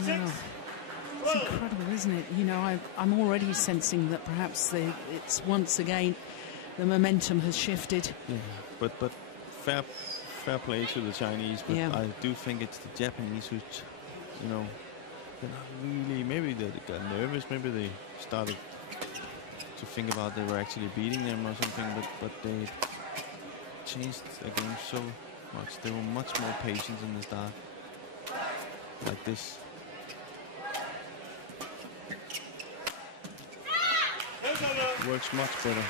Wow. It's incredible, isn't it? You know, I'm already sensing that perhaps it's once again the momentum has shifted. Yeah, but fair play to the Chinese, but I do think it's the Japanese who, you know, they're not really. Maybe they got nervous. Maybe they started to think about they were actually beating them or something. But they changed the game so much. They were much more patient in the start, like this. Works much better.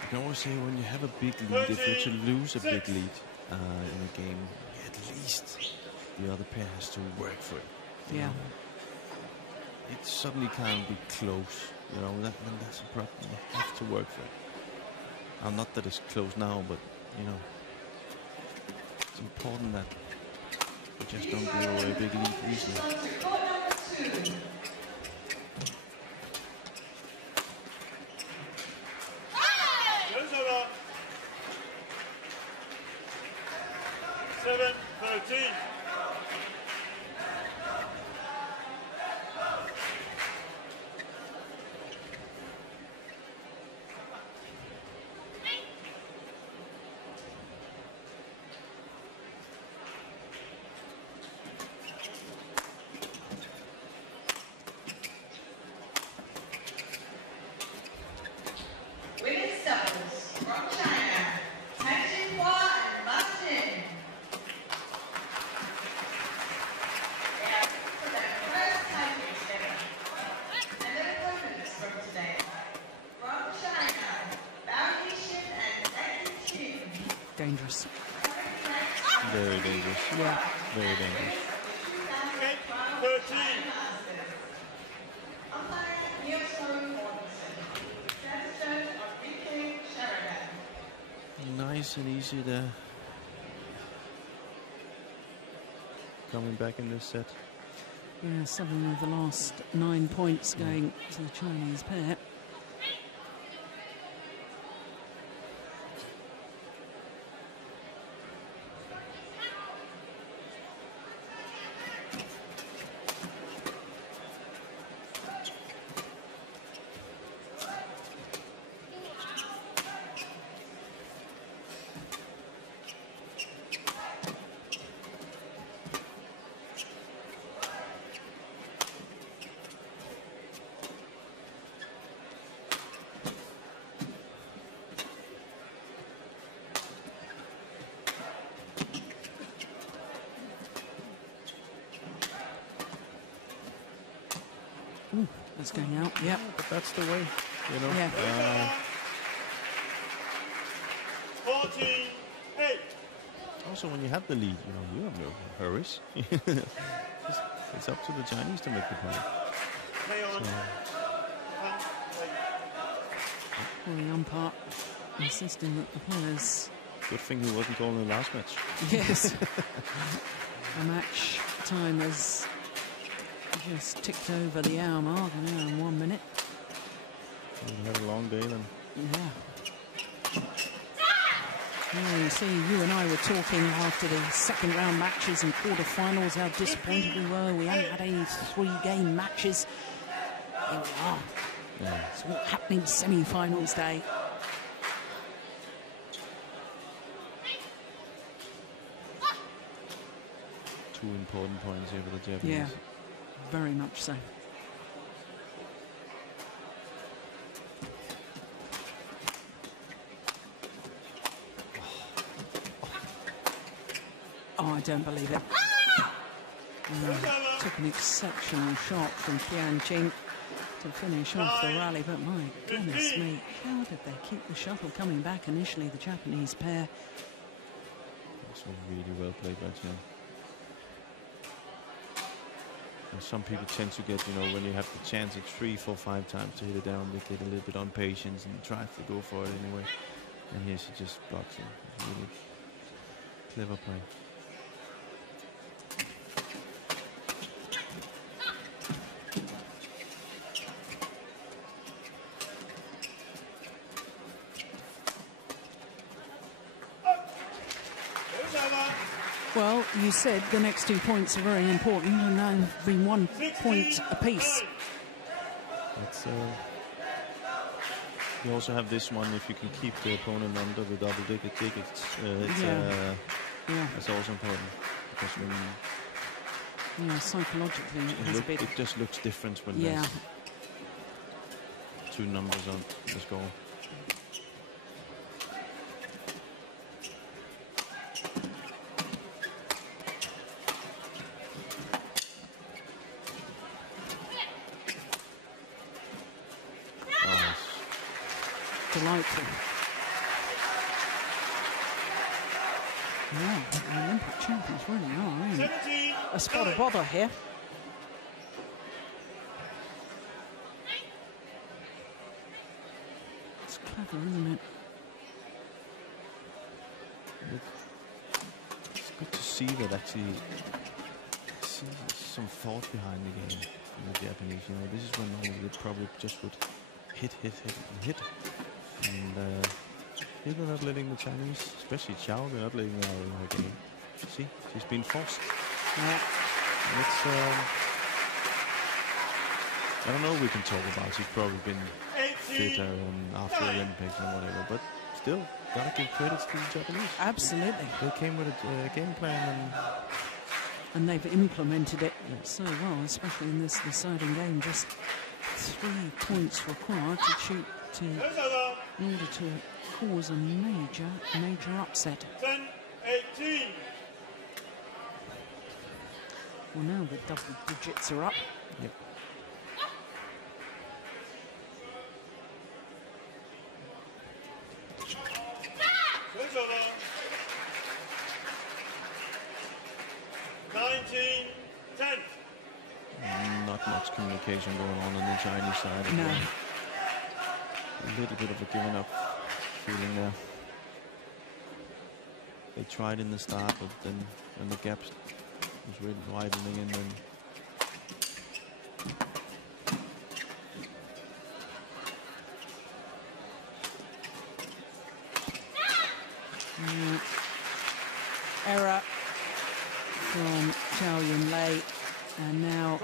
You can always say when you have a big lead, if you're to lose a big lead in a game, at least the other pair has to work for it. You know? It suddenly can't be close. You know, that's a problem. You have to work for it. Not that it's close now, but you know, it's important that you just don't give away a big lead easily. Dangerous. Very dangerous. Yeah. Very dangerous. 13. Nice and easy there. Coming back in this set. Yeah, 7 of the last 9 points going to the Chinese pair. Ooh, that's going out, yeah. But that's the way, you know. Yeah. 14-8. Also, when you have the lead, you know, you have no hurries. It's up to the Chinese to make the point. Well, the umpire insisting that the players... Good thing he wasn't calling the last match. Yes. The match time has just ticked over the hour mark, an hour and 1 minute. We had a long day then. Yeah. Well, you see, you and I were talking after the second round matches and quarterfinals how disappointed we were. We hadn't had any 3-game matches. Here we are. Yeah. It's all happening semi-finals day. Two important points here for the Japanese. Yeah, very much so. Oh, I don't believe it. Took an exceptional shot from Tian Qing to finish off the rally, but my goodness me, how did they keep the shuttle coming back initially, the Japanese pair? Also really well played by Tian. And some people tend to get, you know, when you have the chance at 3, 4, 5 times to hit it down, they get a little bit impatient and try to go for it anyway. And here she just blocks it. Really clever play. you said, the next 2 points are very important, and they've been 1 point apiece. You also have this one, if you can keep the opponent under the double digits. It's also important, because when psychologically it just looks different when there's 2 numbers on the score. Delightful. Yeah, the Olympic champions really are in a spot of bother here. It's clever, isn't it? It's good to see that actually some thought behind the game from the Japanese. You know, this is when they probably just would hit. And they're not letting the Chinese, especially Zhao, they're not letting her game. See, she's been forced. Yeah. It's, I don't know if we can talk about, she's probably been fitter after the Olympics and whatever, but still, gotta give credits to the Japanese. Absolutely. They came with a game plan and they've implemented it so well, especially in this deciding game. Just 3 points required to shoot in order to cause a major upset. 10-18. Well, now the double digits are up. Yep. Switch over. 19-10. Not much communication going on the Chinese side. No. A little bit of a giving up feeling there. They tried in the start, but then when the gap was really widening, and then error from Zhao Yunlei, and now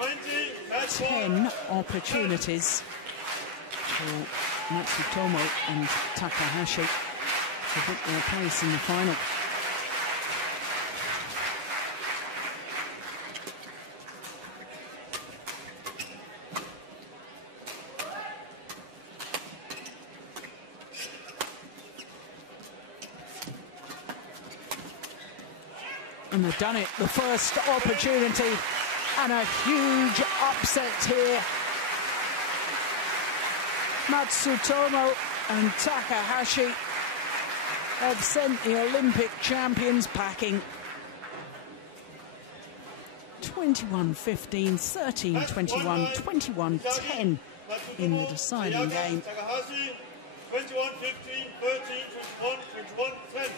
10 opportunities for Matsutomo and Takahashi to book their place in the final. And they've done it, the first opportunity, and a huge upset here. Matsutomo and Takahashi have sent the Olympic champions packing. 21-15, 13-21, 21-10 in the deciding game. 21-15, 13-21, 21-10.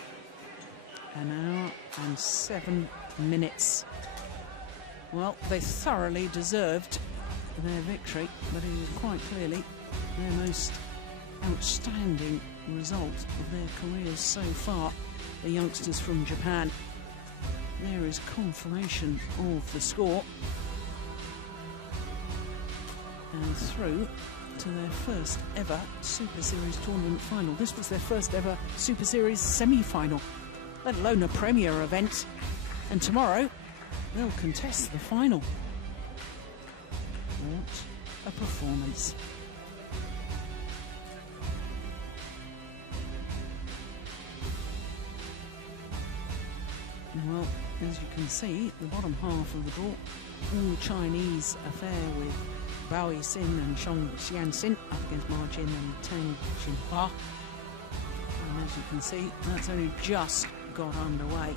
An hour and 7 minutes. Well, they thoroughly deserved their victory, but it was quite clearly their most outstanding result of their careers so far, the youngsters from Japan. There is confirmation of the score, and through to their first ever Super Series tournament final. This was their first ever Super Series semi-final, let alone a premier event, and tomorrow they'll contest the final. What a performance. Well, as you can see, the bottom half of the draw, all Chinese affair with Bao Xin and Chong Wei up against Ma Jin and Tang Xinhua. And as you can see, that's only just got underway.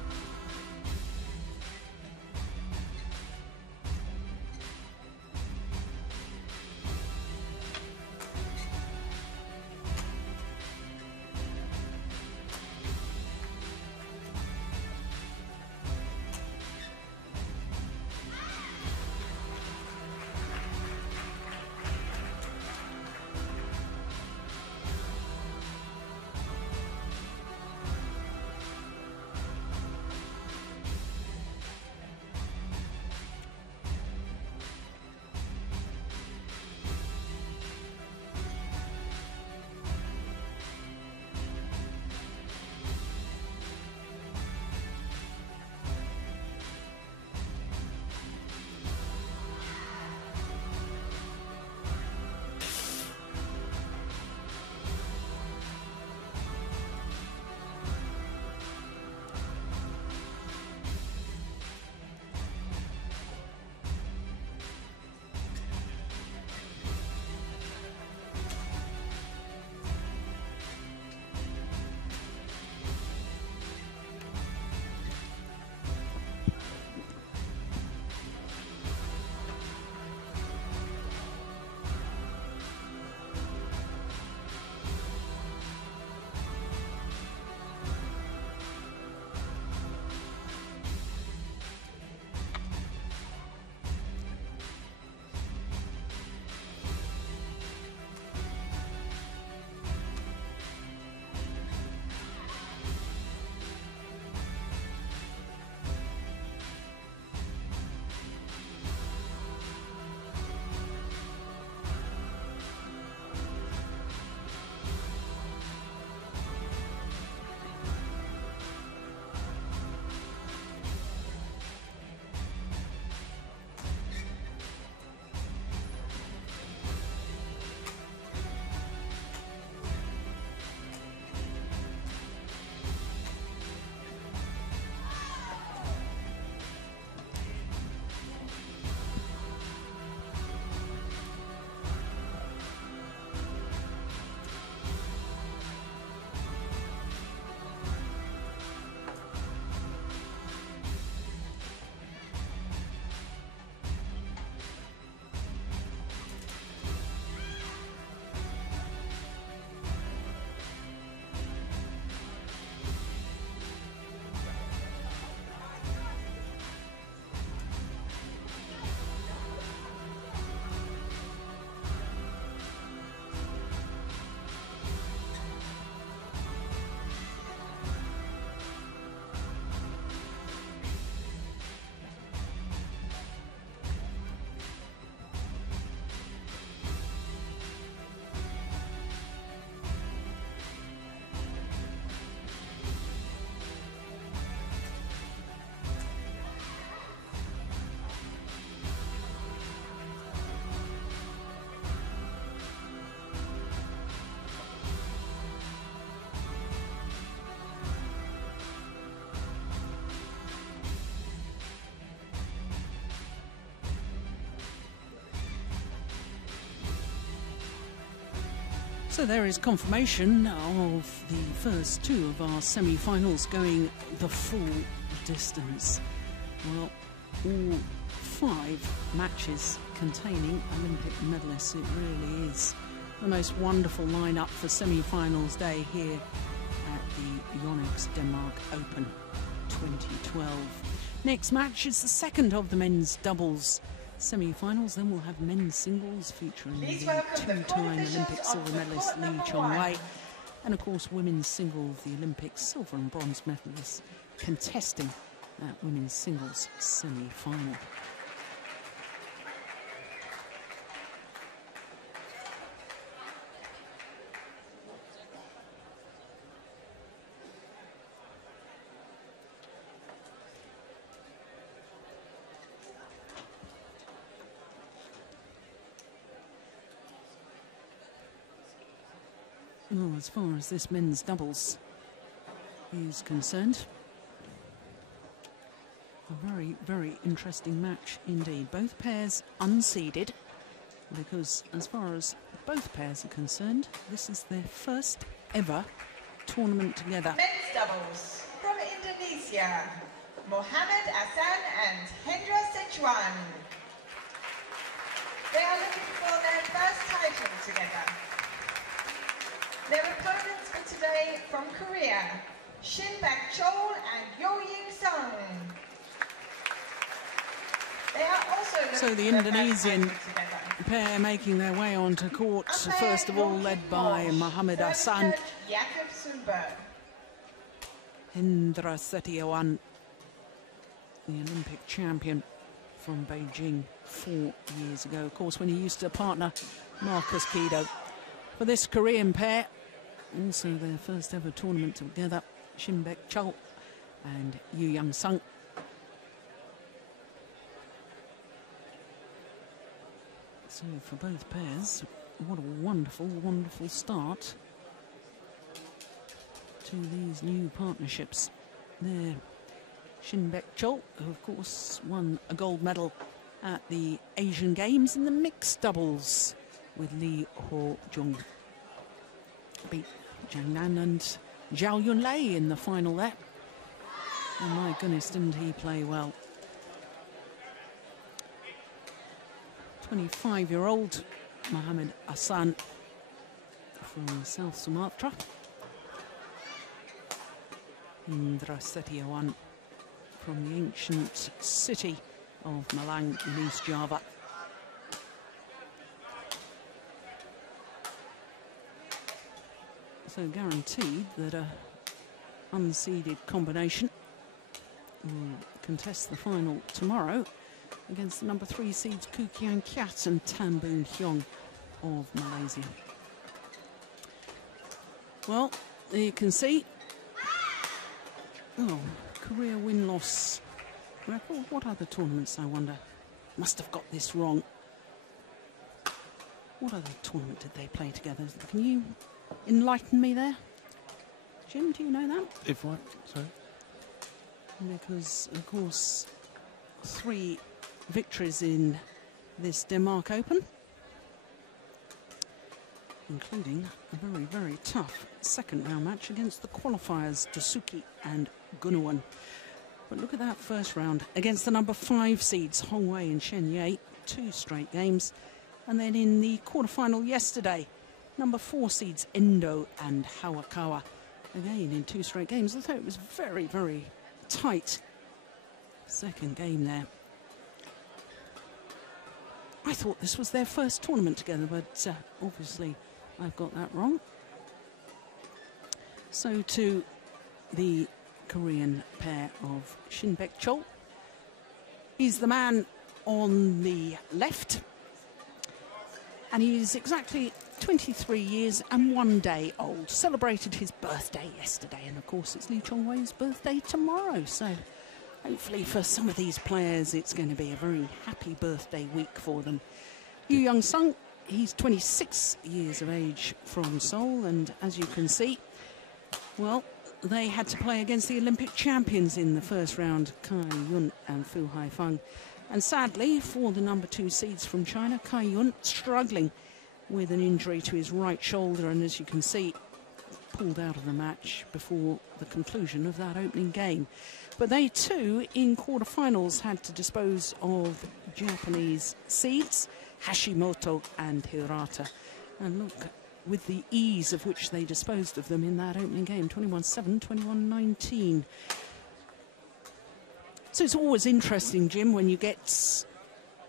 So there is confirmation of the first two of our semi-finals going the full distance. Well, all 5 matches containing Olympic medalists. It really is the most wonderful lineup for semi-finals day here at the Yonex Denmark Open 2012. Next match is the second of the men's doubles semi-finals. Then we'll have men's singles featuring the 2-time Olympic silver medalist Chong Wei, and of course women's singles, the Olympic silver and bronze medalists contesting that women's singles semi-final. Well, as far as this men's doubles is concerned, a very, very interesting match indeed. Both pairs unseeded, because as far as both pairs are concerned, this is their first ever tournament together. Men's doubles from Indonesia, Mohammad, Ahsan and Hendra Setiawan. They are looking for their first title together. Their opponents for today from Korea, Shin, Cheol and Yeon. They are also looking so the Indonesian pair making their way onto court, first of all led by Mohammad Ahsan. Hendra Setiawan, the Olympic champion from Beijing 4 years ago, of course, when he used to partner Marcus Kido. For this Korean pair, also their first ever tournament together, Shin Cheol and Yoon. So for both pairs, what a wonderful, wonderful start to these new partnerships. There, Shin Cheol, who of course won a gold medal at the Asian Games in the mixed doubles with Lee Ho Jung. Beat Zhang Nan and Zhao Yunlei in the final there. Oh my goodness, didn't he play well. 25-year-old Mohammad Ahsan from South Sumatra. Hendra Setiawan from the ancient city of Malang in East Java. So guaranteed that a unseeded combination will contest the final tomorrow against the number 3 seeds Kien Keat and Boon Heong of Malaysia. Well, you can see, oh, Korea win-loss record. What other tournaments, I wonder? Must have got this wrong. What other tournament did they play together? Can you enlighten me there? Jim, do you know that? If what? Sorry? Because, of course, 3 victories in this Denmark Open, including a very, very tough second round match against the qualifiers Dasuki and Gunawan. But look at that first round against the number 5 seeds Chong Wei and Shin, 2 straight games. And then in the quarterfinal yesterday, number 4 seeds Endo and Ayaka, again in 2 straight games. I thought it was very, very tight second game there. I thought this was their first tournament together, but obviously I've got that wrong. So to the Korean pair of Shin Cheol. He's the man on the left, and he's exactly 23 years and 1 day old. Celebrated his birthday yesterday, and of course it's Lee Chong Wei's birthday tomorrow, so hopefully for some of these players it's going to be a very happy birthday week for them. Yoon, he's 26 years of age from Seoul, and as you can see, well, they had to play against the Olympic champions in the first round, Kai Yun and Fu Haifeng. And sadly, for the number 2 seeds from China, Kai Yun struggling with an injury to his right shoulder, and as you can see, pulled out of the match before the conclusion of that opening game. But they too, in quarterfinals, had to dispose of Japanese seeds, Hashimoto and Hirata. And look, with the ease of which they disposed of them in that opening game, 21-7, 21-19. So it's always interesting, Jim, when you get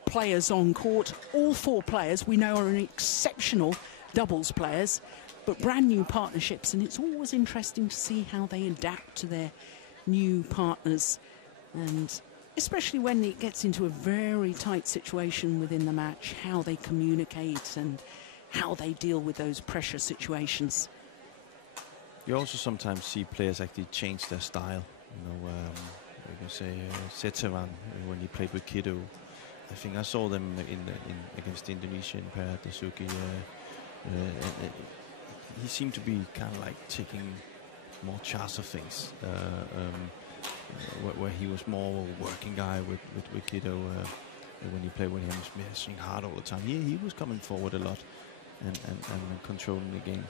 players on court. All four players we know are exceptional doubles players, but brand new partnerships, and it's always interesting to see how they adapt to their new partners, and especially when it gets into a very tight situation within the match, how they communicate and how they deal with those pressure situations. You also sometimes see players actually change their style. You know, you can say Setiawan, when he played with Kido. I think I saw them against the Indonesian pair at the Suki. He seemed to be kind of like taking more charge of things, where he was more a working guy with Kido. When he played with him, smashing hard all the time. He was coming forward a lot and controlling the game.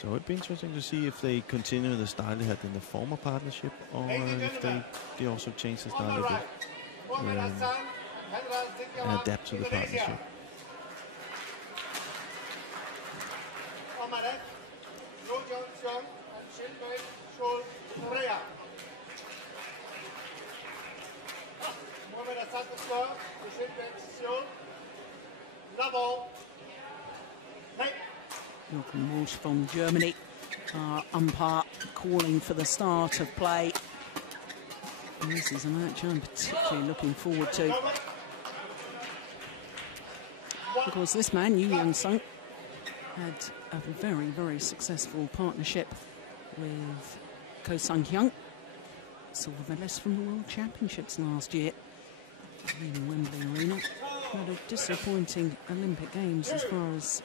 So it'd be interesting to see if they continue the style they had in the former partnership, or if they also change the style a bit and adapt to the partnership. Jochen Walsh from Germany, our umpire, calling for the start of play. And this is a match I'm particularly looking forward to, because this man, Yoon had a very, very successful partnership with Ko Sang-hyun, silver medalist from the World Championships last year in Wembley Arena. Had a disappointing Olympic Games as far as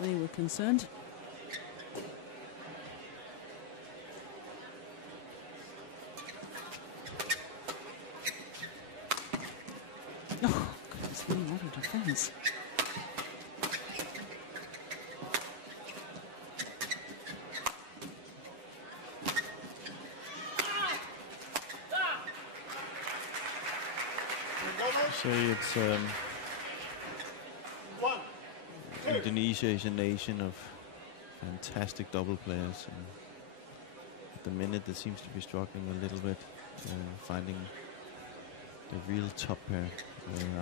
they were concerned. Oh, goodness me, what a defence. So it's Indonesia is a nation of fantastic double players, and at the minute it seems to be struggling a little bit, finding the real top pair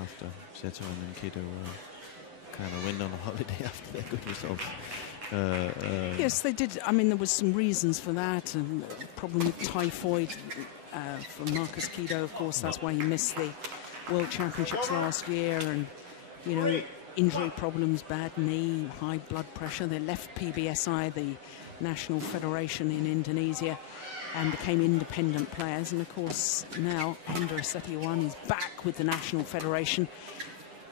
after Setiawan and Kido kind of went on a holiday after their good results. Yes, they did. I mean, there was some reasons for that, and problem with typhoid for Marcus Kido, of course. That's why he missed the World Championships last year, and you know, injury problems, bad knee, high blood pressure. They left PBSI, the national federation in Indonesia, and became independent players. And of course now Hendra Setiawan is back with the national federation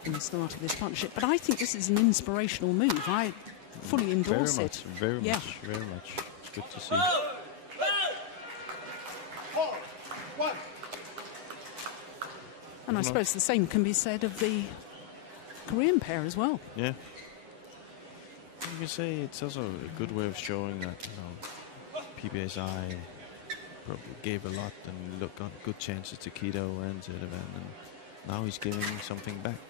in the start of this partnership. But I think this is an inspirational move. I fully endorse it. Very much. It's good to see. And I suppose the same can be said of the Korean pair as well. Yeah. You can say it's also a good way of showing that, you know, PBSI probably gave a lot and got good chances to Kido and Setiawan, and now he's giving something back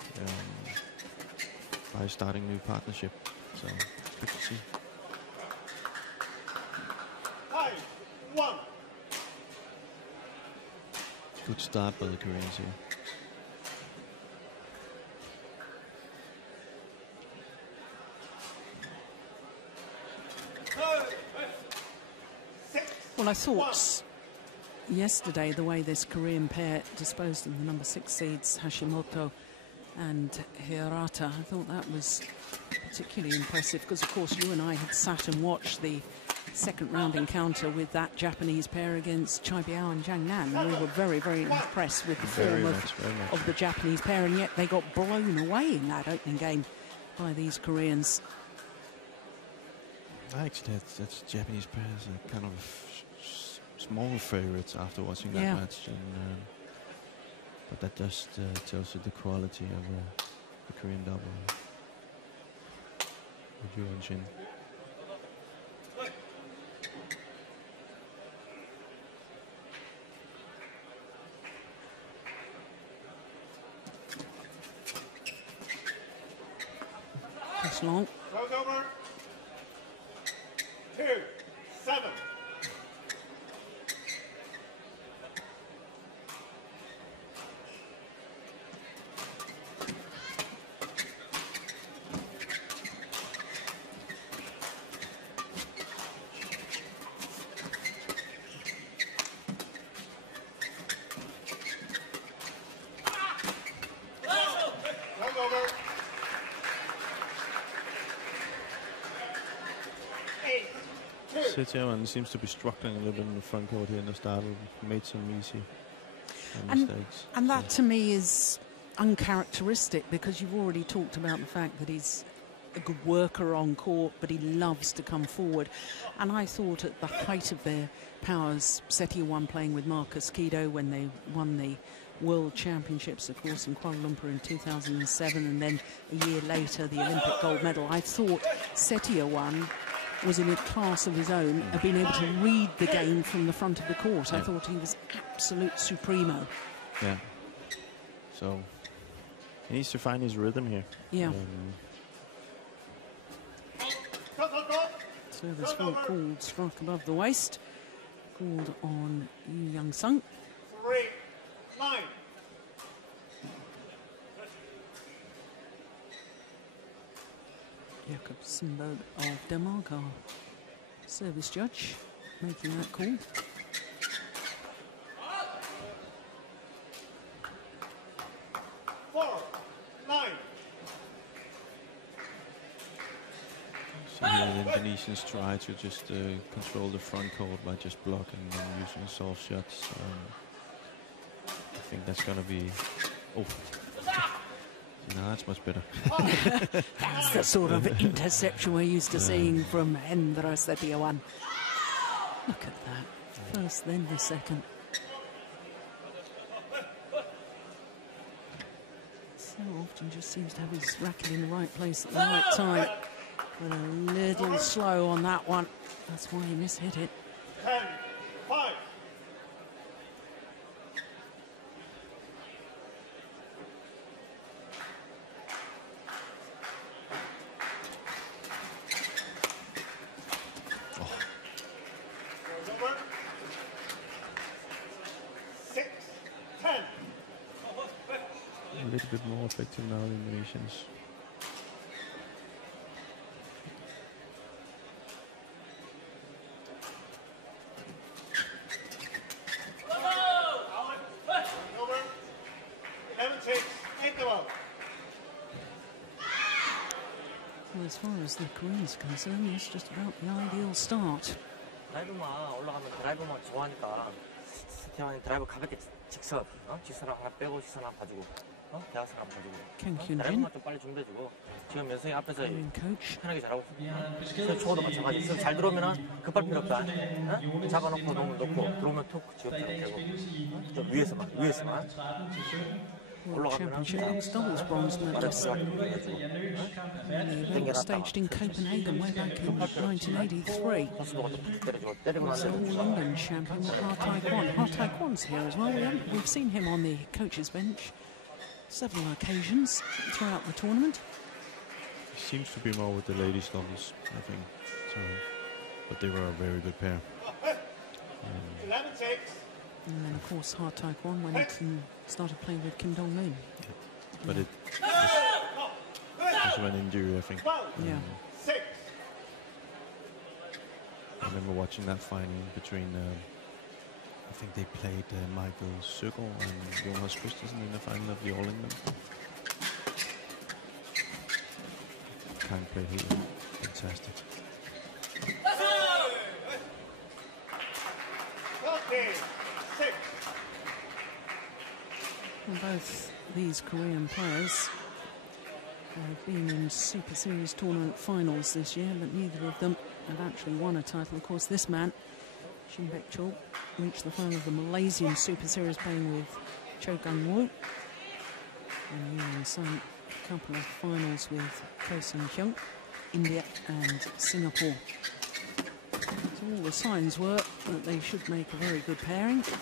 by starting new partnership. So it's good to see. Good start by the Koreans here. Well, I thought yesterday the way this Korean pair disposed of the number 6 seeds, Hashimoto and Hirata, I thought that was particularly impressive, because of course you and I had sat and watched the second round encounter with that Japanese pair against Chai Biao and Zhang Nan, and we were very, very impressed with the form of the Japanese pair, and yet they got blown away in that opening game by these Koreans. Actually, that's Japanese players are kind of small favorites after watching that match, and but that just tells you the quality the Korean double with Yu and Shin. That's long. Throws over. 2, 7. Setiawan seems to be struggling a little bit in the front court here in the start. Made some easy mistakes. And that to me is uncharacteristic, because you've already talked about the fact that he's a good worker on court, but he loves to come forward. And I thought at the height of their powers, Setiawan playing with Marcus Kido when they won the World Championships, of course, in Kuala Lumpur in 2007, and then a year later the Olympic gold medal. I thought Setiawan was in a class of his own, of being able to read the game from the front of the court. I thought he was absolute supremo. Yeah. So he needs to find his rhythm here. Yeah. Service fault called, struck above the waist, called on Yu Young Sung. 3, 9. Jakob Sundberg of Denmark, our service judge, making that call. So here the Indonesians try to just control the front court by just blocking and using soft shots. I think that's going to be... Oh. No, that's much better. That's the sort of interception we're used to seeing from Hendra Setiawan. Look at that. First, then the second. So often just seems to have his racket in the right place at the right time. But a little slow on that one. That's why he mishit it. 10, 5. A little bit more effective now than the Indonesians. Well, as far as the Koreans are concerned, it's just about the ideal start. 드라이브만 올라가면 드라이브만 좋아하니까 스티아완이 드라이브 가볍게 직선, 직선 하나 빼고 직선 하나 봐주고, 대각선 하나 봐주고, 드라이브만 좀 빨리 준비해주고. 지금 면성이 앞에서 편하게 잘하고 있어. 초도 마찬가지. 잘 들어오면은 급할 필요 없다. 잡아놓고 놓고 들어오면 톡 지역대로 되고. 좀 위에서만. World Championship mixed doubles bronze medalist. Staged in Copenhagen way back in 1983. Also London champion Ha Tai Kwon. Ha Tai Kwon's here as well. We've seen him on the coach's bench several occasions throughout the tournament. He seems to be more with the ladies' doubles, I think. So, but they were a very good pair. 11 takes. And then, of course, Ha Tai Kwon when he started playing with Kim Dong-moon. But it was an injury, I think. Yeah. I remember watching that final between, I think they played Michael Søgaard and Jonas Christensen in the final of the All England. Can't play here. Fantastic. Both these Korean players have been in Super Series tournament finals this year, but neither of them have actually won a title. Of course, this man, Shin Cheol, reached the final of the Malaysian Super Series playing with Cho Gung Woo. And Yeon Sun couple of finals with Heong, India and Singapore. So all the signs were that they should make a very good pairing. See,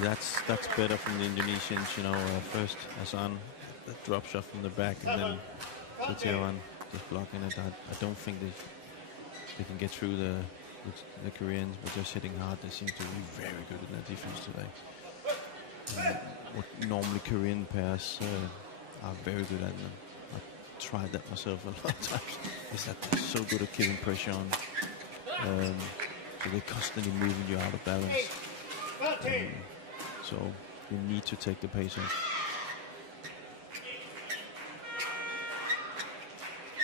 that's better from the Indonesians, you know. First Ahsan, the drop shot from the back, and then Setiawan just blocking it. I don't think they can get through the Koreans, but just hitting hard. They seem to be very good in their defense today. What normally Korean pairs are very good at them. I've tried that myself a lot of times. Is that they're so good at keeping pressure on. So they're constantly moving you out of balance. So you need to take the pace off.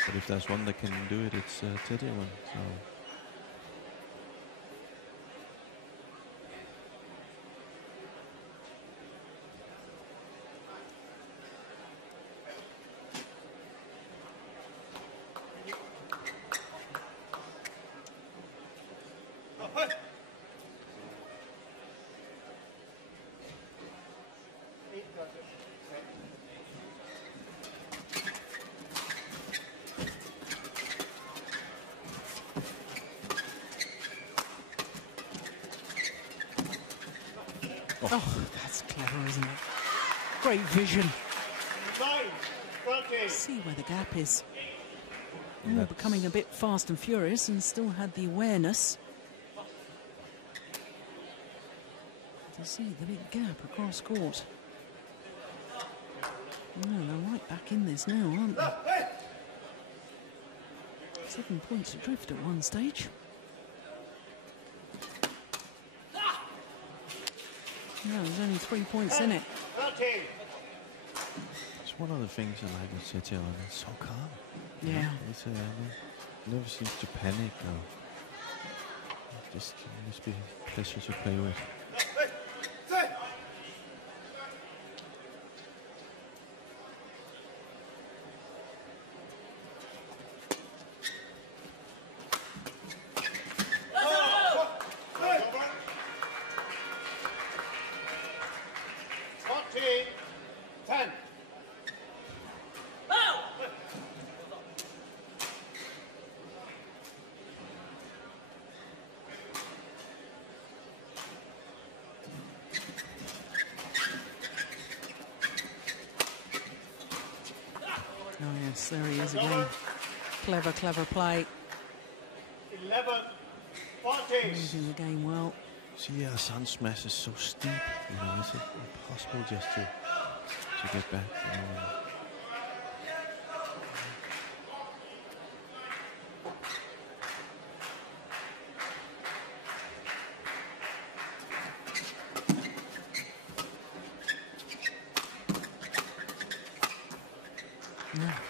But if there's one that can do it, it's Setiawan. So. Oh, that's clever, isn't it? Great vision. See where the gap is. Oh, becoming a bit fast and furious, and still had the awareness to see the big gap across court. Oh, they're right back in this now, aren't they? 7 points adrift at one stage. No, there's only 3 points in it. It's one of the things I like with Setiawan. It's so calm. Yeah. It's never seems to panic or just must be a pleasure to play with. Oh yes, there he is again. Clever, clever play. 11-14. Using the game well. See, Ahsan smash is so steep, you know, it's impossible just to get back. You know.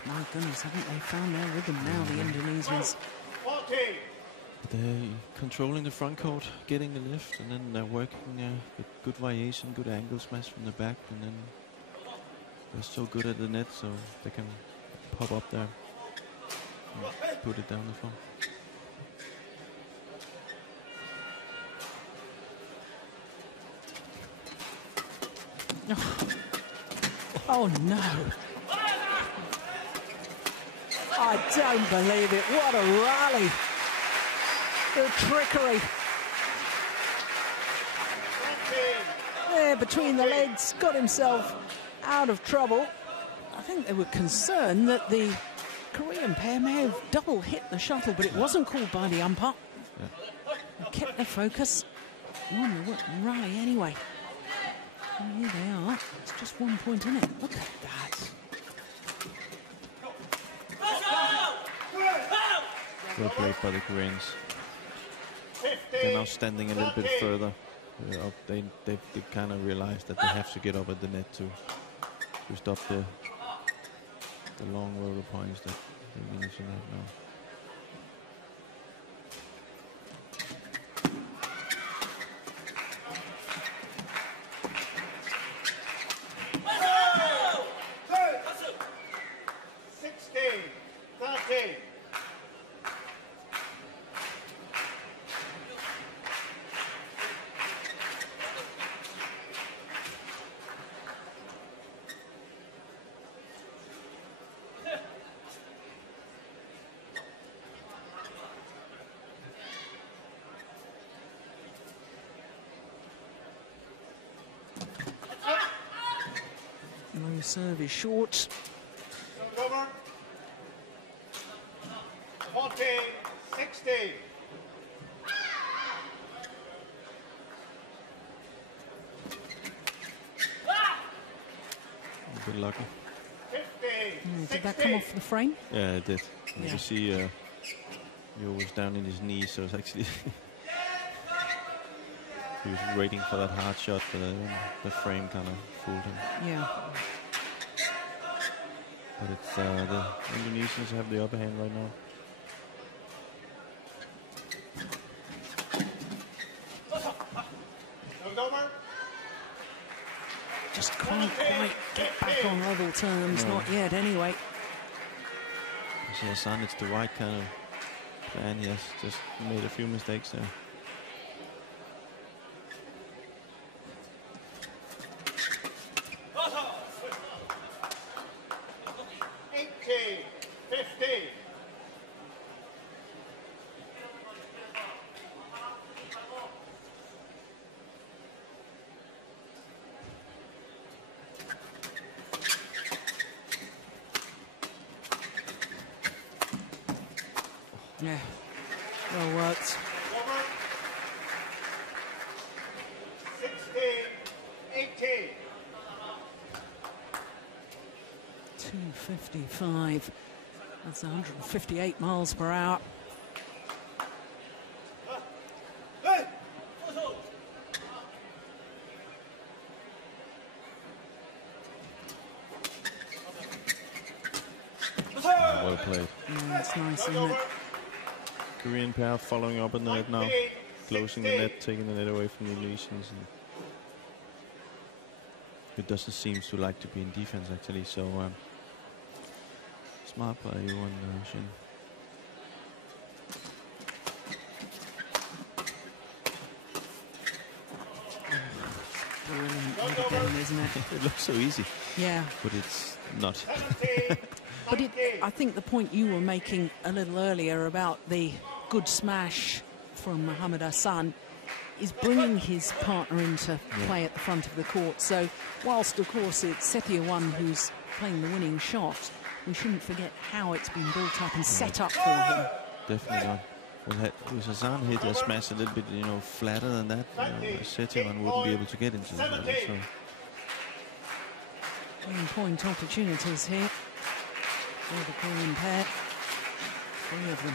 My goodness, haven't they found their rhythm now, the Indonesians? They're controlling the front court, getting the lift, and then they're working with good variation, good angle smash from the back, and then they're so good at the net, so they can pop up there and put it down the front. Oh no! I don't believe it. What a rally. The trickery. There between the legs, got himself out of trouble. I think they were concerned that the Korean pair may have double hit the shuttle, but it wasn't called by the umpire. Yeah. They kept their focus. Won the rally anyway. And here they are. It's just 1 point in it. Look at that. Well played by the Koreans. They're now standing a little bit further. They kind of realized that they have to get up at the net to stop the long roll of points that they're managing now. Low serve is short. Over. 40, 60. A bit lucky. 50, Did that come off the frame? Yeah, it did. And Yeah. you see, he was down in his knees, so it's actually he was waiting for that hard shot, but the frame kind of fooled him. Yeah. But it's the Indonesians have the upper hand right now. Over. Just can't quite get back on level terms, No. not yet anyway. You see, Ahsan, it's the right kind of plan. He has just made a few mistakes there. Yeah, well worked. Over. 60, 80. 255. That's 158 miles per hour. Well played. Yeah, that's nice, isn't it? Korean pair following up in the net now, closing the net, taking the net away from the Indonesians. And it doesn't seem to like to be in defense actually, so smart by Yeon, Shin. Brilliant again, isn't it? It looks so easy, Yeah. but it's not. But I think the point you were making a little earlier about the good smash from Mohammad Ahsan is bringing his partner into play at the front of the court. So whilst, of course, it's Setiawan who's playing the winning shot, we shouldn't forget how it's been built up and set up for him. Definitely not. Was Ahsan hit a smash a little bit, flatter than that, Setiawan wouldn't be able to get into the level. So. Point opportunities here for the Korean pair. 3 of them.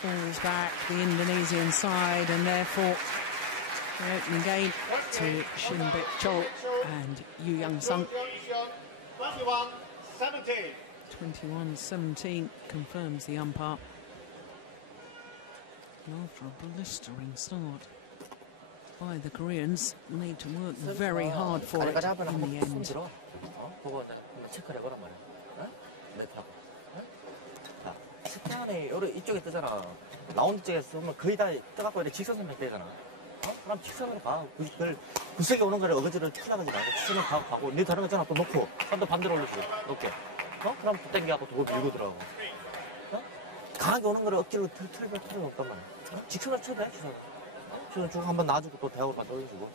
Falls back the Indonesian side, and therefore the opening game to Shin, Baek, Cheol and Young-sung. 21-17 confirms the umpire. And after a blistering start by the Koreans, need to work very hard for it in the end. 스타안에 이쪽에 뜨잖아. 라운드 쪽에 쓰면 거의 다 떠갖고 이렇게 직선선에 되잖아. 그럼 직선으로 가. 그걸 구석에 오는 거를 어거지로 튀어나가지 말고 직선으로 가고 네 다른 거잖아. 또 놓고 또 반대로 올려주고 높게. 그럼 또 땡겨갖고 도구 밀고 들어가고. 강하게 오는 거를 억지로 틀 필요가 없단 말이야. 직선으로 쳐도 돼. 직선으로 쭉 한번 놔주고 또 대하고 다시 올려주고.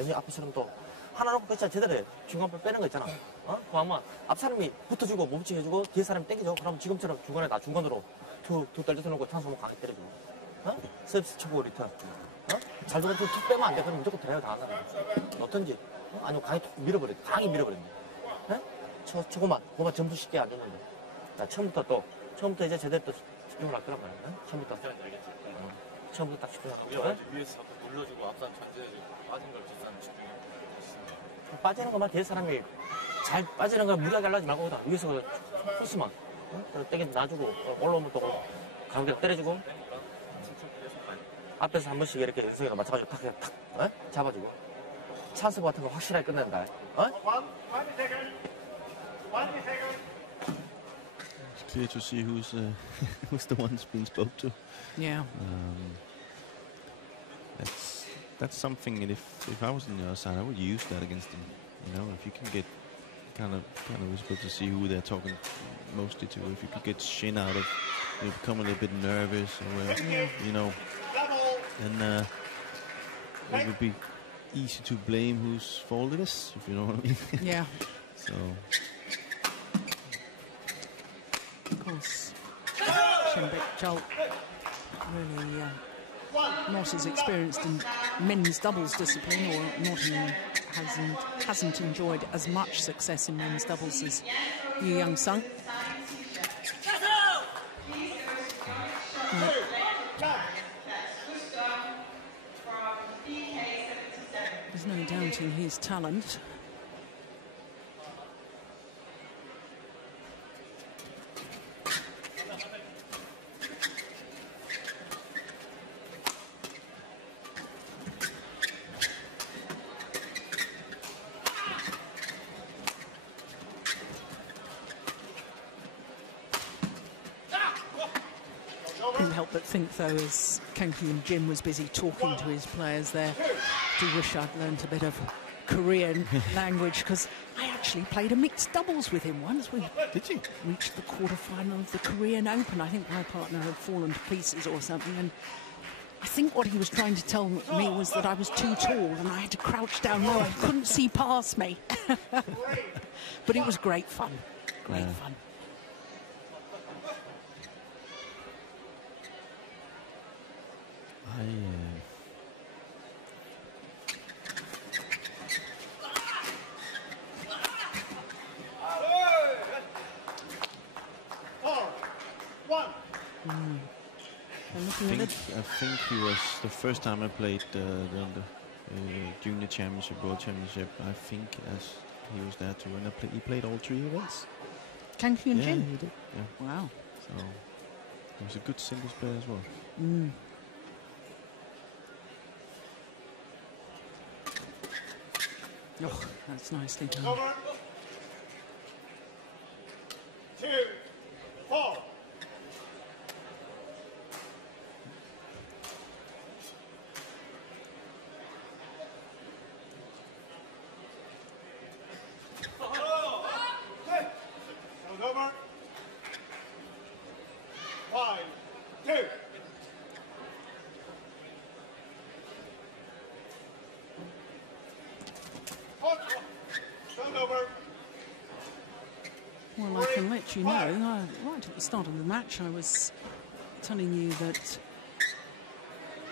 여기 앞에처럼 또 하나 놓고 배차 제대로 해. 중간발 빼는 거 있잖아. 그거 아마 앞 사람이 붙어주고 몸치게 해주고 뒤에 사람이 땡겨줘. 그럼 지금처럼 중간에 나 중간으로 툭 떨려서 놓고 찬스 한번 강하게 때려주고. 서비스 쳐고 리턴. 잘 들어가서 툭 빼면 안 돼. 그럼 무조건 드라이브 다 한다. 어떤지. 아니면 강하게 툭 밀어버려. 강하게 밀어버린다. 그거만 점수 쉽게 안 줬는데. 자, 처음부터 이제 제대로 또 집중을 할 거란 말이야. 처음부터 딱 집중하고. 위에서 자꾸 눌러주고 앞선 전제해주고 빠진 걸 뒷산 집중해. 빠지는 것만 뒤에 사람이 잘 빠지는 걸 무리하게 하려지 말고 위에서 풀스만 땡겨 놔주고 올라오면 또 가운데 때려주고 앞에서 한 번씩 이렇게 연속으로 맞춰가지고 탁 잡아주고 찬스 같은 거 확실하게 끝낸다. It's clear to see who's the one that's been spoke to. Yeah. that's something. And if I was on the other side, I would use that against them. You know, if you can get kind of visible to see who they're talking mostly to. If you could get Shin out of, you become a little bit nervous, or you know, then it would be easy to blame whose fault it is, if you know what I mean. Yeah. So. Of course, Cheol really not as experienced in men's doubles discipline, or hasn't enjoyed as much success in men's doubles as Young-sung. There's no doubting his talent. Couldn't help but think, though, as Kang-kyun Jim was busy talking to his players there, do wish I'd learnt a bit of Korean language, because I actually played a mixed doubles with him once. We reached the quarterfinal of the Korean Open. I think my partner had fallen to pieces or something, and I think what he was trying to tell me was that I was too tall and I had to crouch down low. I couldn't see past me. But it was great fun. Great fun. I think he was the first time I played the junior championship, world championship. I think as he was there too, and he played all 3 events. Kang-kyun Jin? He did. Yeah. Wow. So he was a good singles player as well. Oh, that's nicely done. Over. 2, 4. Over. 5, 2. Well, I can let you know, right at the start of the match, I was telling you that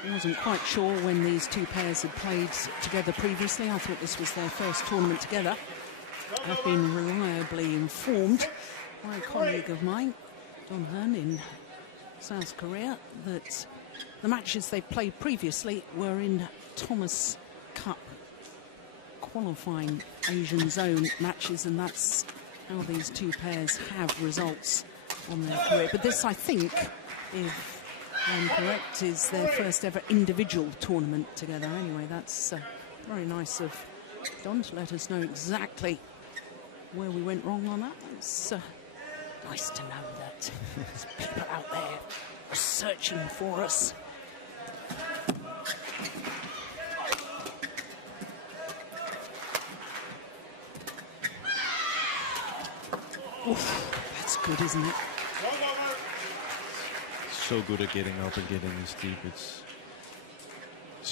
I wasn't quite sure when these two pairs had played together previously. I thought this was their first tournament together. I've been reliably informed by a colleague of mine, Don Han, in South Korea, that the matches they played previously were in Thomas Cup qualifying Asian zone matches, and that's how these two pairs have results on their career. But this, I think, if I'm correct, is their first ever individual tournament together. Anyway, that's very nice of Don to let us know exactly where we went wrong on that. It's nice to know that there's people out there searching for us. Oof, that's good, isn't it? So good at getting up and getting this deep. It's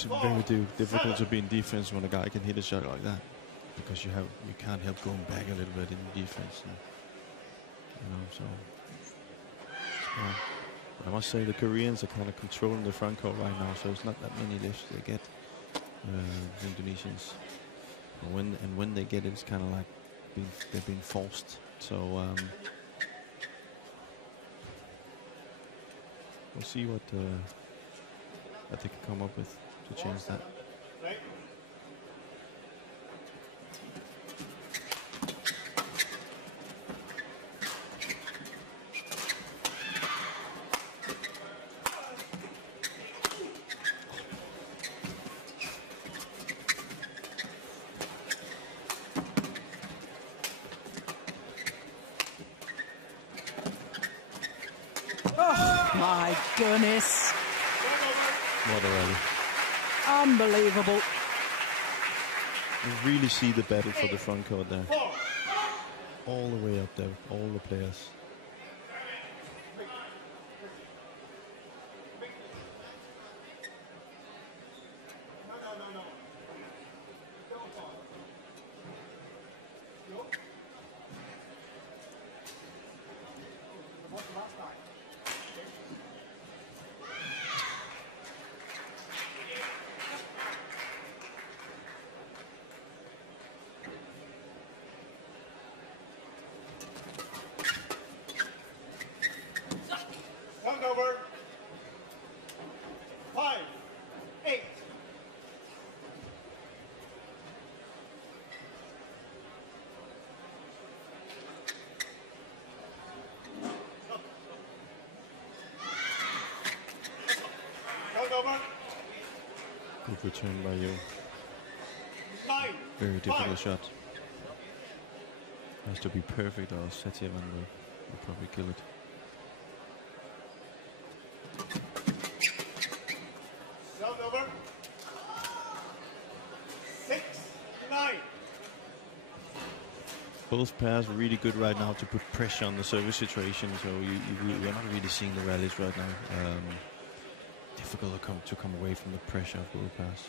very difficult to be in defense when a guy can hit a shot like that, because you can't help going back a little bit in defense. And, you know, so but I must say the Koreans are kind of controlling the front court right now, so it's not that many lifts they get, the Indonesians. And when they get it, it's kind of like they're being forced. So we'll see what they can come up with to change that. My goodness. What a rally. Unbelievable. You really see the battle for the front court there. All the way up there, all the players. Over. 5, 8. Over. Good return by you. 9. Very difficult shot. Has to be perfect or Setiawan will probably kill it. Over. 6, 9. Both pairs are really good right now to put pressure on the service situation, so you're not really seeing the rallies right now. Difficult to come away from the pressure of both pairs.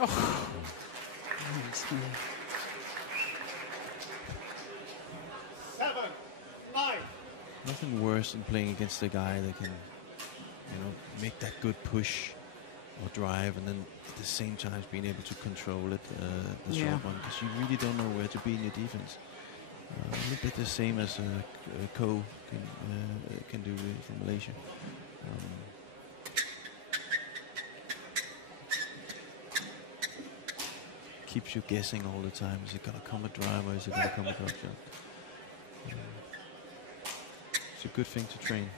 Oh. Nice. 7, 9. Nothing worse than playing against a guy that can, make that good push or drive, and then at the same time being able to control it, the short one, because you really don't know where to be in your defense. A little bit the same as Ko can do from Malaysia. Keeps you guessing all the time. Is it gonna come a drive or is it gonna come a drop shot? It's a good thing to train.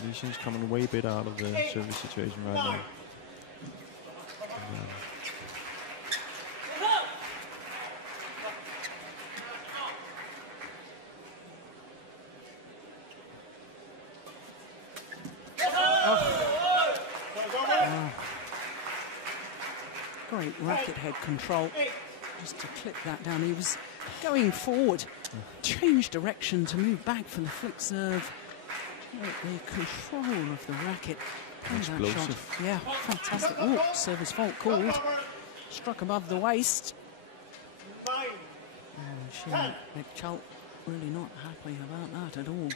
Malaysian's coming way better out of the service situation right now. Great racket head control. Just to clip that down. He was going forward, changed direction to move back for the flick serve. The control of the racket. Explosive. Shot. Yeah, fantastic. Oh, service fault called. Struck above the waist. And Shin Cheol really not happy about that at all.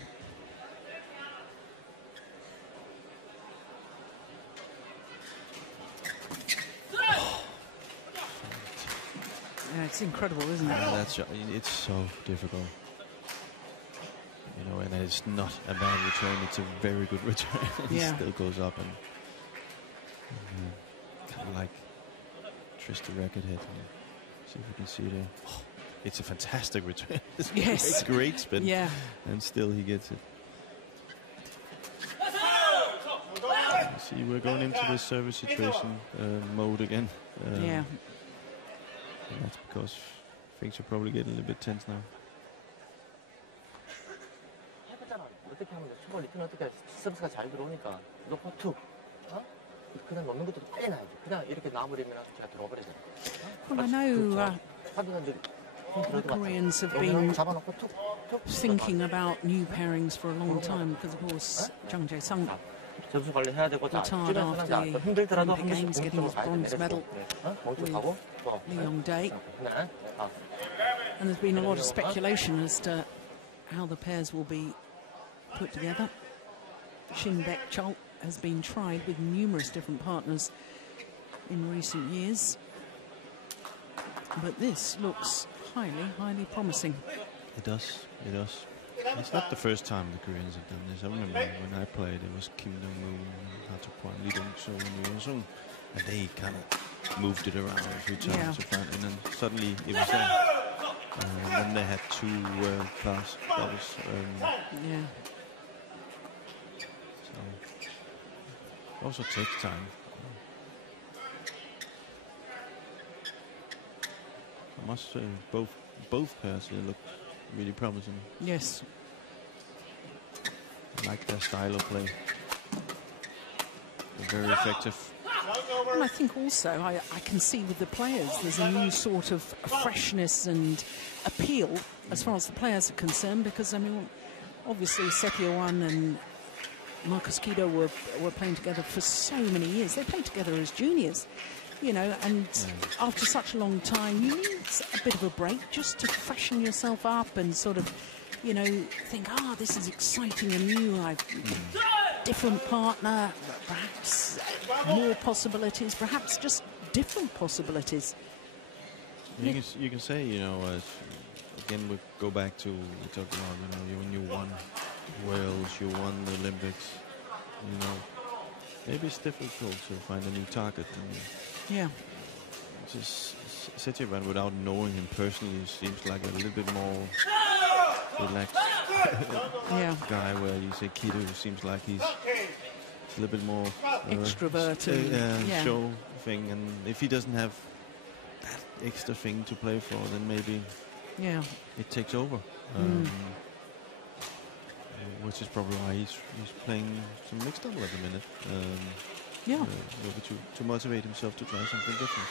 Yeah, it's incredible, isn't it? Yeah, it's so difficult. And it's not a bad return, it's a very good return. It still goes up and kind of like twist the racket head. See if we can see there. Oh, it's a fantastic return. It's a great spin. Yeah. And still he gets it. See, we're going into the service situation mode again. Yeah. And that's because things are probably getting a little bit tense now. 어떻게 하면 돼? 초반 리턴 어떻게 서비스가 잘 들어오니까 놓고 툭, 그냥 놓는 것도 빨리 나야지. 그냥 이렇게 놔버리면 제가 들어와 버리잖아. Well, I know the Koreans have been thinking about new pairings for a long time because, of course, Chong Wei 점수 관리해야 되고 retired after the Olympic Games, getting his bronze medal with Yeon. And there's been a lot of speculation as to how the pairs will be put together. Shin Baek Cheol has been tried with numerous different partners in recent years, but this looks highly promising. It does. It's not the first time the Koreans have done this. I remember when I played, it was Kim Dong-moon, Hatukwan, Lee Dong-so, and Yeon, and they kind of moved it around a few times to find, and then suddenly it was there. And then they had two class doubles. So it also takes time. I must say both both pairs here look really promising. Yes. I like their style of play. They're very effective. And I think also I can see with the players there's a new sort of freshness and appeal as far as the players are concerned, because I mean obviously Setiawan and Marcus Kido were playing together for so many years. They played together as juniors, you know, and after such a long time you need a bit of a break just to freshen yourself up and sort of, you know, think, this is exciting and new. I've different partner, perhaps more possibilities, perhaps just different possibilities. You can say, you know, again we go back to we talked about, you know, when you won Wales, you won the Olympics, you know, maybe it's difficult to find a new target. And yeah. Just Setiawan, without knowing him personally, seems like a little bit more relaxed guy, where you say Kido seems like he's a little bit more extroverted, show thing, and if he doesn't have that extra thing to play for, then maybe it takes over. Which is probably why he's playing some mixed double at the minute. To motivate himself to try something different.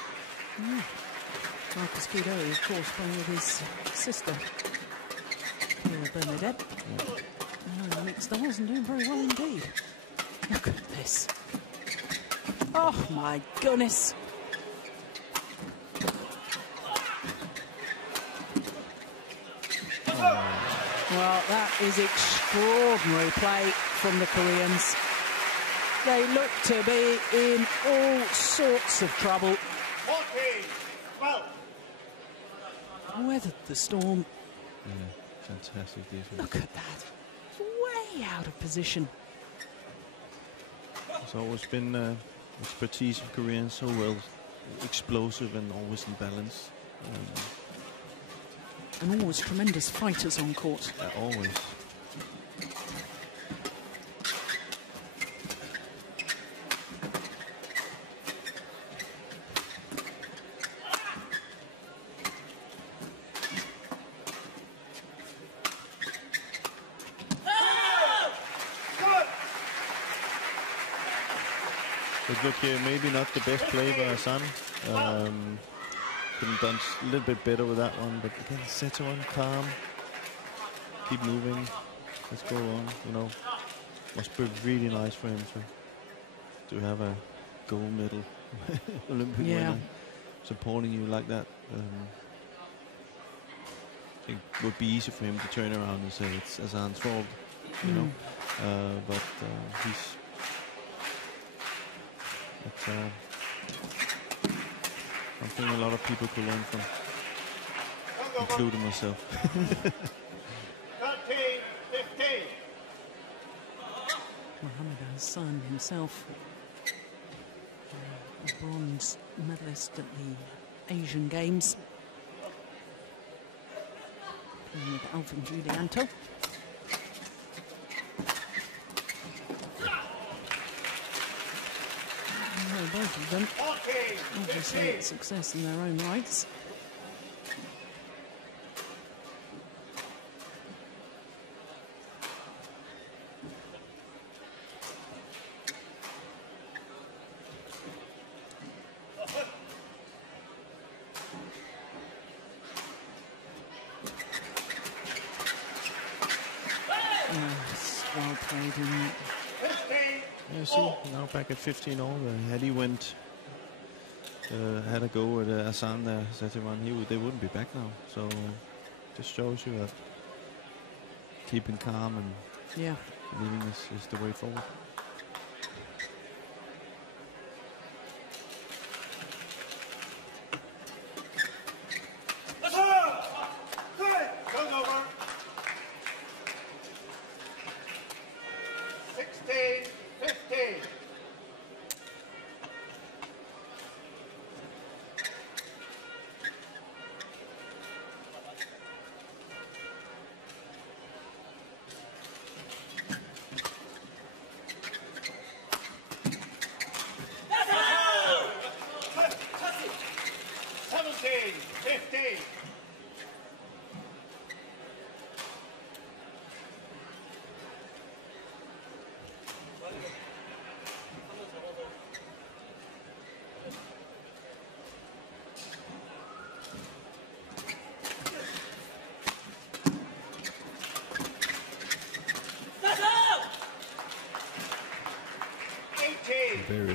Marcus Kido, of course, playing with his sister, Bernadette. Mixed doubles and doing very well indeed. Look at this. Oh my goodness. Well, that is extraordinary play from the Koreans. They look to be in all sorts of trouble. Weathered the storm. Fantastic defense. Look at that. Way out of position. It's always been expertise of Koreans, so well explosive and always in balance. And always tremendous fighters on court. Always. But look here, maybe not the best play by Ahsan. Could have done a little bit better with that one, but again, Setiawan, calm, keep moving, let's go on, you know. Must be really nice for him to have a gold medal Olympic winner supporting you like that. I think it would be easy for him to turn around and say it's Ahsan's fault, you know, but he's something a lot of people could learn from, including myself. 13-15. Mohammad Ahsan himself, a bronze medalist at the Asian Games, playing with Alvin Giulianto. Both of them obviously success in their own rights. Well played in. Yeah, see, now back at 15-all. Had he went, had a go at Ahsan there, Setiawan, they wouldn't be back now. So just shows you that keeping calm and leading is the way forward.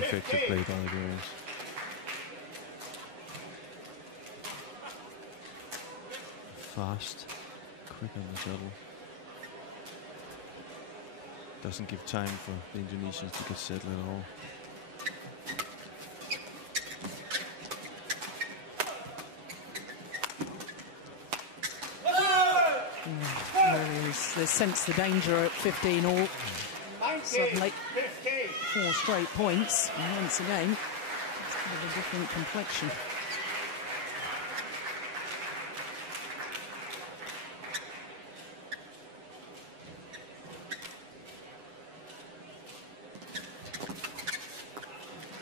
effective play by the Koreans. Fast, quick on the shuttle. Doesn't give time for the Indonesians to get settled at all. They sense the danger at 15 all. Suddenly, 4 straight points, and once again, it's a bit of a different complexion.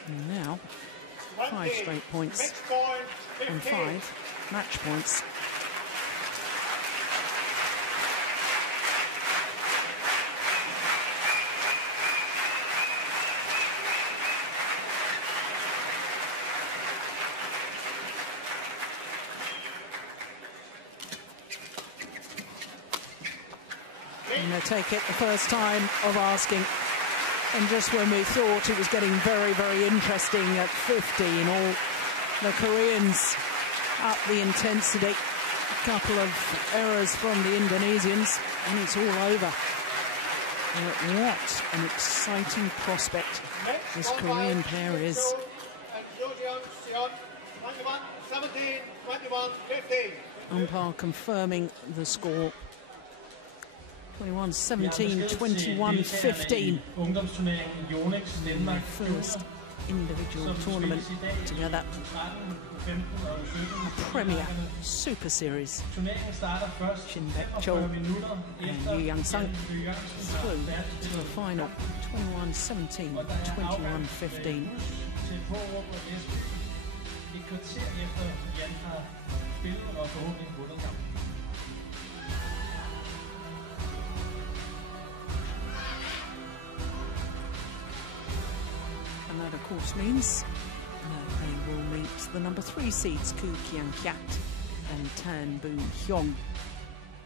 And now, 5 straight points and 5 match points. Take it the first time of asking, and just when we thought it was getting very, very interesting at 15 all, the Koreans up the intensity, a couple of errors from the Indonesians, and it's all over. What an exciting prospect this Korean pair is. Umpire confirming the score. 21-17, 21-15. First individual tournament together. A Premier Super Series. Shin, Baek, Cheol and Ahsan through to the final. 21-17, 21-15. And that, of course, means they will meet the number 3 seeds, Kien, Keat and Tian, Boon, Heong,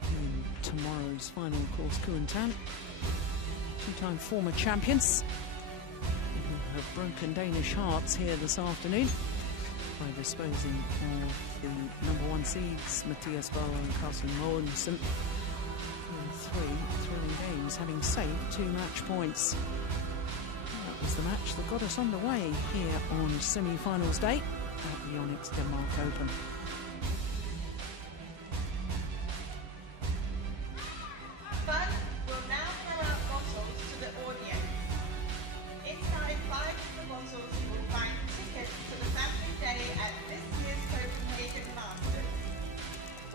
in tomorrow's final. Of course, Koo and Tian, 2-time former champions, who have broken Danish hearts here this afternoon by disposing of the number 1 seeds, Mathias and Carsten Mogensen, in 3 thrilling games, having saved 2 match points. That was the match that got us underway here on semi-finals day at the Yonex Denmark Open. Fun will now throw out bottles to the audience. Inside 5 of the bottles you will find tickets to the family day at this year's Copenhagen Masters,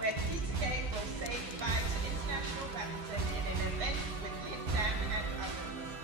where Keat will say goodbye to international badminton in an event with Yihan and others.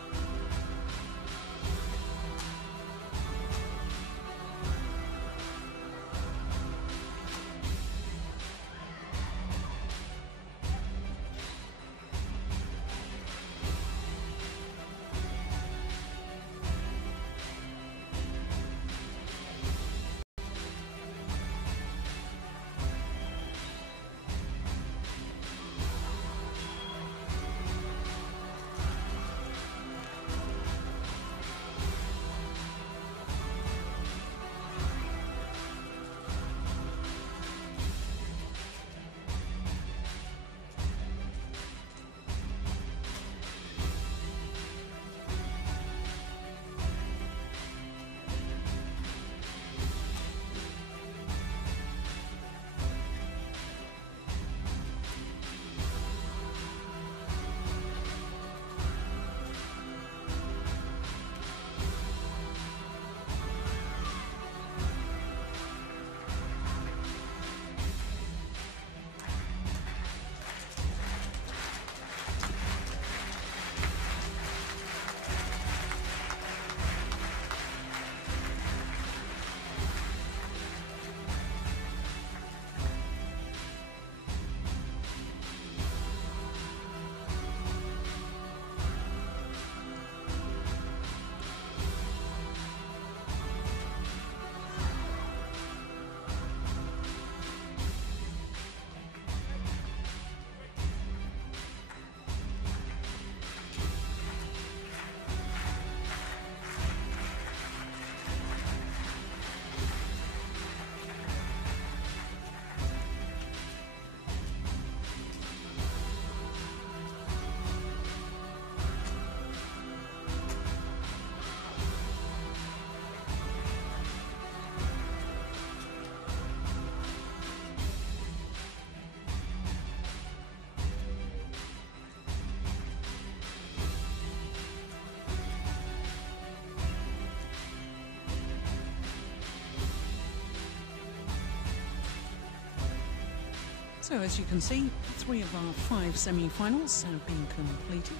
So as you can see, 3 of our 5 semi-finals have been completed.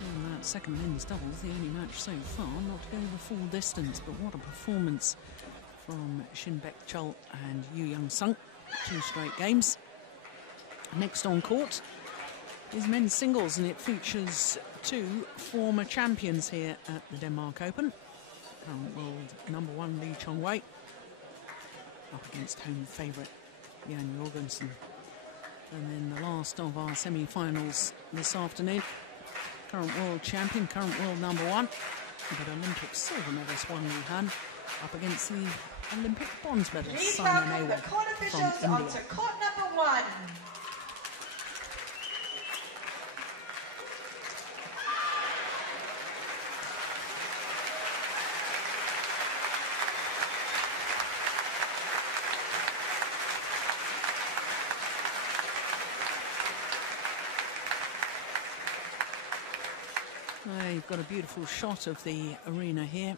And that second men's doubles, the only match so far not to go the full distance, but what a performance from Shin, Cheol and Young, 2 straight games. Next on court is men's singles, and it features 2 former champions here at the Denmark Open. Current world #1 Lee Chong Wei up against home favourite Jan O Jorgensen. And then the last of our semi-finals this afternoon, current world champion, current world #1, but Olympic silver medalist Wang Yihan up against the Olympic bronze medalist Please Simon welcome the Ayaka court from officials India. onto court #1. You've got a beautiful shot of the arena here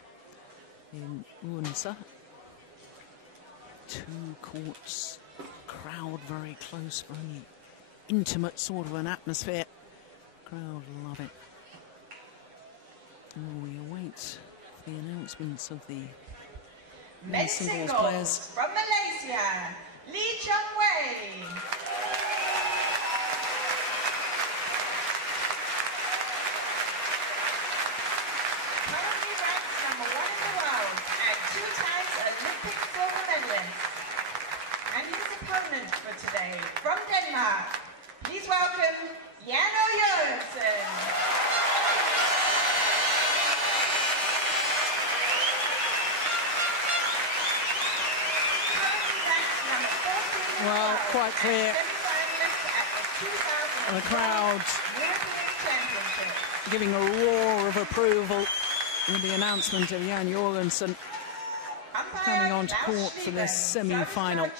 in Odense. 2 courts, crowd very close, very intimate sort of an atmosphere. Crowd love it. And we await the announcements of the men's singles players. From Malaysia, Lee Chong Wei. For today, from Denmark, please welcome Jan O Jorgensen. Well, quite clear. And the crowd giving a roar of approval with the announcement of Jan O Jorgensen coming onto court for this semi-final.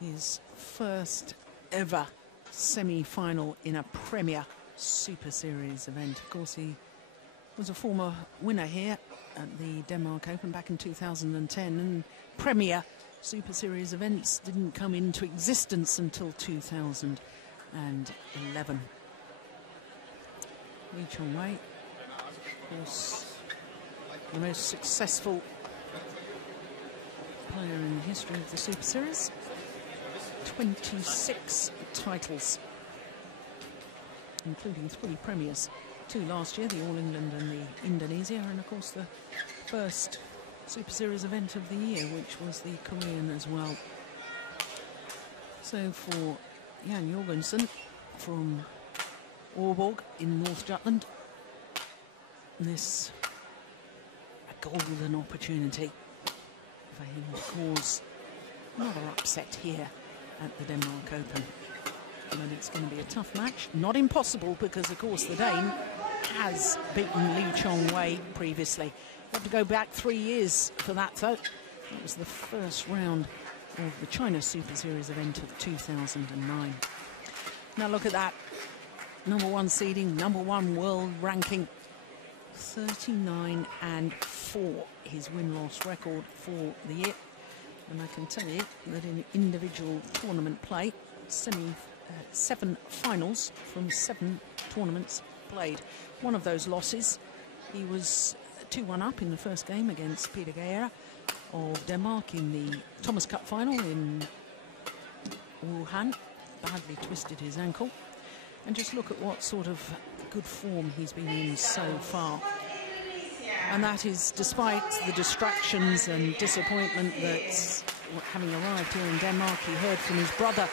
His first ever semi-final in a Premier Super Series event. Of course, he was a former winner here at the Denmark Open back in 2010, and Premier Super Series events didn't come into existence until 2011. Lee Chong Wei, of course, the most successful player in the history of the Super Series. 26 titles, including 3 premiers. 2 last year, the All England and the Indonesia, and of course the first Super Series event of the year, which was the Korean as well. So for Jan Jorgensen from Aalborg in North Jutland, this a golden opportunity for him to cause another upset here at the Denmark Open. But it's going to be a tough match. Not impossible, because of course the Dane has beaten Lee Chong Wei previously. You have to go back 3 years for that though. It was the first round of the China Super Series event of 2009. Now look at that. #1 seeding, #1 world ranking. 39-4, his win-loss record for the year. And I can tell you that in individual tournament play, 7 finals from 7 tournaments played. One of those losses, he was 2-1 up in the first game against Peter Guerra of Denmark in the Thomas Cup final in Wuhan. Badly twisted his ankle. And just look at what sort of good form he's been in so far. And that is despite the distractions and disappointment that, having arrived here in Denmark, he heard from his brother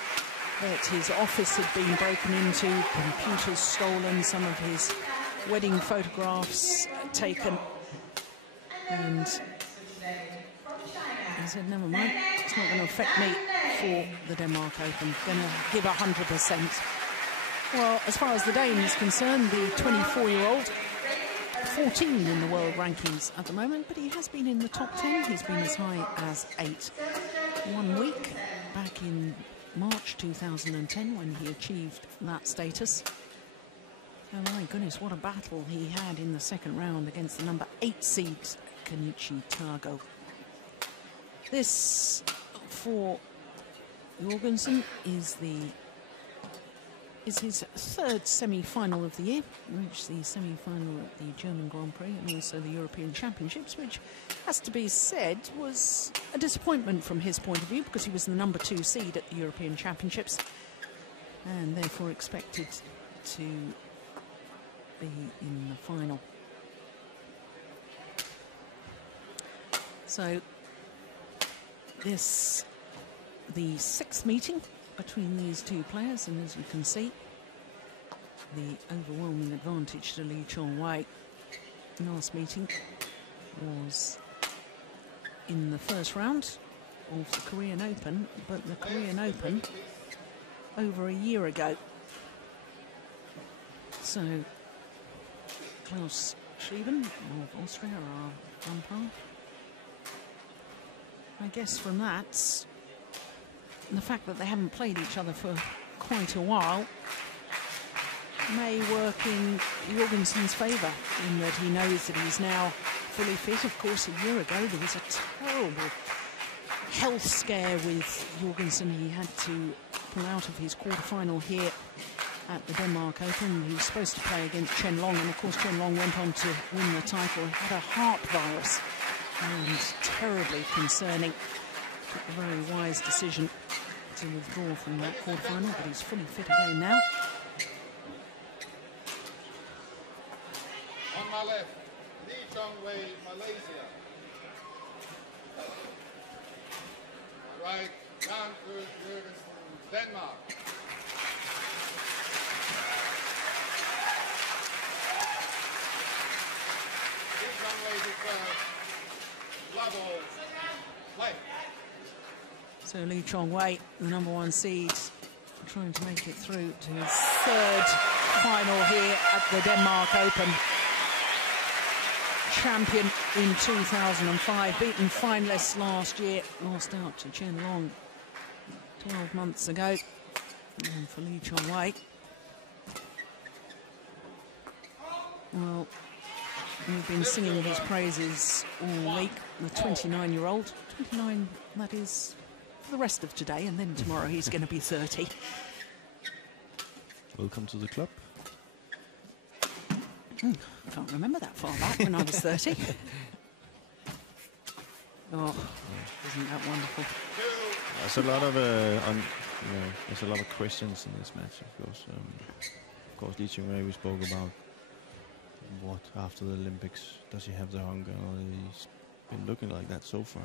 that his office had been broken into, computers stolen, some of his wedding photographs taken. And he said, never mind, it's not going to affect me for the Denmark Open. Going to give 100%. Well, as far as the Dane is concerned, the 24-year-old, 14 in the world rankings at the moment, but he has been in the top 10. He's been as high as 8. 1 week back in March 2010 when he achieved that status. Oh my goodness, what a battle he had in the second round against the #8 seed Kenichi Tago. This for Jorgensen is his third semi-final of the year. Reached the semi-final at the German Grand Prix and also the European Championships, which has to be said was a disappointment from his point of view because he was the number 2 seed at the European Championships and therefore expected to be in the final. So this, the 6th meeting between these two players, and as you can see, the overwhelming advantage to Chong Wei. Last meeting was in the first round of the Korean Open, but the Korean Open over a year ago. So Klaus Schlieben of Austria, our umpire. I guess from that, and the fact that they haven't played each other for quite a while may work in Jorgensen's favour, in that he knows that he's now fully fit. Of course, a year ago there was a terrible health scare with Jorgensen. He had to pull out of his quarter-final here at the Denmark Open. He was supposed to play against Chen Long, and of course Chen Long went on to win the title. He had a heart virus, and terribly concerning. Took a very wise decision to withdraw from that quarter-final, but he's fully fit again now. On my left, Chong Wei, Malaysia. My right, Jan O Jorgensen, Denmark. Chong Wei to serve. Level. Play. So Chong Wei, the number 1 seed, trying to make it through to his 3rd final here at the Denmark Open. Champion in 2005, beaten finalists last year, lost out to Chen Long 12 months ago. And for Chong Wei, well, we've been singing his praises all week. The 29-year-old, 29, that is for the rest of today, and then tomorrow he's going to be 30. Welcome to the club. Can't remember that far back when I was 30. Oh, isn't that wonderful? There's a lot of there's a lot of questions in this match, of course. Of course, Lee Chong Wei, we spoke about what after the Olympics, does he have the hunger? He's been looking like that so far.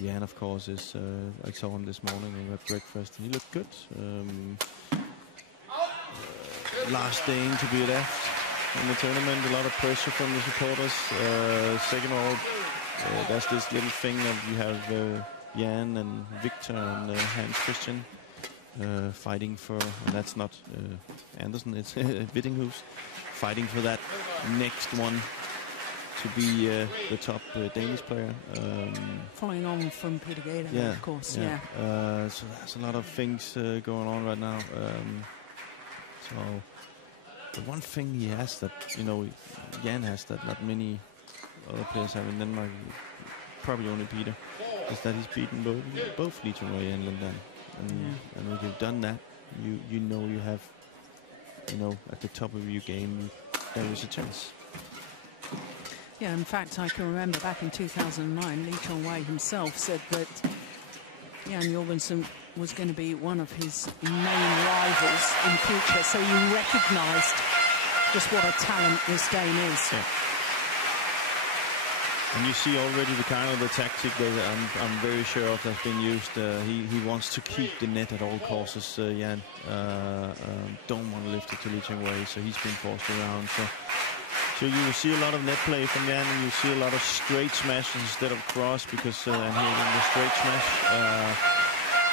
Yihan, of course, is I saw him this morning and had breakfast, and he looked good. Last day to be left in the tournament, a lot of pressure from the supporters. Second of all, there's this little thing of you have Jan and Victor and Hans Christian fighting for, and that's not Andersen, it's Vittinghus, fighting for that next one to be the top Danish player. Following on from Peter Gader, yeah, of course, yeah. So there's a lot of things going on right now. So the one thing he has that, you know, Jan has that not many other players have in Denmark, probably only Peter, is that he's beaten both Lee Chong Wei and Lindan. And if you've done that, you know you have, you know, at the top of your game, there is a chance. Yeah, in fact, I can remember back in 2009, Lee Chong Wei himself said that Jan Jorgensen was going to be one of his main rivals in future, so you recognised just what a talent this Dane is. Yeah. And you see already the kind of the tactic that I'm very sure of that's been used. He wants to keep the net at all costs, Jan. Don't want to lift it to Lee Chong Wei, so he's been forced around. So you will see a lot of net play from Jan, and you see a lot of straight smashes instead of cross, because and here again the straight smash,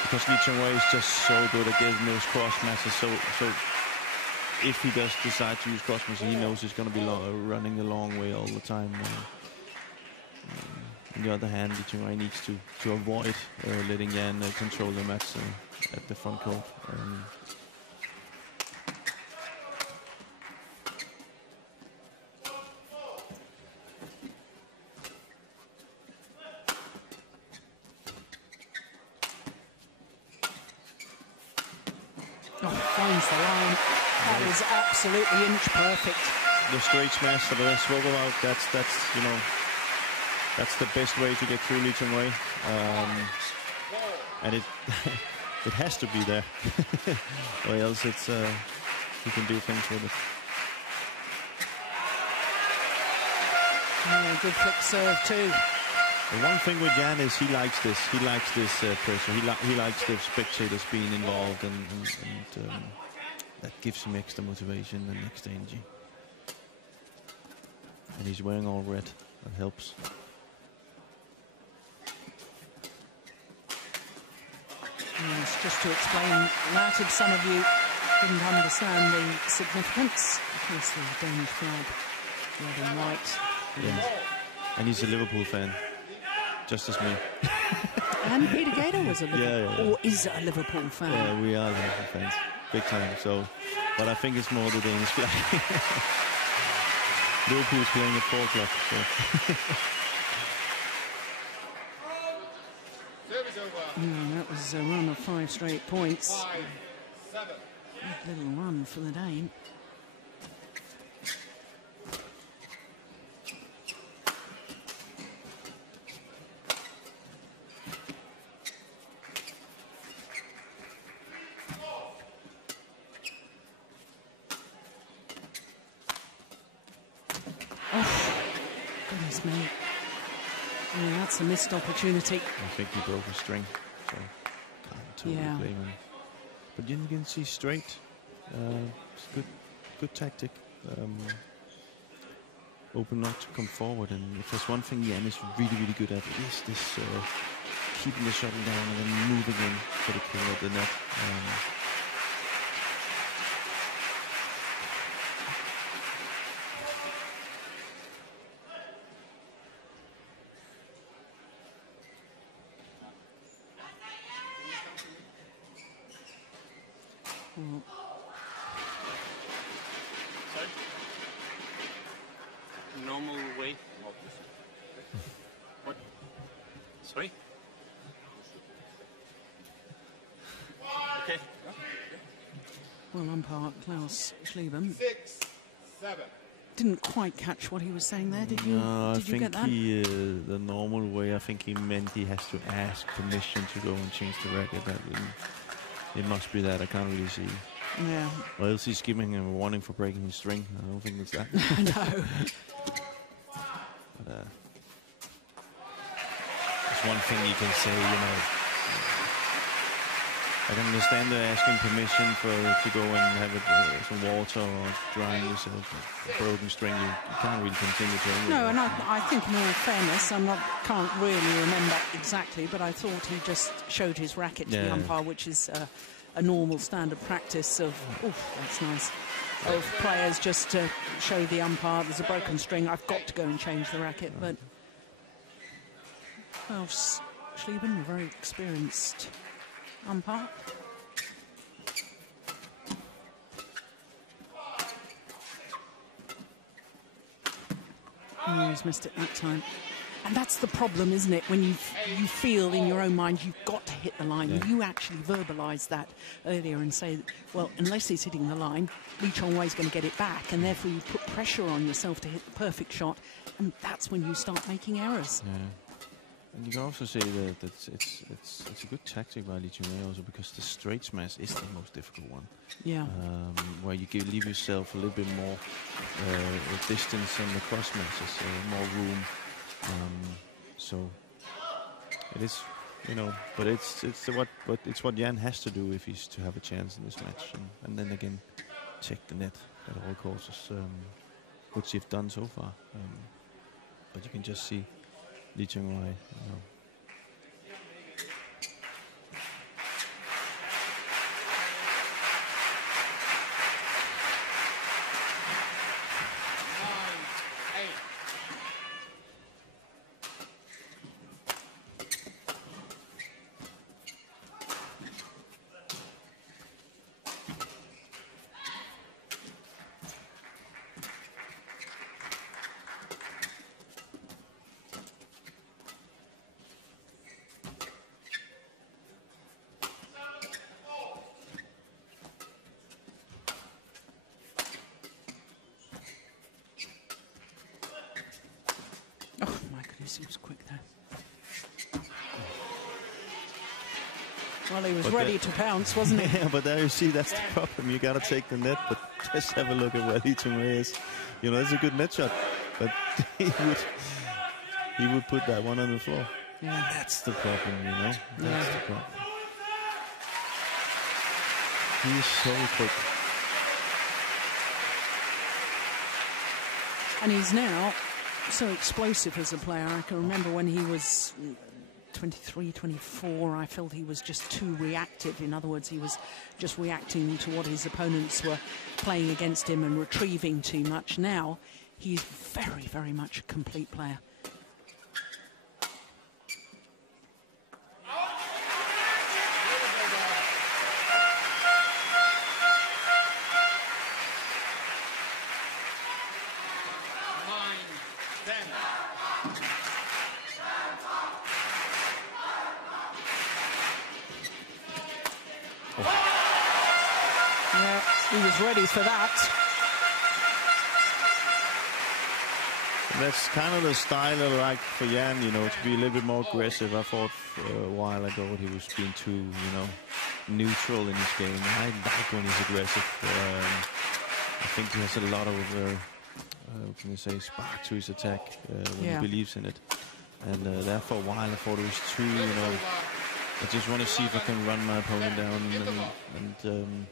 because Lee Chong Wei is just so good at getting those cross smashes. So if he does decide to use cross smashes, he knows he's going to be running the long way all the time. On the other hand, Lee Chong Wei needs to avoid letting Jan control the match at the front court. Oh, finds the line. That is absolutely inch perfect. The straight smash that I spoke about, that's you know, that's the best way to get through Lee Chong Wei. And it it has to be there, or else it's you can do things with it. Yeah, good flick serve too. The one thing with Jan is he likes this. He likes this pressure. He likes the spectators being involved, and that gives him extra motivation and extra energy. And he's wearing all red. That helps. Yes, just to explain that, if some of you didn't understand the significance, of course the Danish flag, red and white. Yeah. And he's a Liverpool fan, just as me. And Peter Gator was a Liverpool, yeah. or is a Liverpool fan. Yeah, we are Liverpool fans, big time. So, but I think it's more the Danish flag. Liverpool's playing at 4 o'clock. So. That was a run of 5 straight points. 5-7. Good little run for the Dane. Goodness me. Yeah, that's a missed opportunity. I think he broke a string, so can't totally blame him. But you can see straight. It's good tactic. Open not to come forward, and if there's one thing Jan is really good at, is this keeping the shuttle down and then moving in for the kill at the net. Normal way. What? Sorry? Okay. Well, umpire Klaus Schleben 6-7. didn't quite catch what he was saying there, did you? No, did you get that? I think the normal way, I think he meant he has to ask permission to go and change the racket. It must be that. I can't really see. Yeah. Or else he's giving him a warning for breaking his string. I don't think it's that. No. But it's one thing you can say, you know. I can understand asking permission to go and have some water or drying yourself. A broken string, you can't really continue to. No, and I think in all fairness, can't really remember exactly, but I thought he just showed his racket to the umpire, which is a normal standard practice of, that's nice, of players just to show the umpire there's a broken string, I've got to go and change the racket. But Klaus Schleben, a very experienced umpire. He's missed it that time. And that's the problem, isn't it? When you feel in your own mind you've got to hit the line. Yeah. You actually verbalised that earlier and say, well, unless he's hitting the line, Lee Chong Wei's going to get it back, and therefore you put pressure on yourself to hit the perfect shot, and that's when you start making errors. Yeah. And you can also say that it's a good tactic by Lee Chong Wei also, because the straight smash is the most difficult one. Yeah. Where you leave yourself a little bit more distance on the cross smashes, more room. So it is, you know, but it's what Jan has to do if he's to have a chance in this match, and then again check the net at all costs, which he've done so far. But you can just see Lee Chong Wei, you know. he was quick there. Well, he was ready to pounce, wasn't he? Yeah, but there you see, that's the problem. You got to take the net, but just have a look at where Lee Chong-wei is. You know, it's a good net shot, but he would put that one on the floor. Yeah. That's the problem, you know. That's the problem. He is so quick. And he's now so explosive as a player. I can remember when he was 23, 24, I felt he was just too reactive. In other words, he was just reacting to what his opponents were playing against him and retrieving too much. Now, he's very, very much a complete player. Ready for that. And that's kind of the style I like for Jan, you know, to be a little bit more aggressive. I thought a while ago he was being too, you know, neutral in his game. I like when he's aggressive. I think he has a lot of, what can you say, spark to his attack when he believes in it. And there for a while I thought it was too, you know, I just want to see if I can run my opponent down and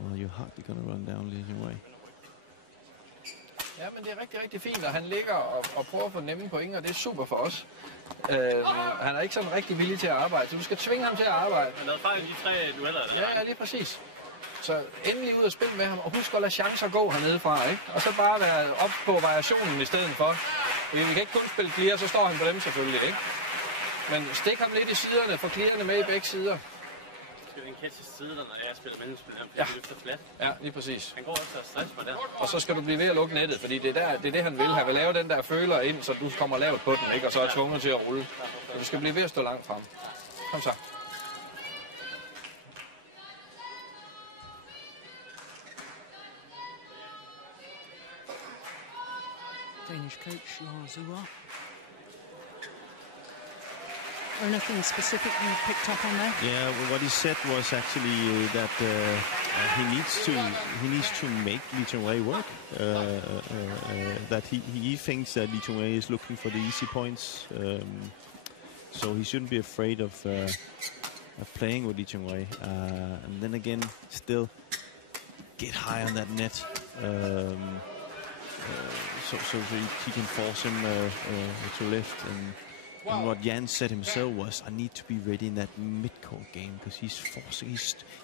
well, you're hardly going to run down Lee Chong-wei. Ja, men det er rigtig, rigtig fint, og han ligger og prøver at få nemme point, og det er super for os. Han er ikke sådan rigtig villig til at arbejde, så du skal tvinge ham til at arbejde. Han lavede fejl i de 3 dueller. Ja, lige præcis. Så endelig ud at spille med ham, og husk at lade chancer gå hernede fra, ikke? Og så bare være op på variationen i stedet for. Vi kan ikke kun spille clear, så står han på dem selvfølgelig, ikke? Men stik ham lidt i siderne, få clearerne med i begge sider. En catch til siden, når jeg spiller mellemspil, han løfter flat. Ja, lige præcis. Han går også og stress på der. Og så skal du blive ved at lukke nettet, fordi det er det han vil. Han vil lave den der føler ind, så du kommer lavt på den, ikke? Og så er tvunget til at rulle. Så du skal blive ved at stå langt frem. Kom så. Danish coach Lars Uar. Anything specific you picked up on there? Yeah, well, what he said was actually that he needs to make Lee Chong-wei work. That he thinks that Lee Chong-wei is looking for the easy points, so he shouldn't be afraid of playing with Lee Chong-wei. And then again, still get high on that net, so he can force him to lift. And what Jan said himself was, I need to be ready in that mid-court game because he's forcing. He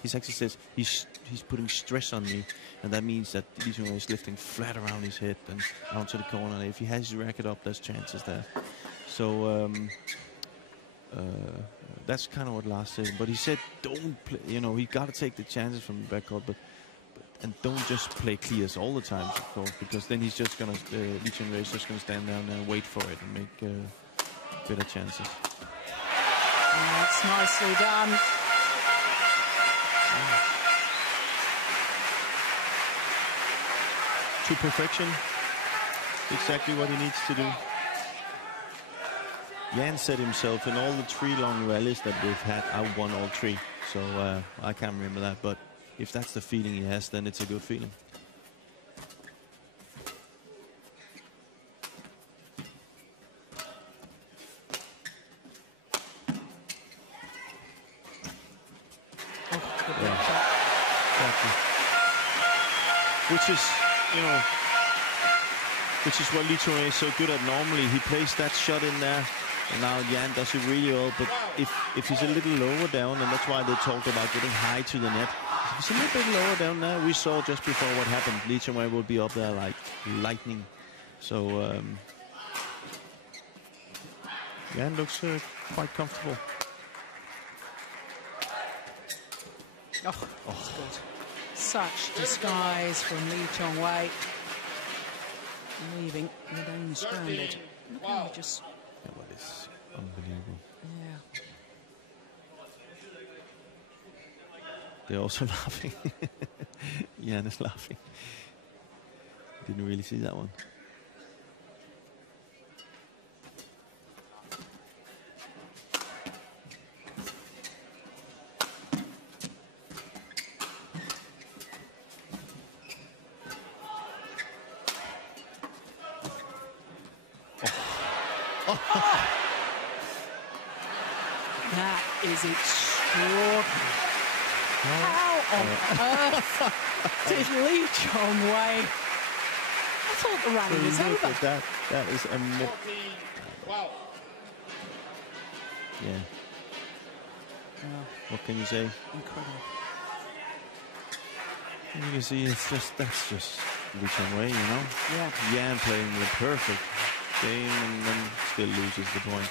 actually says he's putting stress on me, and that means that Lee Chong-wei is lifting flat around his head and onto the corner. If he has his racket up, there's chances there. So that's kind of what Lars said. But he said, don't play. You know, he got to take the chances from the backcourt, and don't just play clears all the time, of course, because then he's just gonna Lee Chong-wei is just gonna stand down there and wait for it and make better chances. That's nicely done. To perfection. Exactly what he needs to do. Jan said himself, in all the 3 long rallies that we've had, I won all 3. So I can't remember that, but if that's the feeling he has, then it's a good feeling. Which is, you know, which is what Lee Chong-wei is so good at normally. He plays that shot in there, and now Jan does it really well. But if he's a little lower down, and that's why they talked about getting high to the net. If he's a little bit lower down there, we saw just before what happened. Lee Chong-wei will be up there like lightning. So Jan looks quite comfortable. Oh, that's good. Such disguise from Lee Chong-wei. Leaving the Danes stranded. Look how he just... Yeah, well, it's unbelievable. Yeah. They're also laughing. Jan is laughing. Didn't really see that one. is extraordinary. How on earth did Lee Chong Wei? I thought the rally was Look over. at that. That is amazing. 14-12. Yeah. What can you say? Incredible. You can see that's just Lee Chong Wei, you know? Yeah. Yan playing the perfect game and then still loses the point.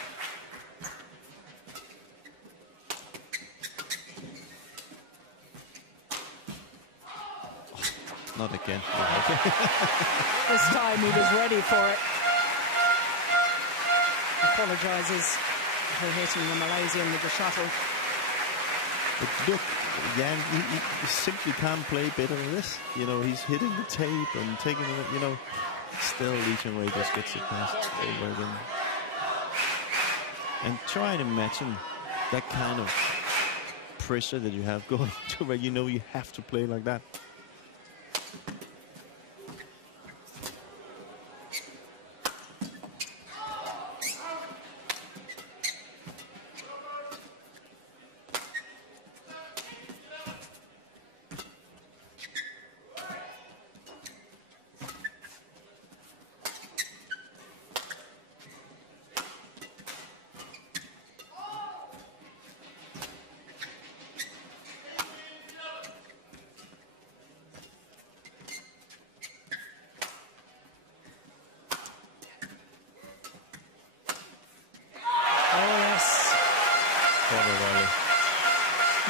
Oh, not again. This time he was ready for it. Apologises for hitting the Malaysian with the shuttle. But look, Yan, he simply can't play better than this. You know, he's hitting the tape and taking it, you know. Still, Lee Chong Wei just gets it past over again. And try and imagine that kind of pressure that you have going to where you know you have to play like that.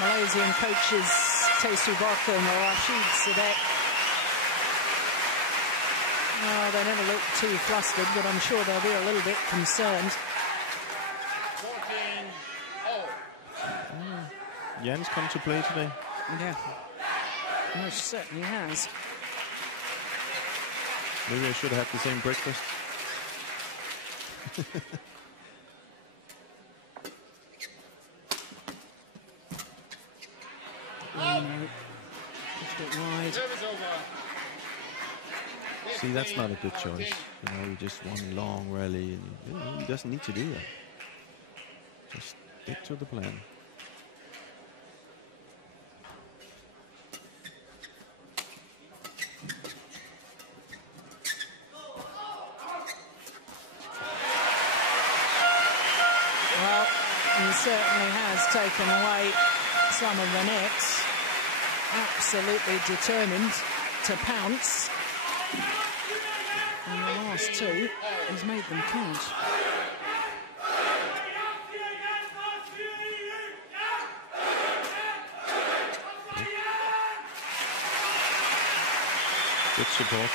Malaysian coaches Tesu Bok and Rashid Sadek. Oh, they never look too flustered, but I'm sure they'll be a little bit concerned. 14-0. Jan's come to play today. Yeah, most certainly has. Maybe I should have had the same breakfast. Pushed it wide. See, that's not a good choice. You know, he just won a long rally, and you know, he doesn't need to do that. Just stick to the plan. Well, he certainly has taken away some of the nets. Absolutely determined to pounce. And the last two, he's made them count. Good support.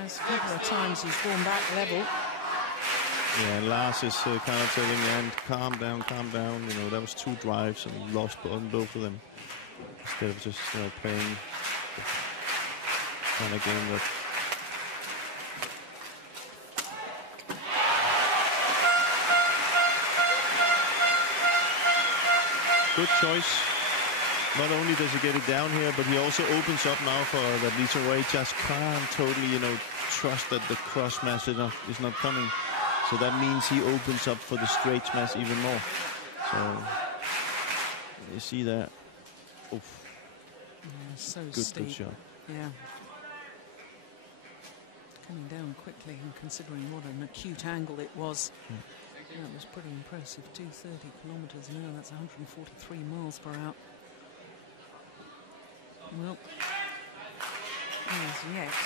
There's a couple of times he's gone back level. Yeah, Lars is kind of telling Jan, calm down. You know, that was 2 drives and lost on both of them. Instead of just playing kind of game that. Good choice. Not only does he get it down here, but he also opens up now for that Lee Chong Wei just can't totally, you know, trust that the cross smash is not coming. So that means he opens up for the straight smash even more. So you see that. Oof. Yeah, so Good steep. shot. Yeah. Coming down quickly and considering what an acute angle it was. That was pretty impressive. 230 kilometers an hour, that's 143 miles per hour. Well, here's yet.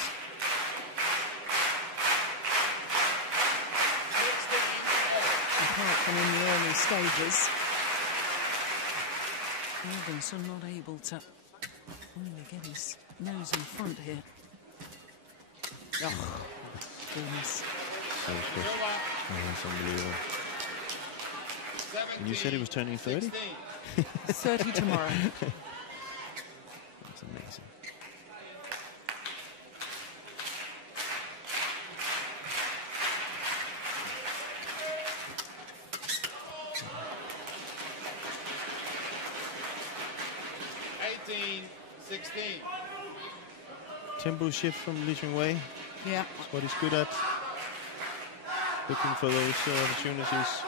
Apart from in the early stages, Mogensen not able to really get his nose in front here. Oh, goodness. Oh, that's unbelievable. And you said he was turning 30? 30 tomorrow. That's amazing. 16. Tempo shift from Chong Wei. Yeah. That's what he's good at. Looking for those opportunities.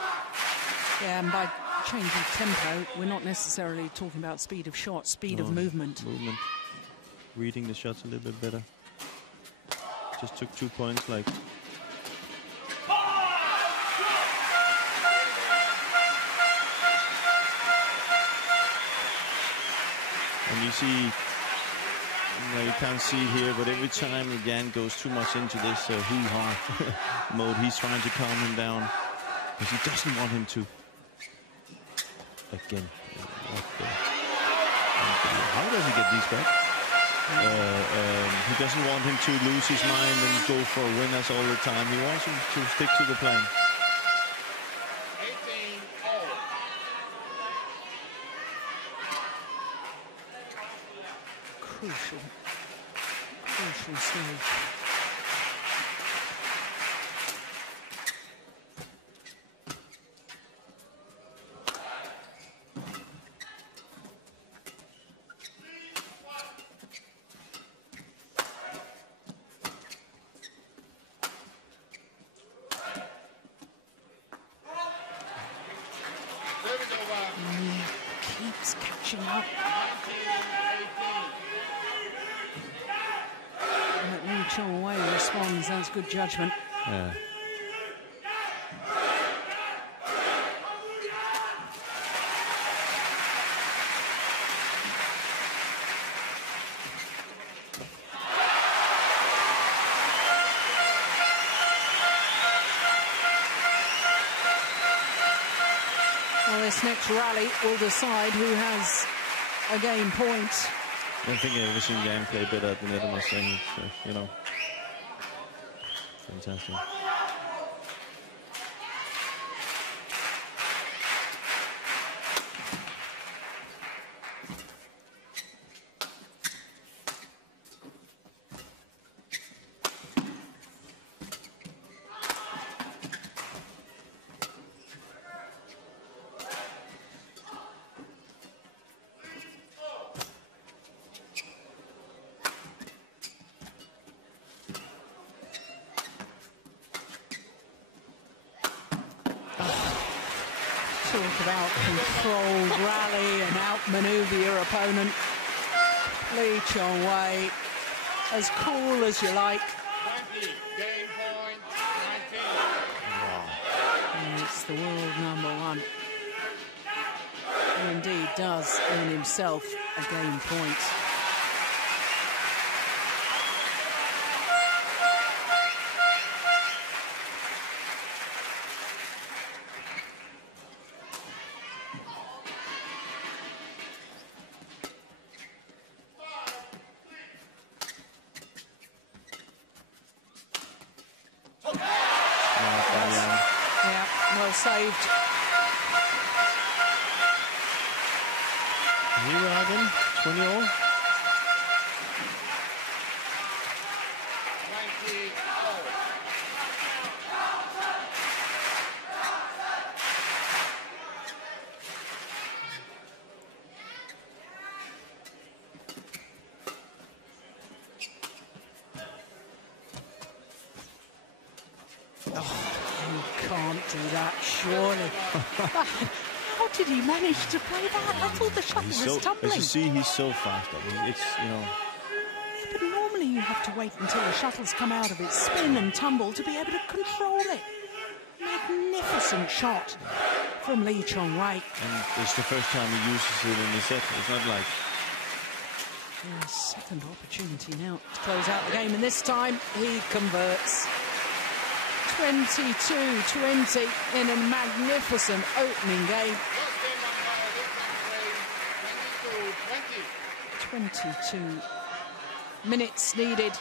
Yeah, and by changing tempo, we're not necessarily talking about speed of shot, speed of movement. Movement. Reading the shots a little bit better. Just took 2 points, like. And you see, you can't see it here, but every time Jan goes too much into this hoo-ha mode, he's trying to calm him down because he doesn't want him to. Again, how does he get these back? He doesn't want him to lose his mind and go for winners all the time. He wants him to stick to the plan. 18-0. Crucial stage. Keeps catching up. Chong Wei responds. That's good judgment. Yeah. Well, this next rally will decide who has a game point. I don't think I've ever seen Jan play better at the net, I must say. You know, fantastic. Talk about controlled rally and outmaneuver your opponent. Chong Wei, as cool as you like. 20. Game point 19. And it's the world #1. Who indeed does earn himself a game point. Saved. Here we are then, 20-all. 20. Can't do that, surely. How did he manage to play that? I thought the shuttle was tumbling. As you see, he's so fast. I mean, it's, you know. But normally you have to wait until the shuttle's come out of its spin and tumble to be able to control it. Magnificent shot from Chong Wei. And it's the first time he uses it in the set. It's not like... Yeah, second opportunity now to close out the game, and this time he converts. 22-20 in a magnificent opening game. 22 minutes needed.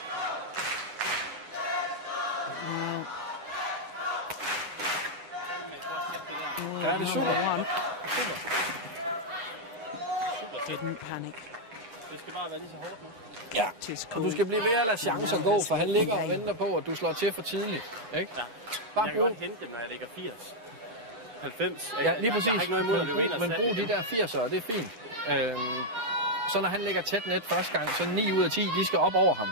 Well, #1 didn't panic. Ja, og du skal blive ved at lade chancer gå, for han ligger og venter på, at du slår til for tidligt. Ikke? Ja. Jeg kan godt hente det, når jeg ligger 80. 90. Ja, lige præcis. Jeg har ikke noget imod at løbe ind og men brug de der 80'ere, det er fint. så når han ligger tæt net første gang, så 9 ud af 10, de skal op over ham.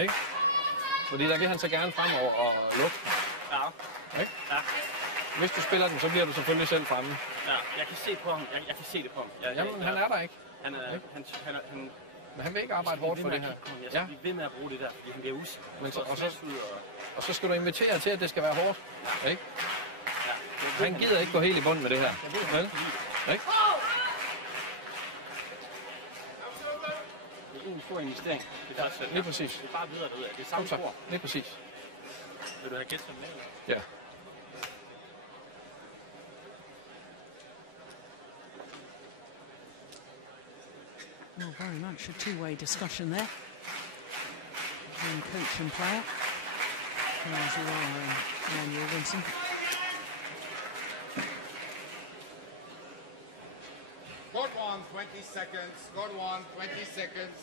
Ikke? Fordi der vil han så gerne fremover og lukke. Ja. Ikke? Ja. Hvis du spiller den, så bliver du selvfølgelig selv fremme. Ja, jeg kan se på ham. Jeg kan se det på ham. Jamen, han er der ikke. Men han vil ikke arbejde hårdt for det her. Jeg skal blive ved med at bruge det der, fordi han bliver usikker. Og så skal du invitere til, at det skal være hårdt. Ikke? Ja, han gider ikke gå helt i bund med det her. Vel? Ikke? Det er en stor investering. Det er lige præcis. Det er bare videre derudad. Det er samme spor. Lige præcis. Vil du have gæt som med? Ja. Well, very much a two-way discussion there between coach and player. Zhao and Jan O Jorgensen. Good one, 20 seconds. Good one, 20 seconds.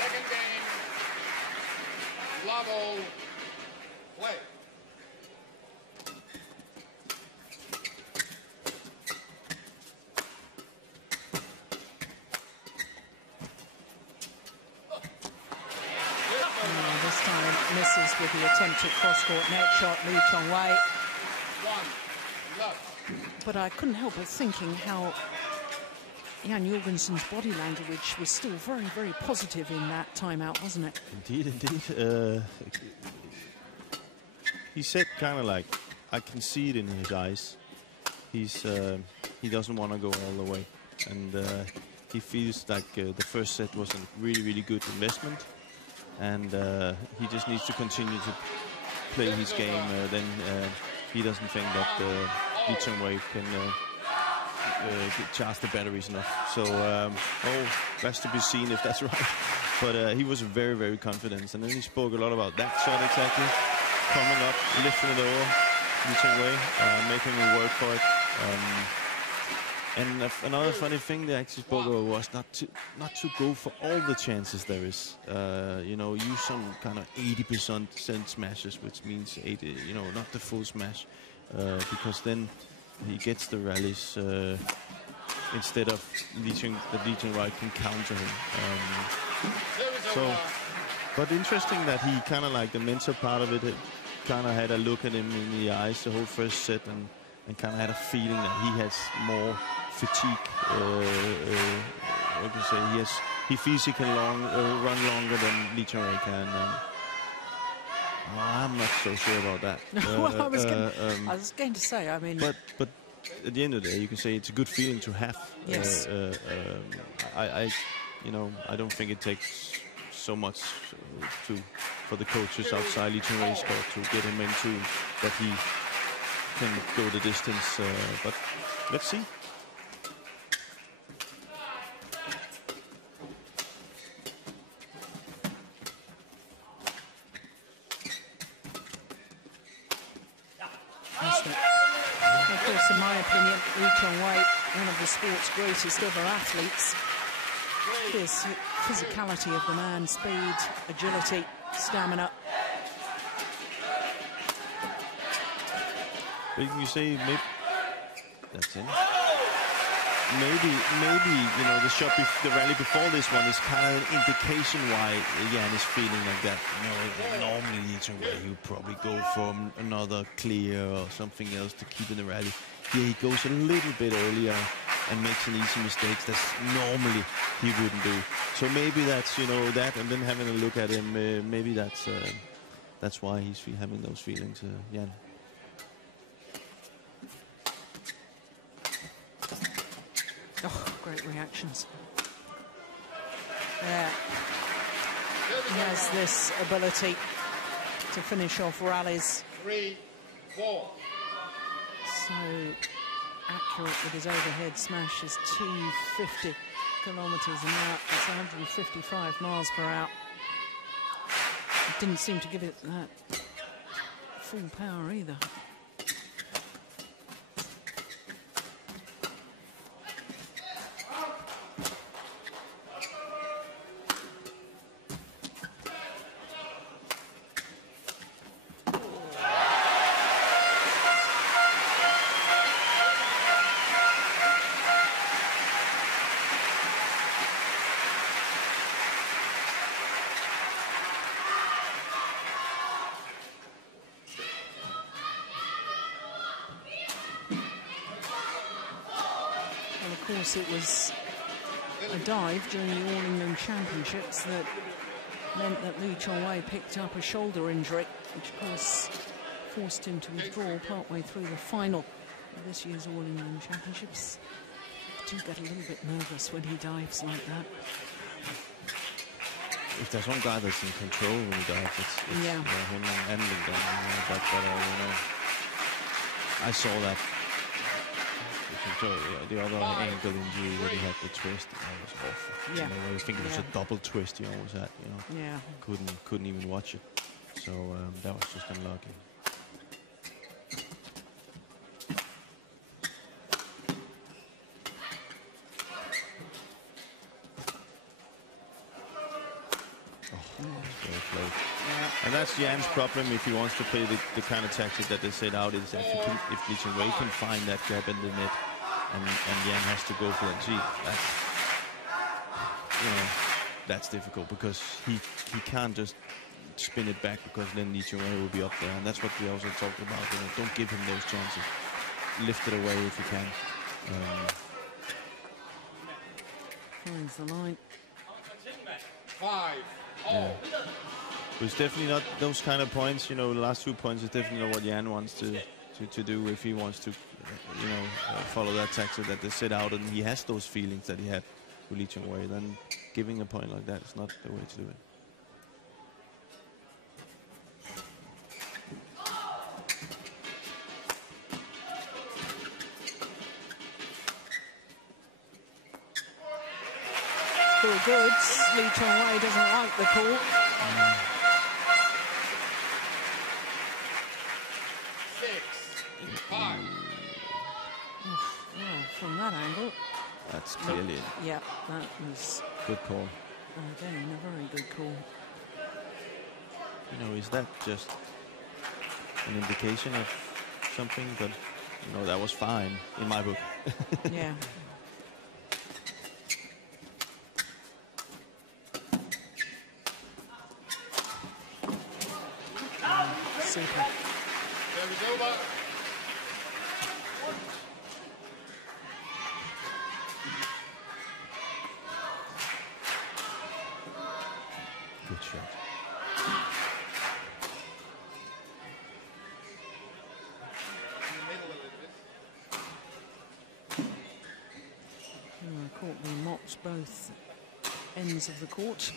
Second game. Level. Play. This time misses with the attempt at cross-court net shot, Chong Wei. But I couldn't help but thinking how Jan Jorgensen's body language was still very, very positive in that timeout, wasn't it? Indeed. He said kind of like, I can see it in his eyes. He doesn't want to go all the way. And he feels like the first set was a really, really good investment. And he just needs to continue to play his game. Then he doesn't think that Chong Wei can charge the batteries enough. So, that's to be seen if that's right. But he was very, very confident. And then he spoke a lot about that shot exactly. Coming up, lifting it over, Chong Wei, making him work for it. And another funny thing they actually spoke about was not to go for all the chances there is. You know, use some kind of 80% smashes, which means 80. You know, not the full smash, because then he gets the rallies instead of the leading right can counter him. But interesting that he kind of like the mental part of it. Kind of had a look at him in the eyes the whole first set and kind of had a feeling that he has more fatigue. What can you say? He feels he can run longer than Lee Chong Wei can. I'm not so sure about that. Well, I was going to say, I mean... But at the end of the day, you can say it's a good feeling to have. Yes. I don't think it takes so much for the coaches outside Lee Chong Wei's court to get him into that he can go the distance. But let's see. Of course, in my opinion, Chong Wei, one of the sport's greatest ever athletes. This physicality of the man, speed, agility, stamina. But you say maybe that's it. Maybe you know the rally before this one is kind of an indication why Jan is feeling like that. You know, normally you probably go for another clear or something else to keep in the rally. Here he goes a little bit earlier and makes an easy mistakes that normally he wouldn't do. So maybe that's that, and then having a look at him, maybe that's why he's having those feelings, Jan. Oh, great reactions. Yeah. He has this ability to finish off rallies. 3, 4. So accurate with his overhead smash is 250 kilometers an hour. It's 155 miles per hour. It didn't seem to give it that full power either. course, it was a dive during the All England Championships that meant that Chong Wei picked up a shoulder injury, which of course forced him to withdraw partway through the final of this year's All England Championships. I do get a little bit nervous when he dives like that. If there's one guy that's in control when he dives, it's him and Lindgren. But I saw that. The other ankle injury where he had the twist, that was awful. Yeah. I think it was a double twist he always had. Yeah. Couldn't even watch it. So that was just unlucky. And that's Jan's problem if he wants to play the kind of tactic that they set out. Is if Lee Chong Wei can find that gap in the net, and Jan has to go for that. See, that's difficult because he can't just spin it back, because then Lee Chong Wei will be up there, and that's what we also talked about. Don't give him those chances. Lift it away if you can. Finds the line. 5. Yeah. It's definitely not those kind of points. The last 2 points is definitely not what Jan wants to do if he wants to, follow that tactic that they set out, and he has those feelings that he had with Lee Chong Wei. Then giving a point like that is not the way to do it. Still good. Lee Chong Wei doesn't like the call. 6. 5. Well, from that angle. That's clearly it. Yeah, that was good call. Again, a very good call. Is that just an indication of something? But that was fine in my book. Yeah. Super. Service over. Good shot. Courtney mops both ends of the court.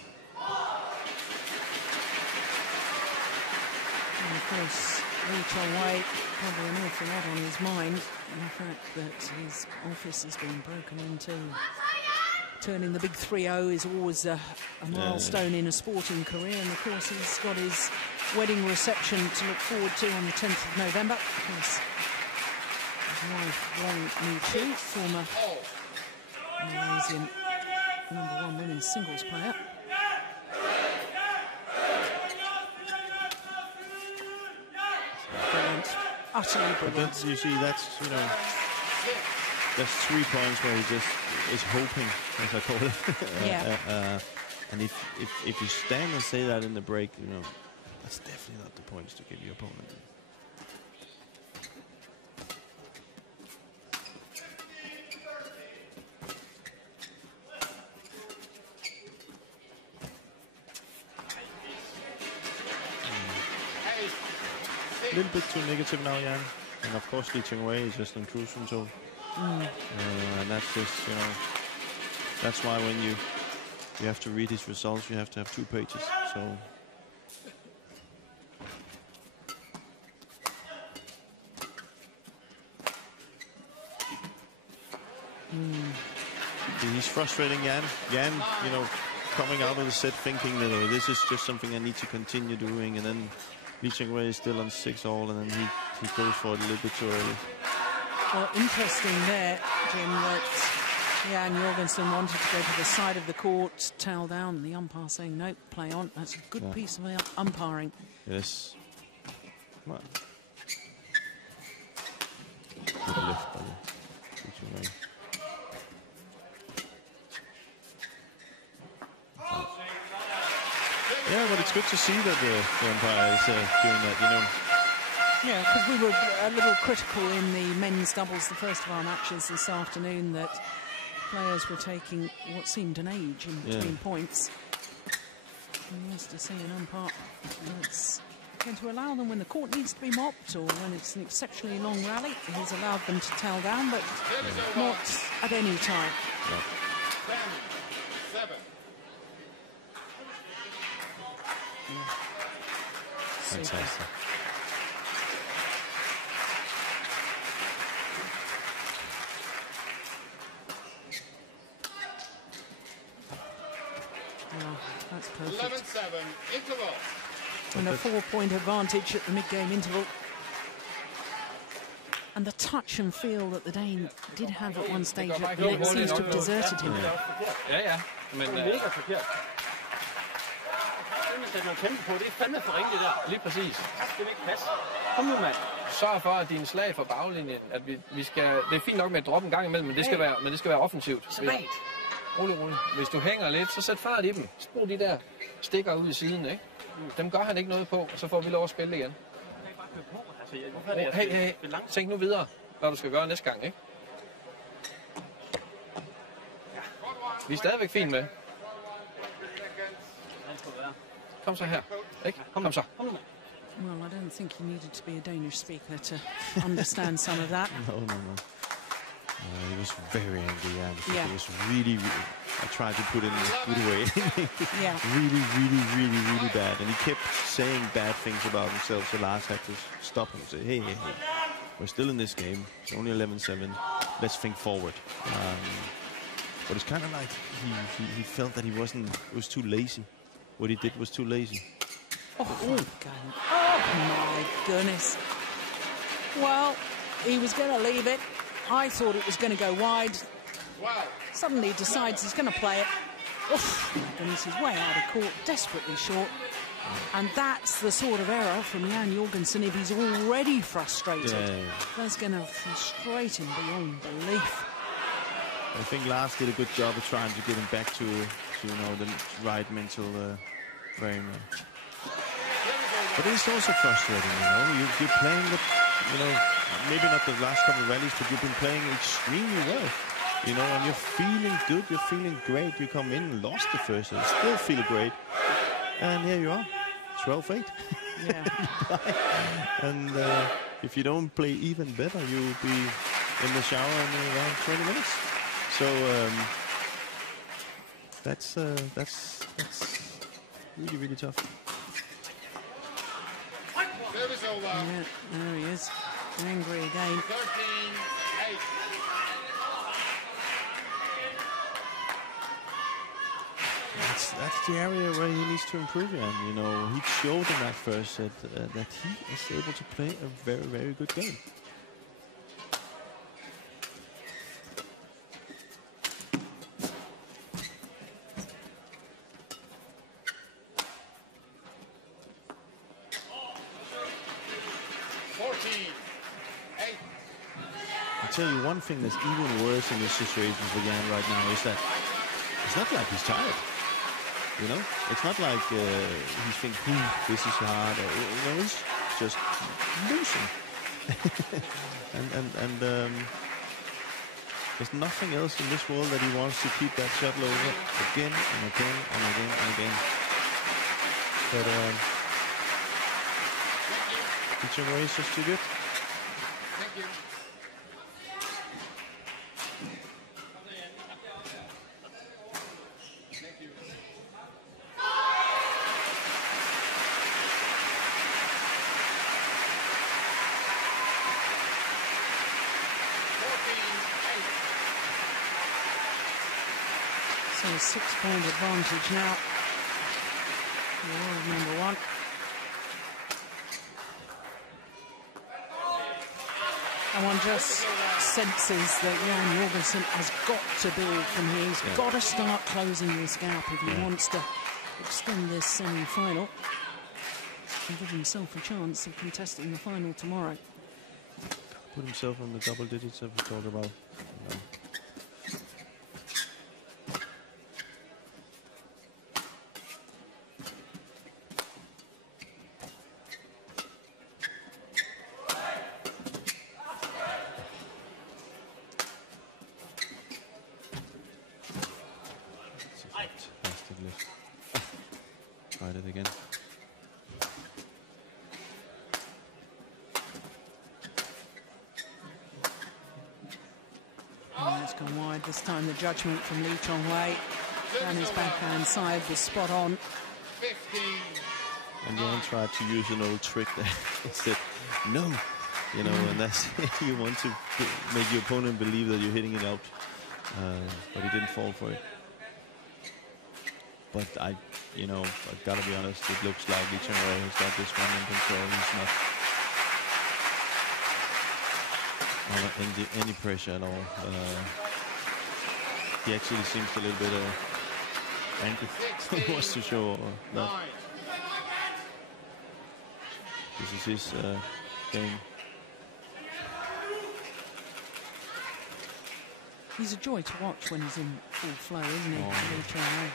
And of course, Lee Chong Wei probably an awful lot on his mind, and the fact that his office has been broken into. Turning the big 3-0 is always a milestone in a sporting career, and of course he's got his wedding reception to look forward to on the 10th of November. Of course, his wife Wang, former Malaysian #1 women's singles player. Brilliant, utterly brilliant. But you see, that's that's 3 points where he just is hoping, as I call it. Yeah. And if you stand and say that in the break, that's definitely not the points to give your opponent. A little bit too negative now, Jan. And of course, Lee Chong Wei is just on cruise control. And that's just, that's why when you have to read his results, you have to have 2 pages. So. He's frustrating Jan. Jan, coming out of the set thinking that this is just something I need to continue doing, and then Lee Chong Wei is still on 6-all, and then he goes for it a little bit too early. Well, interesting there, Jim, that Jan Jorgensen wanted to go to the side of the court, towel down, the umpire saying no, play on. That's a good piece of umpiring. Yes. Well. Good lift by Lee Chong Wei. Yeah, but it's good to see that the umpire is doing that, Yeah, because we were a little critical in the men's doubles, the first of our matches this afternoon, that players were taking what seemed an age in between points. And nice to see an umpire that's going to allow them when the court needs to be mopped or when it's an exceptionally long rally. He's allowed them to towel down, but not at any time. No. 10-7. Fantastic. Oh, that's perfect. 11-7, interval. And a 4-point advantage at the mid-game interval. And the touch and feel that the Dane did have at one stage, that the net seems to have deserted him. Ja, ja. Men lige præcis. Sørg for, at dine slag fra baglinjen, at vi skal... Det er fint nok med at droppe en gang imellem, men det skal være offensivt. Rolig. Hvis du hænger lidt, så sæt fart i dem. Brug de der stikker ud i siden, ikke? Dem gør han ikke noget på, og så får vi lov at spille igen. Hey, tænk nu videre, hvad du skal gøre næste gang, ikke? Vi er stadigvæk fint med. Kom så her, ikke? Kom så. Well, I don't think you needed to be a Danish speaker to understand some of that. No. He was very angry. Yeah. He was really, I tried to put it in a good way. Yeah. Really bad. And he kept saying bad things about himself, so Lars had to stop him and say, hey, we're still in this game. It's only 11-7. Let's think forward. But it's kind of like he felt that he was too lazy. What he did was too lazy. Oh my goodness. Well, he was going to leave it. I thought it was going to go wide. Suddenly he decides he's going to play it. Oof, my goodness, he's way out of court, desperately short. And that's the sort of error from Jan Jorgensen if he's already frustrated. Yeah. That's going to frustrate him beyond belief. I think Lars did a good job of trying to get him back to the right mental frame. But it's also frustrating, You're playing maybe not the last couple of rallies, but you've been playing extremely well. And you're feeling good, you're feeling great. You come in and lost the first and still feel great. And here you are, 12-8. Yeah. And if you don't play even better, you'll be in the shower in around 20 minutes. So that's really tough. Service over. Yeah, there he is. Angry again. 13-8. That's the area where he needs to improve in. He showed in that first set that he is able to play a very good game. I'll tell you one thing that's even worse in this situation for Jan right now is that it's not like he's tired. It's not like he's thinking, this is hard. He's just losing. and there's nothing else in this world that he wants to keep that shuttle over again and again and again and again. But Chong Wei is just too good. Thank you. So 6-point advantage now. World number one. And one just senses that Jan Jorgensen has got to build from here. He's got to start closing this gap if he wants to extend this semi-final and give himself a chance of contesting the final tomorrow. Put himself on the double digits that we talked about. Gone wide this time. The judgment from Chong Wei. And his backhand side was spot on. 15. And Yeon tried to use an old trick there. He said, no, you know, and that's you want to make your opponent believe that you're hitting it out. But he didn't fall for it. But I've got to be honest, it looks like Chong Wei has got this one in control. He's not under any pressure at all. He actually seems a little bit angry. He wants to show that. This is his game. He's a joy to watch when he's in full flow, isn't he? Chong Wei.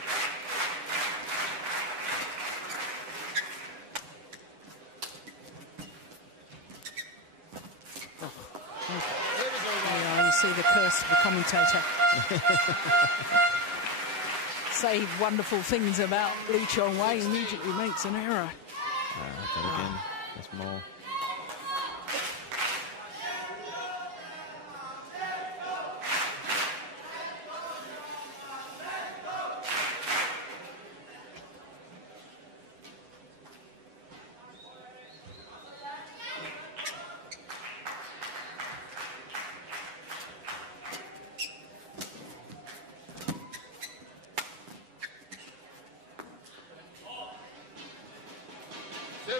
You see the curse of the commentator. Say wonderful things about Chong Wei, immediately makes an error. But again, that's more.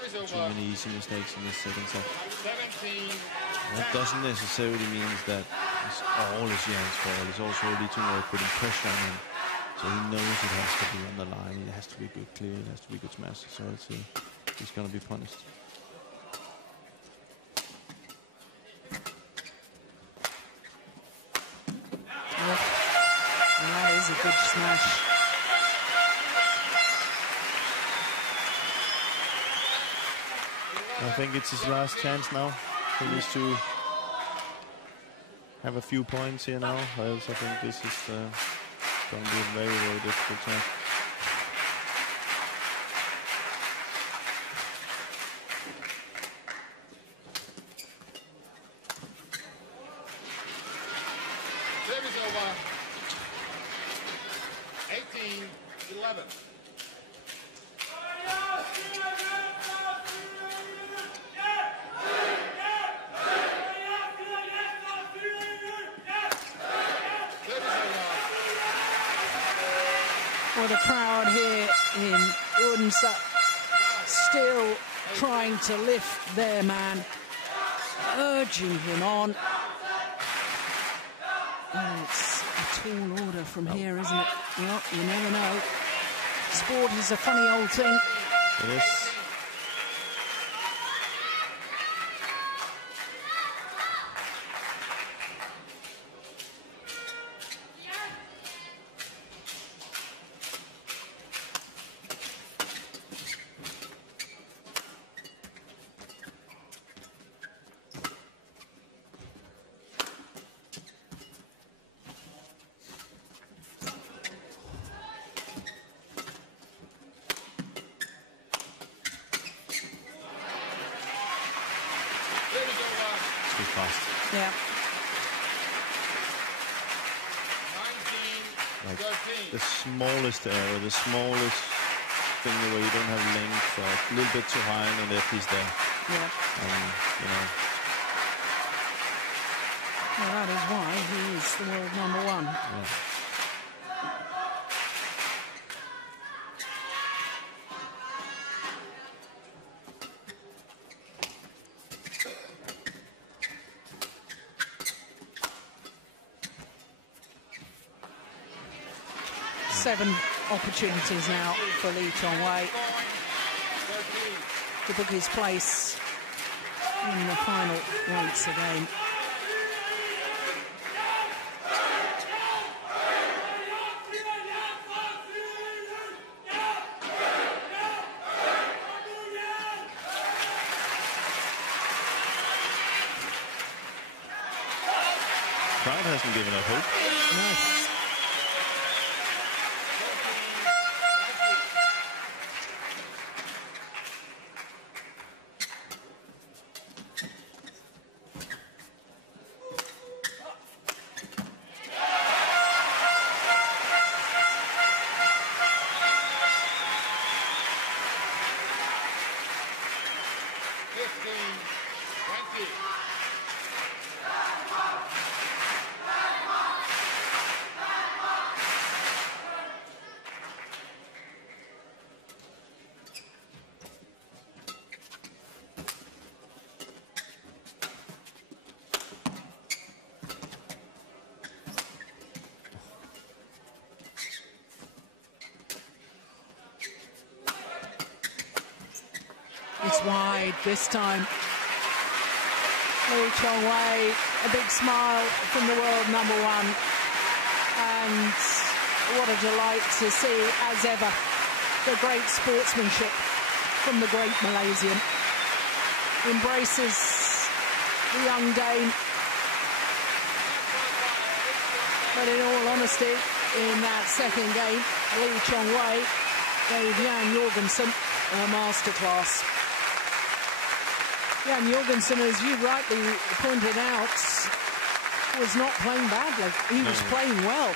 Too many easy mistakes in this second set. That doesn't necessarily mean that it's all Yihan's fault. It's also Chong Wei putting pressure on him. So he knows it has to be on the line. It has to be good clear. It has to be good smash. So he's going to be punished. And that is a good smash. I think it's his last chance now. He needs to have a few points here now, else I think this is going to be a very, very difficult chance. Service over. 18-11. For the crowd here in Odense, still trying to lift their man, urging him on. Oh, it's a tall order from here, isn't it? Well, you never know. Sport is a funny old thing. It is. Yeah. Like the smallest error, the smallest thing where you don't have length, or a little bit too high, and then he's there. Yeah. Well, that is why he is the world number one. Yeah. Seven opportunities now for Chong Wei to book his place in the final once again. Crowd hasn't given up hope. No. It's wide this time. Chong Wei, a big smile from the world number one. And what a delight to see, as ever, the great sportsmanship from the great Malaysian. Embraces the young Dane. But in all honesty, in that second game, Chong Wei gave Jan Jorgensen a masterclass. Jan Jorgensen, as you rightly pointed out, was not playing badly. He was playing well,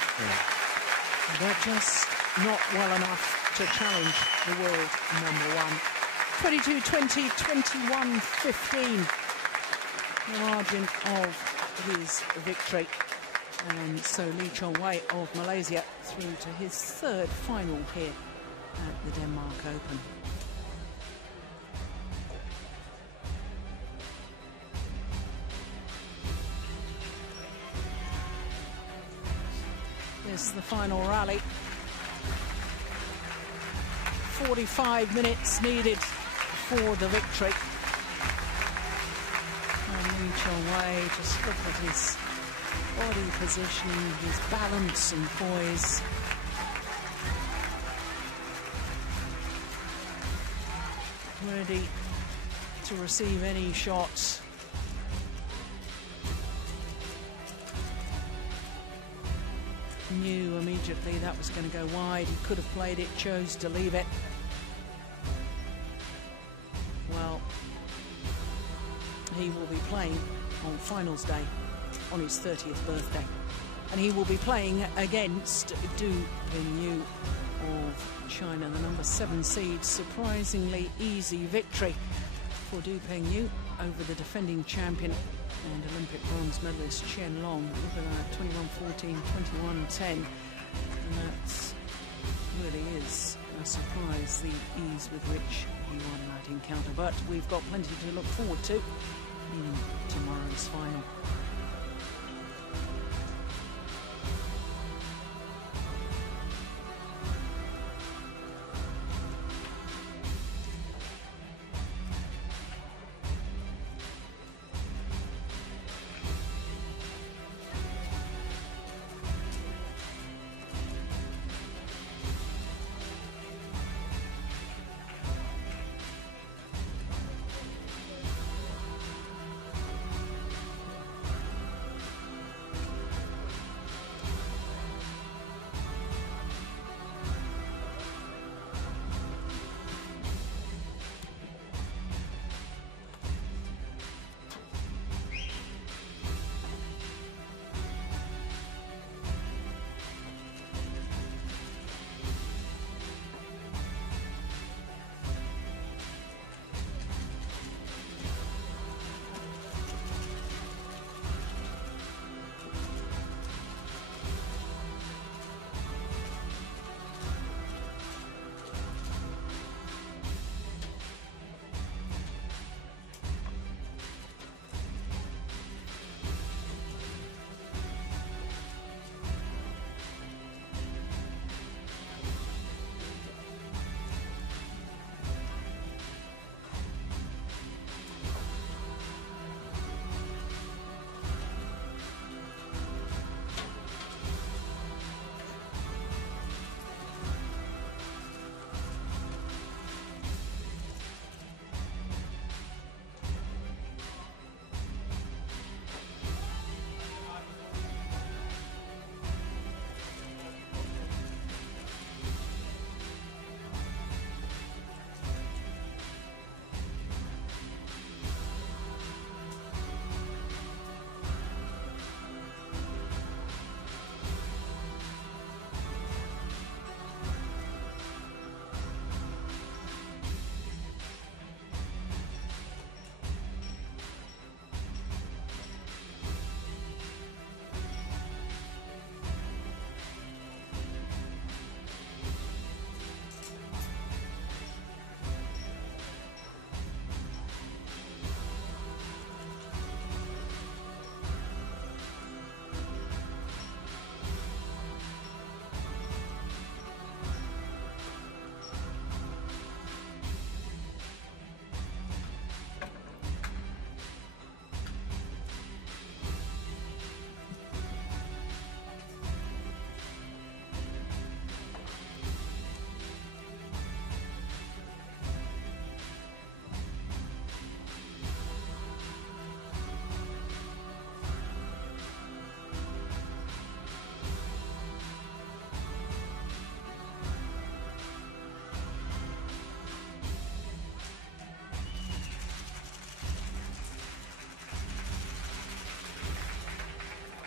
but just not well enough to challenge the world number one. 22-20, 21-15, the margin of his victory. And so Chong Wei of Malaysia through to his third final here at the Denmark Open. This is the final rally. 45 minutes needed for the victory. And Chong Wei, just look at his body positioning, his balance and poise. Ready to receive any shots. Knew immediately that was going to go wide. He could have played it, chose to leave it. Well, he will be playing on finals day on his 30th birthday, and he will be playing against Du Pingyu of China, the number 7 seed. Surprisingly easy victory for Du Pingyu over the defending champion and Olympic bronze medalist Chen Long. Look at that, 21-14, 21-10. And that really is a surprise, the ease with which he won that encounter. But we've got plenty to look forward to in tomorrow's final.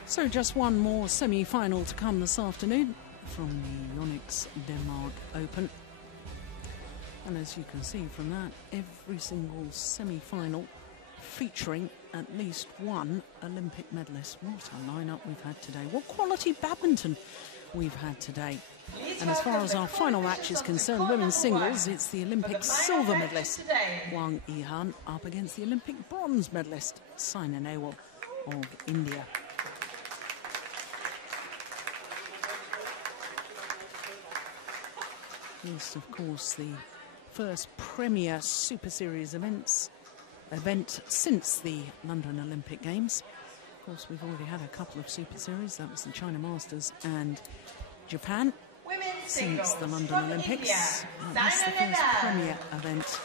So just one more semi-final to come this afternoon from the Yonex Denmark Open. And as you can see from that, every single semi-final featuring at least one Olympic medalist. What a lineup we've had today. What quality badminton we've had today. And as far as our final match is concerned, women's singles, it's the Olympic silver medalist Wang Yihan up against the Olympic bronze medalist Saina Nehwal of India. This, of course, the first premier Super Series event since the London Olympic Games. Of course, we've already had a couple of Super Series. That was the China Masters and Japan since the London Olympics. That's the first premier event.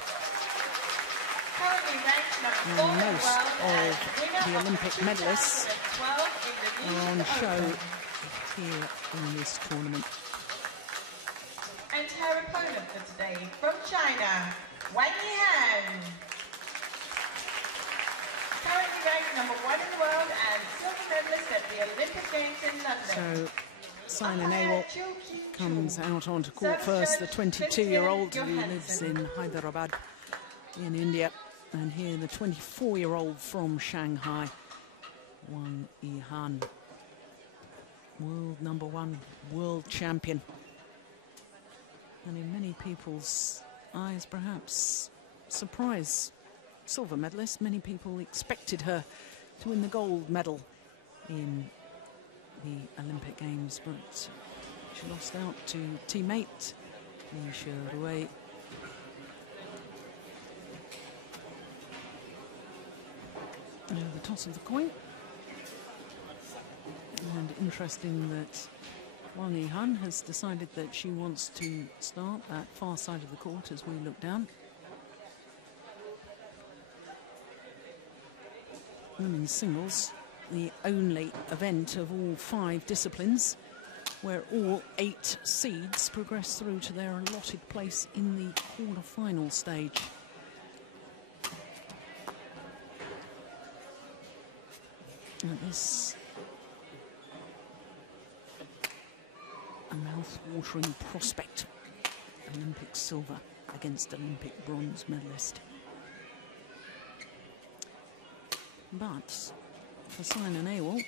And most of the Olympic medalists are on show here in this tournament. And her opponent for today from China, Wang Yihan. Currently ranked #1 in the world and silver medalist at the Olympic Games in London. So Saina Nehwal comes out onto court first, the 22-year-old who lives in Hyderabad in India. And here the 24-year-old from Shanghai, Wang Yihan. World #1, world champion. And in many people's eyes, perhaps, surprise silver medalist. Many people expected her to win the gold medal in the Olympic Games, but she lost out to teammate Chong Wei. Now the toss of the coin. And interesting that Wang Yihan has decided that she wants to start at far side of the court as we look down. Women's singles, the only event of all 5 disciplines where all 8 seeds progress through to their allotted place in the quarter-final stage. And this a mouth-watering prospect. Olympic silver against Olympic bronze medalist. But for Saina Nehwal,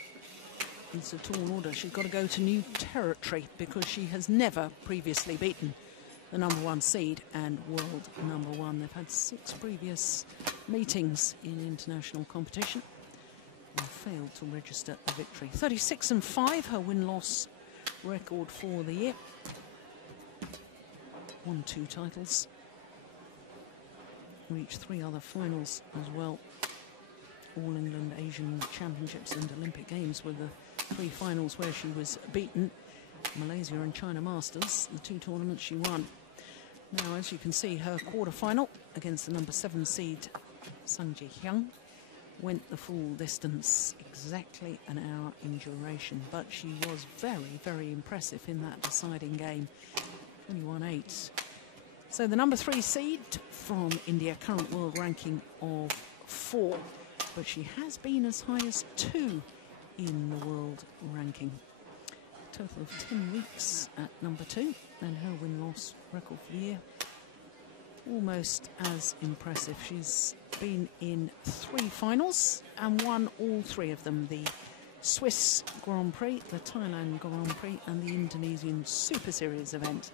it's a tall order. She's got to go to new territory because she has never previously beaten the #1 seed and world #1. They've had 6 previous meetings in international competition and failed to register a victory. 36-5, her win-loss record for the year. Won 2 titles. Reached 3 other finals as well. All England, Asian Championships and Olympic Games were the 3 finals where she was beaten. Malaysia and China Masters, the 2 tournaments she won. Now, as you can see, her quarter-final against the #7 seed Sang Ji-hyung went the full distance, exactly an hour in duration, but she was very, very impressive in that deciding game, 21-8. So the #3 seed from India, current world ranking of 4, but she has been as high as 2 in the world ranking. Total of 10 weeks at #2, and her win-loss record for the year almost as impressive. She's been in 3 finals and won all 3 of them. The Swiss Grand Prix, the Thailand Grand Prix and the Indonesian Super Series event.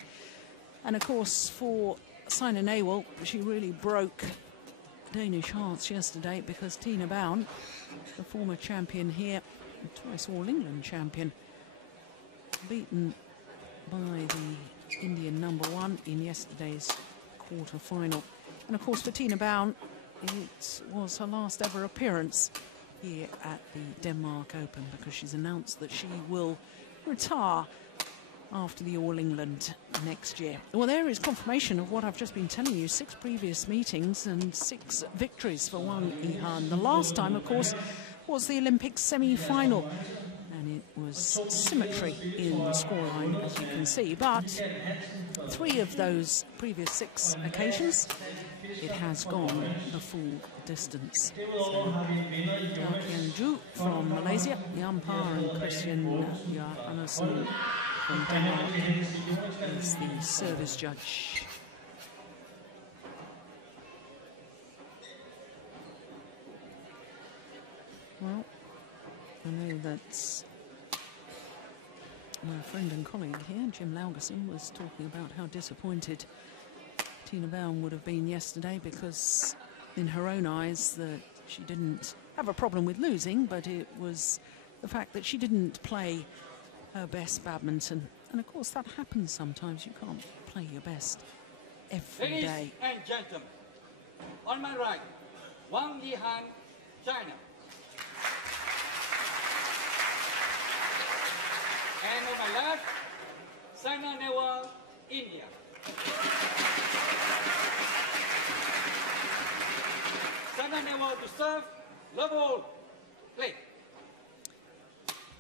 And of course for Saina Nehwal, she really broke Danish hearts yesterday because Tina Bown, the former champion here, twice All England champion, beaten by the Indian #1 in yesterday's quarter-final. And of course for Tina Bown, it was her last ever appearance here at the Denmark Open because she's announced that she will retire after the All England next year. Well, there is confirmation of what I've just been telling you. 6 previous meetings and 6 victories for Wang Yihan. The last time, of course, was the Olympic semi-final. And it was symmetry in the scoreline, as you can see. But 3 of those previous 6 occasions, it has gone the full distance. So, Ju from Malaysia, the umpire, and Christian Johannesson from Denmark is the service judge. Well, I know that my friend and colleague here, Jim Laugerson, was talking about how disappointed Tina Baum would have been yesterday, because in her own eyes that she didn't have a problem with losing, but it was the fact that she didn't play her best badminton. And of course that happens sometimes. You can't play your best every day. Ladies and gentlemen, on my right, Wang Yihan, China. And on my left, Saina Nehwal, India. Saina Nehwal to serve, love all, play.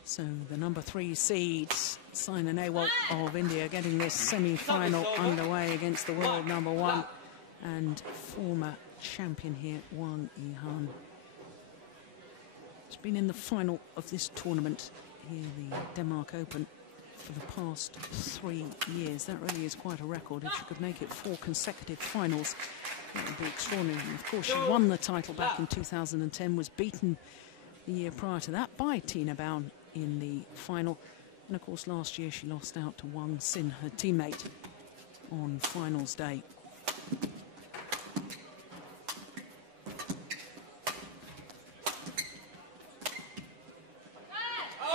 So the number 3 seed, Saina Nehwal of India, getting this semi-final underway against the world number 1 and former champion here, Wang Yihan. She's been in the final of this tournament here, the Denmark Open, for the past 3 years. That really is quite a record. If she could make it 4 consecutive finals, that would be extraordinary. And of course, she won the title back in 2010, was beaten the year prior to that by Tina Baum in the final. And of course, last year she lost out to Wang Sin, her teammate, on finals day.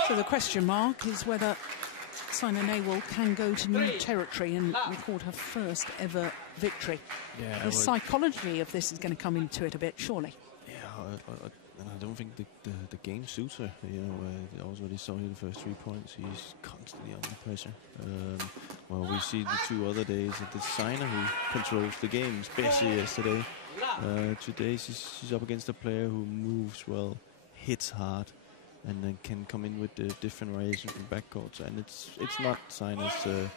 So the question mark is whether Saina Nehwal can go to new territory and record her first ever victory. Yeah, the psychology of this is going to come into it a bit, surely. Yeah, and I don't think the game suits her. You know, I already saw here the first 3 points. He's constantly under pressure. Well, we see the 2 other days that it's Saina who controls the game, especially yesterday. Today she's up against a player who moves well, hits hard, and then can come in with the different variations from backcourts. And it's not Saina's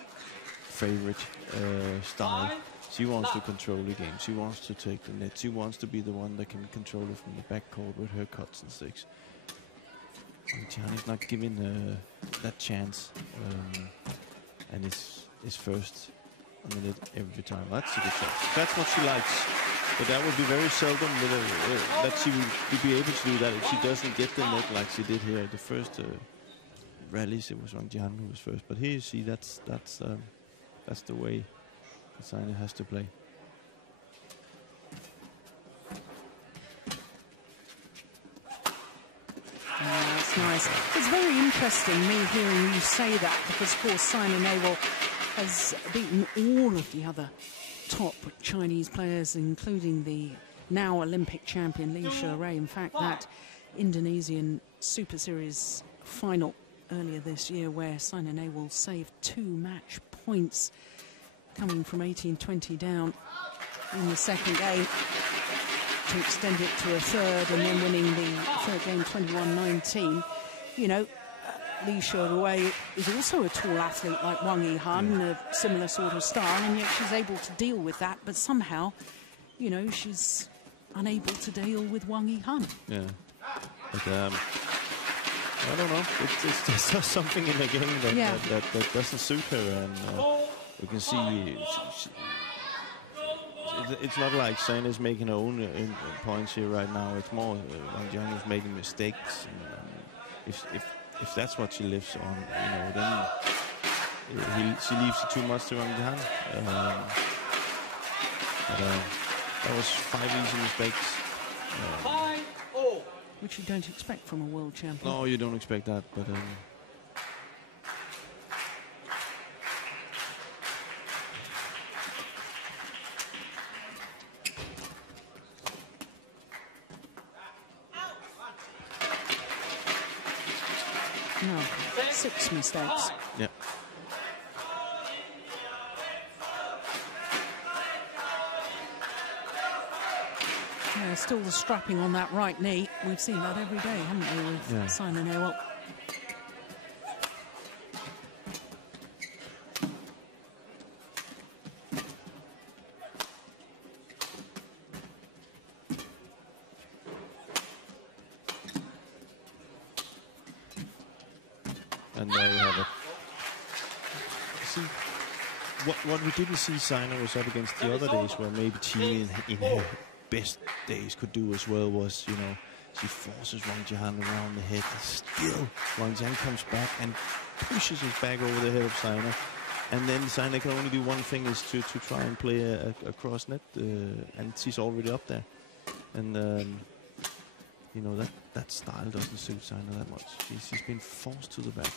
favorite style. She wants to control the game. She wants to take the net. She wants to be the one that can control it from the backcourt with her cuts and sticks. Tian is not given that chance, and is first on the net every time. That's a good chance. That's what she likes. But that would be very seldom that she would be able to do that if she doesn't get the net like she did here. The first rallies, it was Wang Jian who was first. But here you see that's the way Saina has to play. That's nice. It's very interesting, me hearing you say that, because of course Saina Nehwal has beaten all of the other top Chinese players, including the now Olympic champion Li Sherui. In fact, that Indonesian Super Series final earlier this year, where Saina Nehwal saved 2 match points, coming from 18-20 down in the second game to extend it to a third, and then winning the third game 21-19. You know, Li Sherui is also a tall athlete like Wang Yihan, a similar sort of style, and yet she's able to deal with that. But somehow, you know, she's unable to deal with Wang Yihan. Yeah, but I don't know. It's just something in the game that doesn't suit her, and we can see it's not like Saina's making her own points here right now. It's more Wang Jian is making mistakes. And, if that's what she lives on, you know, then she leaves it too much to Wang Jian. That was 5 easy mistakes. Which you don't expect from a world champion. No, you don't expect that, but no, 6 mistakes. yeah. Yeah, still the strapping on that right knee. We've seen that every day, haven't we, with Saina Nehwal. And there you have it. See, what we didn't see Sina was up against the other days, where maybe Kien in her best days could do as well, was, you know, she forces Wang Yihan around the head. Still, Wang Yihan comes back and pushes his back over the head of Sina. And then Sina can only do one thing, is to try and play a cross net, and she's already up there. And you know, that style doesn't suit Sina that much. She's been forced to the back.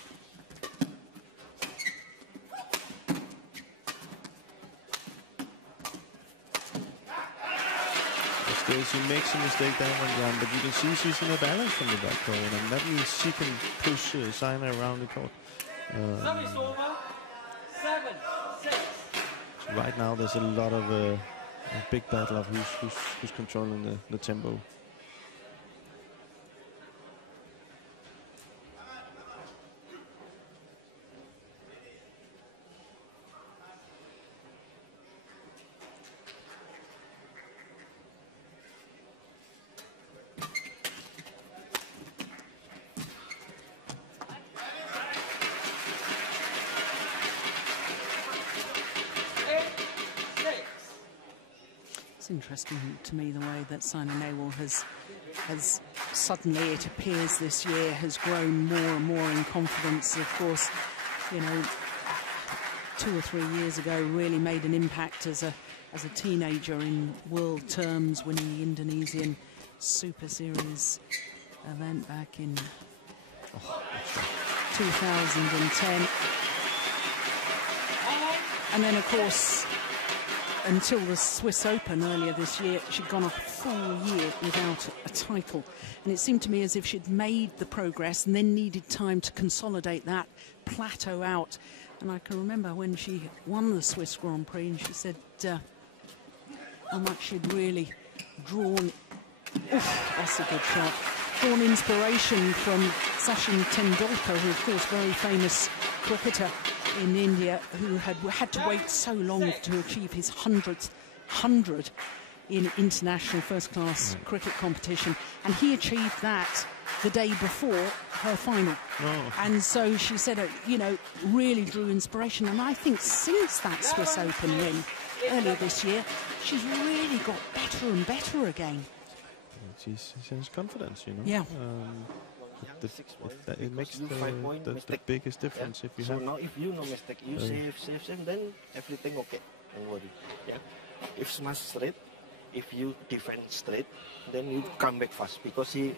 Still, she makes a mistake there one, but you can see she's in a balance from the back row, and that means she can push Sina around the court. So right now, there's a lot of a big battle of who's controlling the tempo. Interesting to me the way that Sina Nehwal has suddenly, it appears this year, has grown more and more in confidence. Of course, you know, 2 or 3 years ago really made an impact as a teenager in world terms, winning the Indonesian Super Series event back in 2010. And then, of course, until the Swiss Open earlier this year, she'd gone a full year without a title. And it seemed to me as if she'd made the progress and then needed time to consolidate that, plateau out. And I can remember when she won the Swiss Grand Prix, and she said how much she'd really drawn, that's a good shot, drawn inspiration from Sachin Tendulkar, who, of course, very famous cricketer in India, who had to wait so long to achieve his 100th 100 in international first-class cricket competition, and he achieved that the day before her final. And so she said, you know, really drew inspiration. And I think since that Swiss Open win earlier this year, she's really got better and better again. She has confidence, you know. Yeah. It makes the biggest difference, if you so have. now if you no mistake, you save, then everything okay. Don't worry. Yeah. If smash straight, if you defend straight, then you come back fast, because he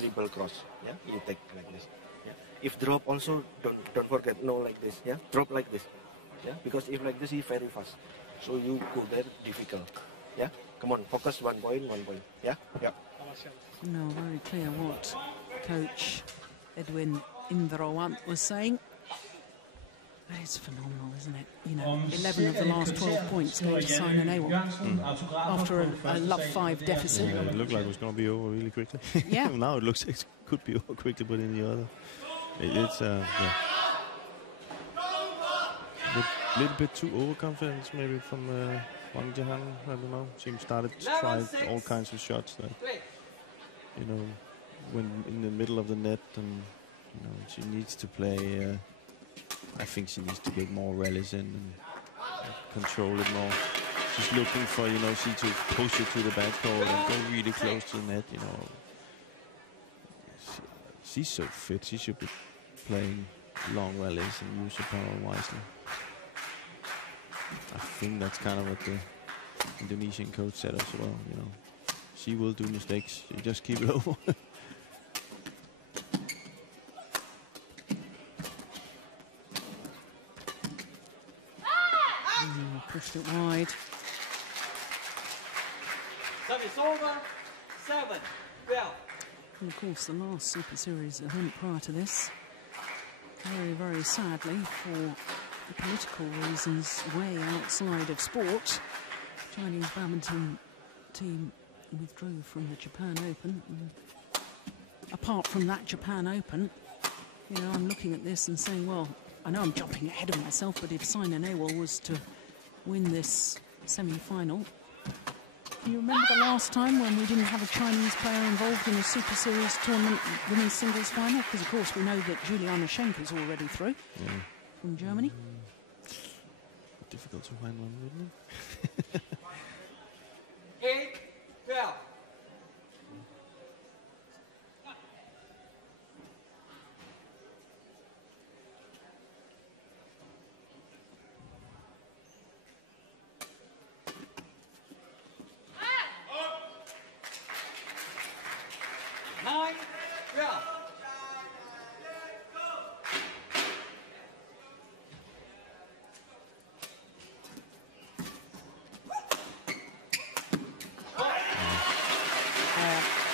dribble cross. Yeah. You take like this. Yeah. If drop also, don't forget, no like this. Yeah. Drop like this. Yeah. Because if like this, he very fast. So you go there difficult. Yeah. Come on, focus 1 point, 1 point. Yeah. Yeah. No, very clear what Coach Edwin Indrawant was saying. It's phenomenal, isn't it? You know, 11 of the last 12 points go to Sina Nehwal after a love 5 deficit. Yeah, it looked like it was going to be over really quickly. Yeah. Now it looks like it could be over quickly, but in the other, it's yeah. A little bit too overconfidence maybe from Wang Yihan. I don't know. She started to try all kinds of shots that, you know, when in the middle of the net, and you know, she needs to play. I think she needs to get more rallies in and control it more. She's looking for, you know, she to push it to the back court and go really close to the net. You know, she's so fit. She should be playing long rallies and use her power wisely. I think that's kind of what the Indonesian coach said as well. You know, she will do mistakes. You just keep it over. Pushed it wide. Service over. 7. Well. And of course, the last Super Series event prior to this, very, very sadly, for political reasons way outside of sport, Chinese badminton team withdrew from the Japan Open. And apart from that Japan Open, you know, I'm looking at this and saying, well, I know I'm jumping ahead of myself, but if Sina Nehwal was to win this semi-final, Do you remember the last time when we didn't have a Chinese player involved in a Super Series tournament women's singles final? Because, of course, we know that Juliana Schenker's already through from Germany. Difficult to find one, wouldn't it? 8-12.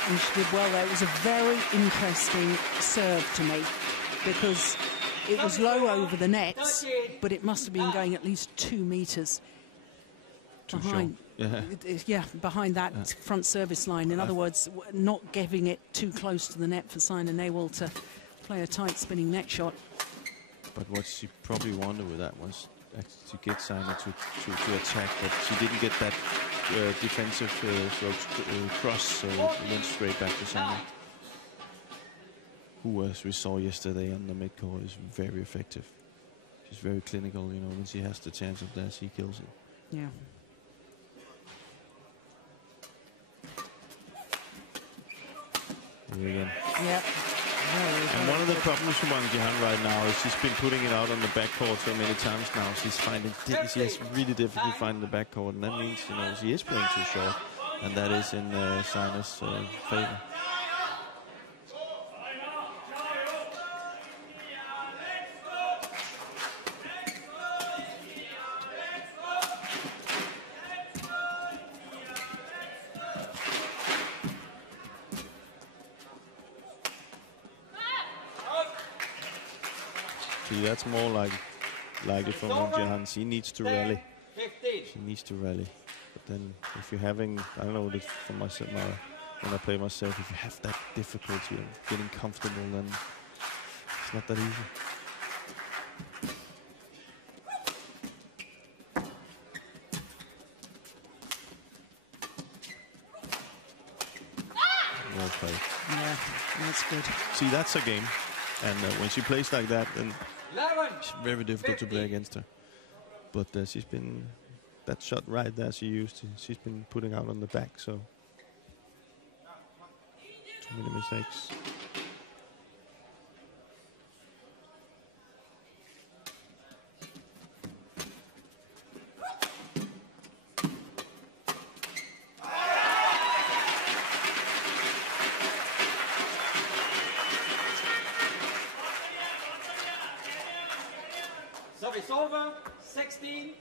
And she did well there. It was a very interesting serve to me because it was low over the nets, but it must have been going at least 2 meters behind. Behind that front service line. In other words, not giving it too close to the net for Sina Nehwal to play a tight spinning net shot. But what she probably wanted with that was actually to get Sina to attack, but she didn't get that defensive cross, so it went straight back to Sina, who, as we saw yesterday on the mid-court, is very effective. She's very clinical, you know, when she has the chance of that, she kills it. Yeah. Here again. Yeah. And one of the problems for Wang Yihan right now is she's been putting it out on the backcourt so many times now. She's she has really difficulty finding the backcourt, and that means, you know, she is playing too short, and that is in Sina's favor. That's more like it from Wang Yihan. She needs to rally. She needs to rally. But then if you're having, I don't know, this for myself, when I play myself, if you have that difficulty of getting comfortable, then it's not that easy. Well played. Yeah, that's good. See, that's a game. And when she plays like that, then it's very difficult to play against her. But she's been, that shot right there she used, she's been putting out on the back, so too many mistakes. Service over, 16-11.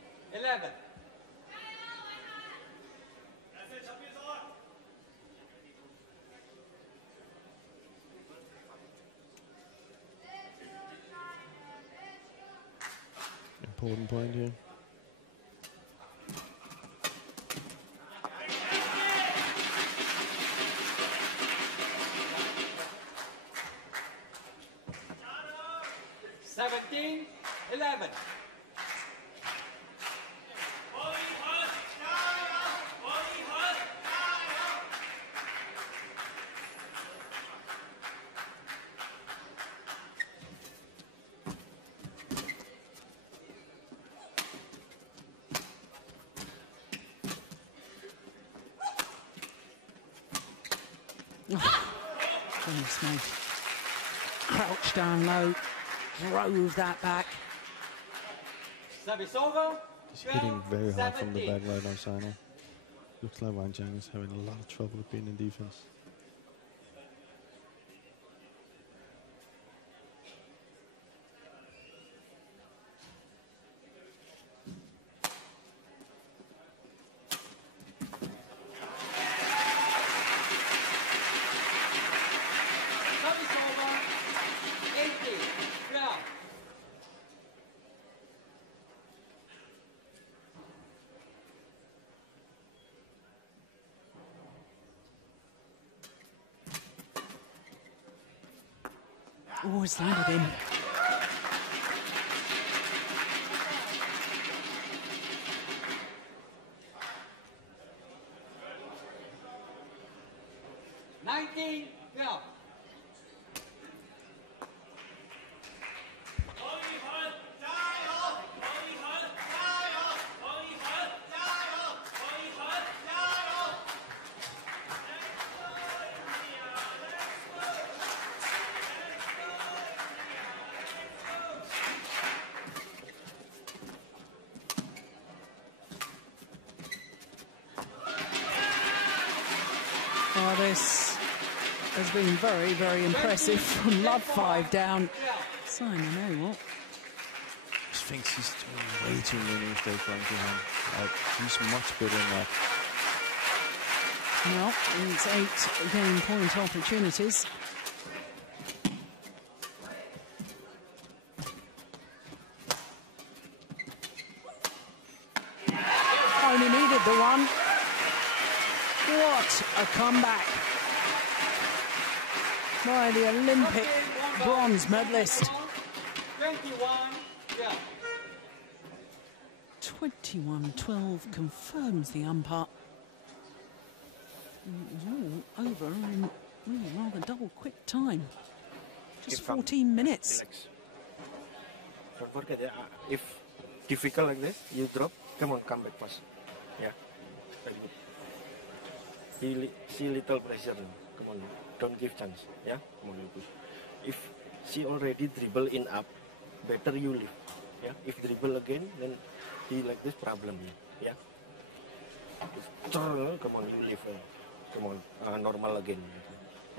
Important point here. Goodness me. Crouched down low, drove that back. Service over. She's hitting very hard from the back right now, Sina. Looks like Wang Yihan is having a lot of trouble being in defense. Always landed in. 19, go. Well, this has been very, very impressive from Love 5 down. Simon, you know what? I think he's doing way too many mistakes on Yihan. He's much better than that. Well, it's 8 game point opportunities. Only needed the one. What a comeback by the Olympic bronze medalist. 21-12 confirms the umpire. It was all over in really rather double quick time. Just 14 minutes. Don't forget, if difficult like this, you drop, come on, come back fast. Yeah, very good. See little pressure. Come on, don't give chance. Yeah, come on, you push. If she already dribble in up, better you leave. Yeah, if dribble again, then he like this problem. Yeah. Come on, you leave. Come on, normal again.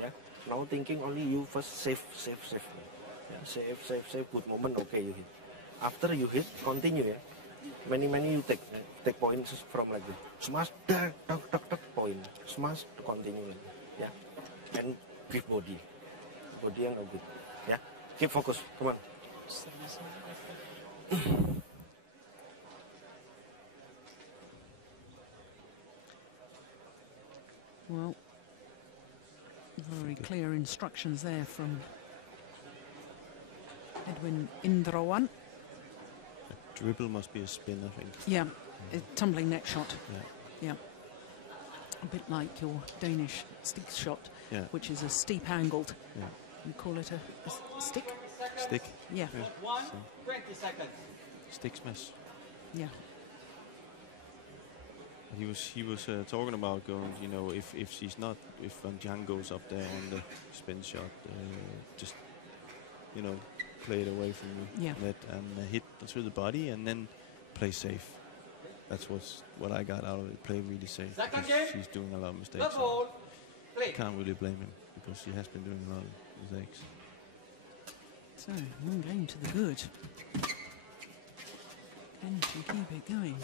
Yeah. Now thinking only you first save. Yeah, save. Good moment. Okay, you hit. After you hit, continue. Yeah. Many you take points from like this. Smash, tuck, point. Smash to continue. Yeah. And give body. Body and good. Yeah. Keep focus. Come on. Well, very clear instructions there from Edwin Indrawan. Dribble must be a spin, I think. Yeah, a tumbling net shot. Yeah. A bit like your Danish stick shot, which is a steep angled. Yeah. You call it a stick? Stick. Yeah. 20 seconds. Stick smash. Yeah. He was talking about going, you know, if Jiang goes up there on the spin shot, just, you know, play it away from the net and hit through the body and then play safe. That's what I got out of it. Play really safe. Because she's doing a lot of mistakes. So can't really blame him because he has been doing a lot of mistakes. So, one game to the good. Can she keep it going?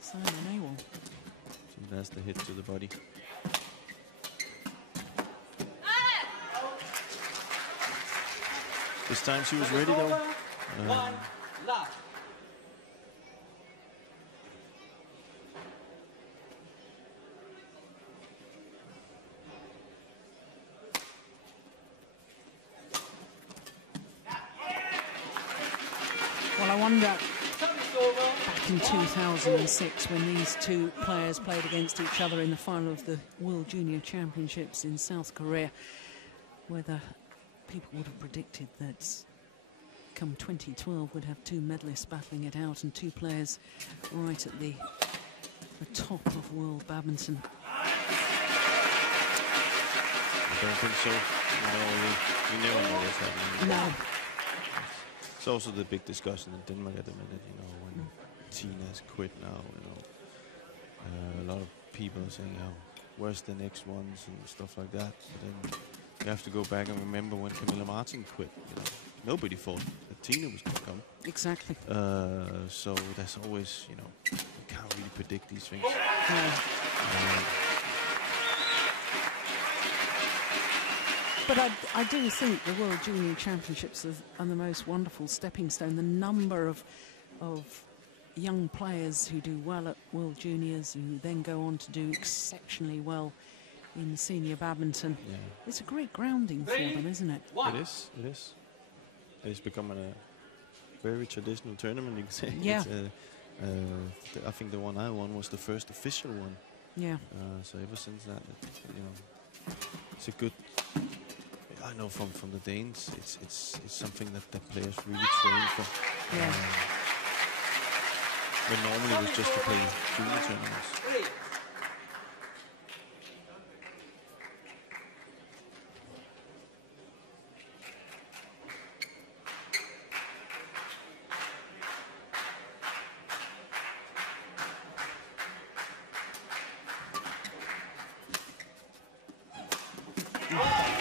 Simon Awol. So that's the hit to the body. This time she was ready though. One last. Well, I wonder, back in 2006, when these two players played against each other in the final of the World Junior Championships in South Korea, whether people would have predicted that come 2012 would have two medalists battling it out and two players right at the top of world badminton. I don't think so. You never know what's happening. No. It's also the big discussion in Denmark at the minute, you know, when Tian has quit now, you know. A lot of people are saying, where's the next ones and stuff like that. But then you have to go back and remember when Camilla Martin quit. You know, nobody thought that Tina was going to come. Exactly. So there's always, you know, you can't really predict these things. No. But I do think the World Junior Championships are the most wonderful stepping stone. The number of young players who do well at World Juniors, who then go on to do exceptionally well in senior badminton. Yeah. It's a great grounding for them, isn't it? It is. It's become a very traditional tournament, you can say. Yeah. I think the one I won was the first official one. Yeah. So ever since that, you know, it's a good. I know from the Danes, it's something that the players really train for. Yeah. But normally it was just to play junior tournaments.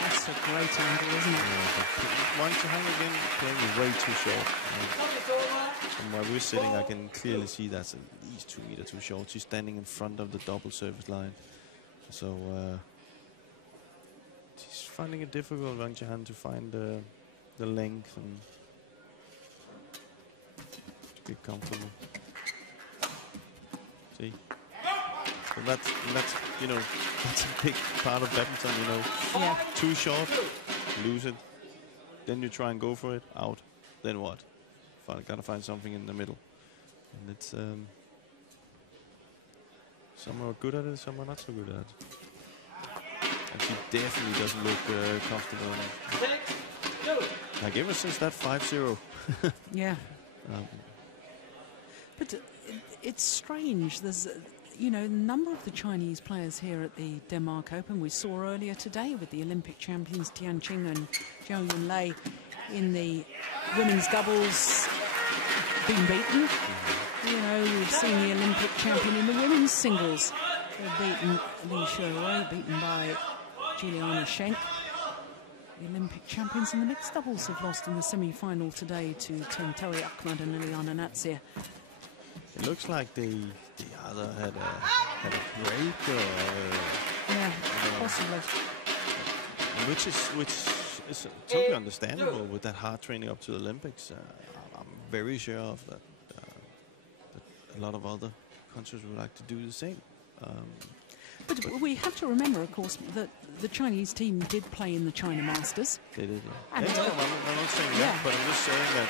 That's a great angle, isn't it? Wang again playing way too short. From where we're sitting, I can clearly see that's at least 2 meters too short. She's standing in front of the double service line. So she's finding it difficult, Wang to find the length and to get comfortable. See? So that's you know, that's a big part of badminton, you know. Yeah. Too short, lose it. Then you try and go for it, out. Then what? Gotta find something in the middle. And it's some are good at it, some are not so good at it. And she definitely doesn't look comfortable. Like ever since that 5-0. Yeah. But it's strange. There's, you know, a number of the Chinese players here at the Denmark Open we saw earlier today with the Olympic champions Tian, Qing and Zhao Yunlei in the women's doubles being beaten. You know, we've seen the Olympic champion in the women's singles. They're beaten Li Shuwei, beaten by Juliana Schenk. The Olympic champions in the mixed doubles have lost in the semi-final today to Tentoe Ahmad and Liliana Natsir. It looks like the other had a break or yeah, possibly. Which is totally understandable with that hard training up to the Olympics. I'm very sure of that. That a lot of other countries would like to do the same. But we have to remember, of course, that the Chinese team did play in the China Masters. They did, yeah. And I'm not saying that, but I'm just saying that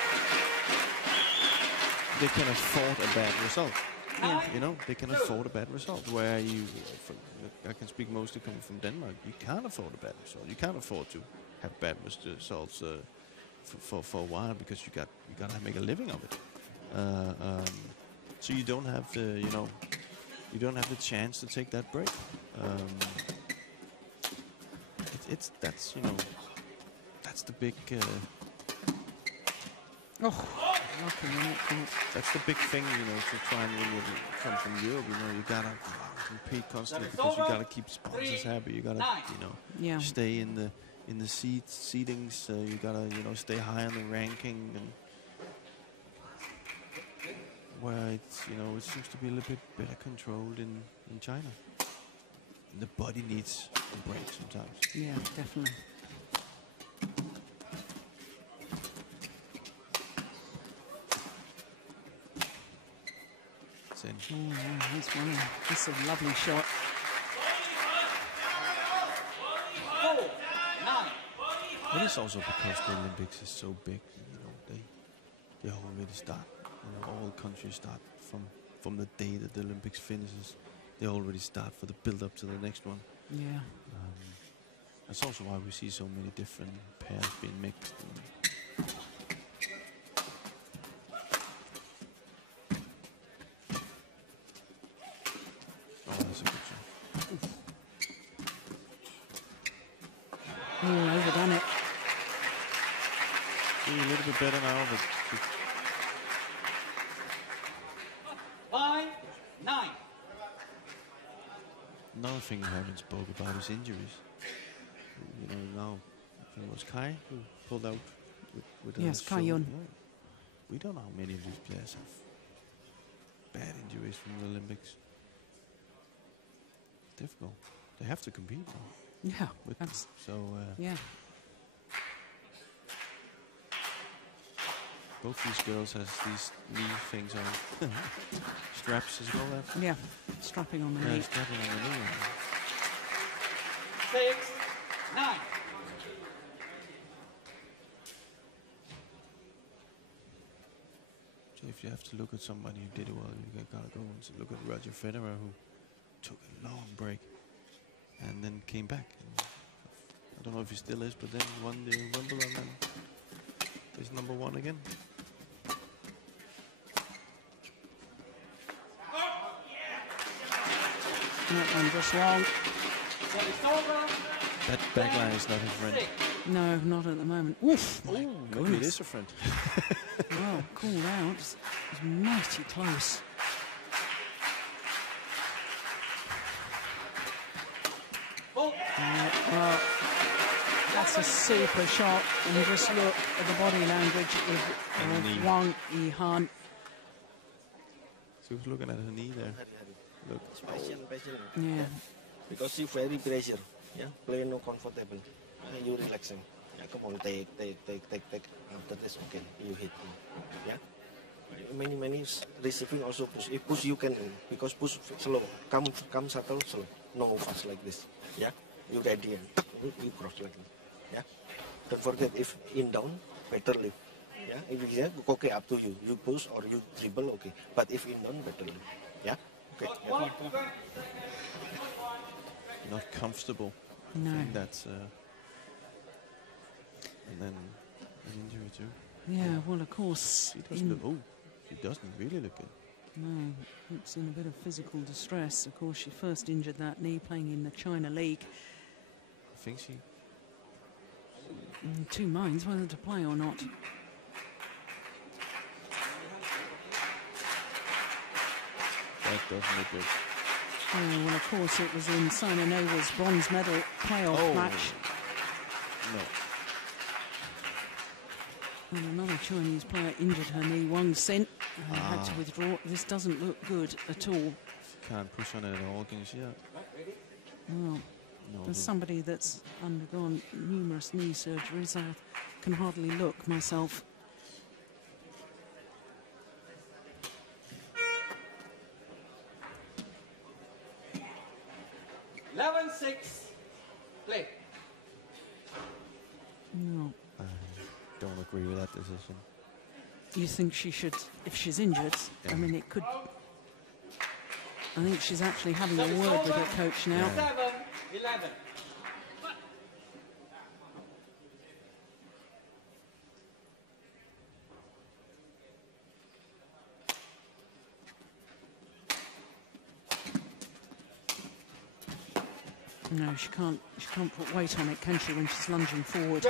they can afford a bad result. Yeah. You know, they can afford a bad result. Where I can speak mostly coming from Denmark, you can't afford a bad result. You can't afford to have bad results for a while because you gotta make a living of it. So you don't have the, you know, you don't have the chance to take that break. That's you know, that's the big. That's the big thing, you know, to try and when you come from Europe, you know, you gotta compete constantly because you gotta keep sponsors happy. You gotta, you know, stay in the seedings. You gotta, you know, stay high on the ranking, and where it's, you know, it seems to be a little bit better controlled in China. The body needs a break sometimes. Yeah, definitely. Oh, yeah, that's a lovely shot. It is also because the Olympics is so big, you know, they already start, you know, all countries start from the day that the Olympics finishes. They already start for the build up to the next one. Yeah. That's also why we see so many different pairs being mixed. Overdone it. See, a little bit better now, but 5-9. Another thing we haven't spoke about is injuries. You know, now I think it was Kai who pulled out with yes, Kai Yeon. We don't know how many of these players have bad injuries from the Olympics. Difficult. They have to compete now. Yeah, that's so. Yeah. Both these girls has these knee things on. Straps as well. Yeah, strapping on the knee. Strapping on the knee. 6-9. So if you have to look at somebody who did it well, you gotta go and look at Roger Federer, who took a long break. and then came back. I don't know if he still is, but then won the Wimbledon and is #1 again. That one just wrong. That backline is not his friend. No, not at the moment. Oof! Oh, maybe it is a friend. Well, called out. It was mighty close. Well, that's a super shot. And just look at the body language of Wang Yihan. She was looking at her knee there. Look. Yeah. Because she very pressure. Yeah, play no comfortable. You relaxing. Yeah, come on, take. After this, okay, you hit. Yeah. Many receiving also push. If push you can because push slow. Come subtle slow. No fast like this. Yeah. You ready and you cross like this. Yeah. Don't forget if in down, better lift. Yeah. If you okay, up to you. You push or you dribble, okay. But if in down, better lift. Yeah. Okay. Yeah. Not comfortable. No. I think that's and then an injury too. Yeah, well, of course. She doesn't really look good. No, looks in a bit of physical distress. Of course, she first injured that knee playing in the China League. I think she... In 2 minds whether to play or not. That doesn't look good. Oh, well, of course, it was in Sina Neva's bronze medal playoff match. No. And another Chinese player injured her knee, Wang Sin, and had to withdraw. This doesn't look good at all. Can't push on it at all, can you see that? Well, as somebody that's undergone numerous knee surgeries, I can hardly look myself. Play. No. I don't agree with that decision. You think she should, if she's injured, I mean, it could... I think she's actually having a word with her coach now. 7-11. No, she can't put weight on it, can she, when she's lunging forward?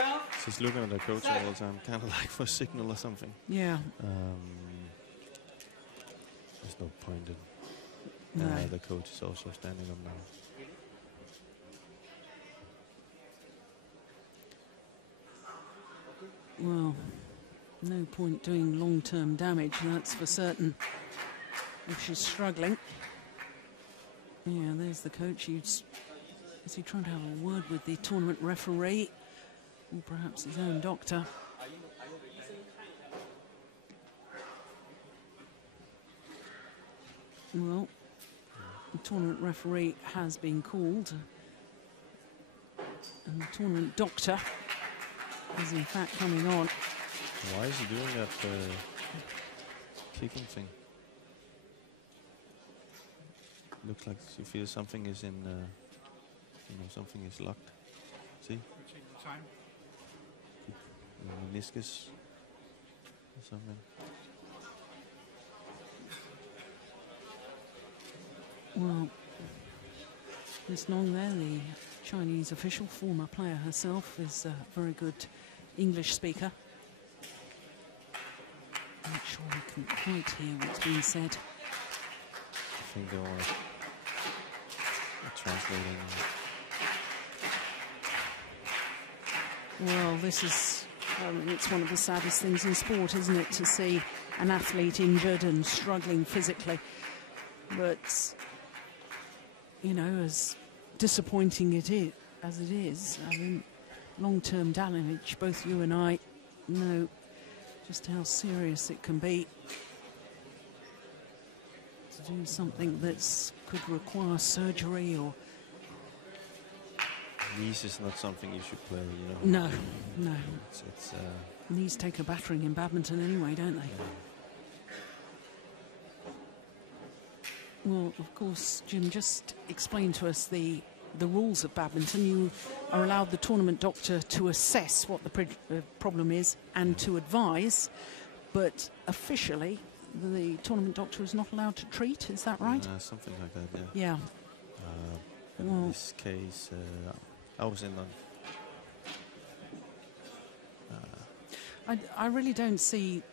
She's looking at her coach all the time, kind of like for a signal or something. Yeah. There's no point in... No. The coach is also standing up now. Well, no point doing long-term damage, that's for certain, if she's struggling. Yeah, there's the coach. Is he trying to have a word with the tournament referee? Or perhaps his own doctor? Well, the tournament referee has been called. And the tournament doctor is in fact coming on. Why is he doing that kicking thing? Looks like she feels something is in, something is locked. See? Meniscus or something. Well, Miss Long there, the Chinese official, former player herself, is a very good English speaker. I'm not sure we can quite hear what's being said. I think they are translating. Well, this is, it's one of the saddest things in sport, isn't it, to see an athlete injured and struggling physically. But, you know, as disappointing as it is, I mean, long-term damage, both you and I know just how serious it can be. To do something that could require surgery or... Knees is not something you should play, you know. No. It's Knees take a battering in badminton anyway, don't they? Yeah. Well, of course, Jim, just explain to us the the rules of badminton. You are allowed the tournament doctor to assess what the problem is and to advise, but officially the tournament doctor is not allowed to treat. Is that right? Something like that, yeah. Yeah. In this case, I was in on. I really don't see.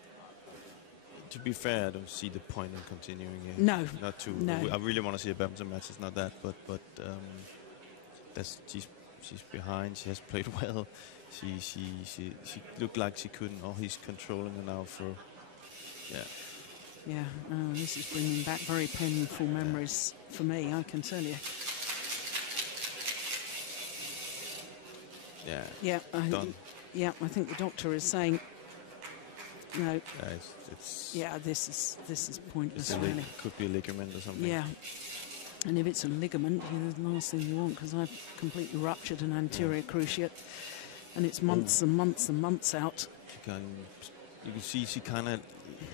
To be fair, I don't see the point in continuing it. No. Not to. No. I really want to see a badminton match. It's not that, but that's she's behind. She has played well. She looked like she couldn't. Oh, he's controlling her now for. Yeah. Yeah. This is bringing back very painful memories for me, I can tell you. Yeah. Yeah. Done. Yeah. I think the doctor is saying. No. Yeah, it's this is pointless. It really. could be a ligament or something. Yeah. And if it's a ligament, the last thing you want, because I've completely ruptured an anterior cruciate, and it's months and months and months out. You can see she kind of.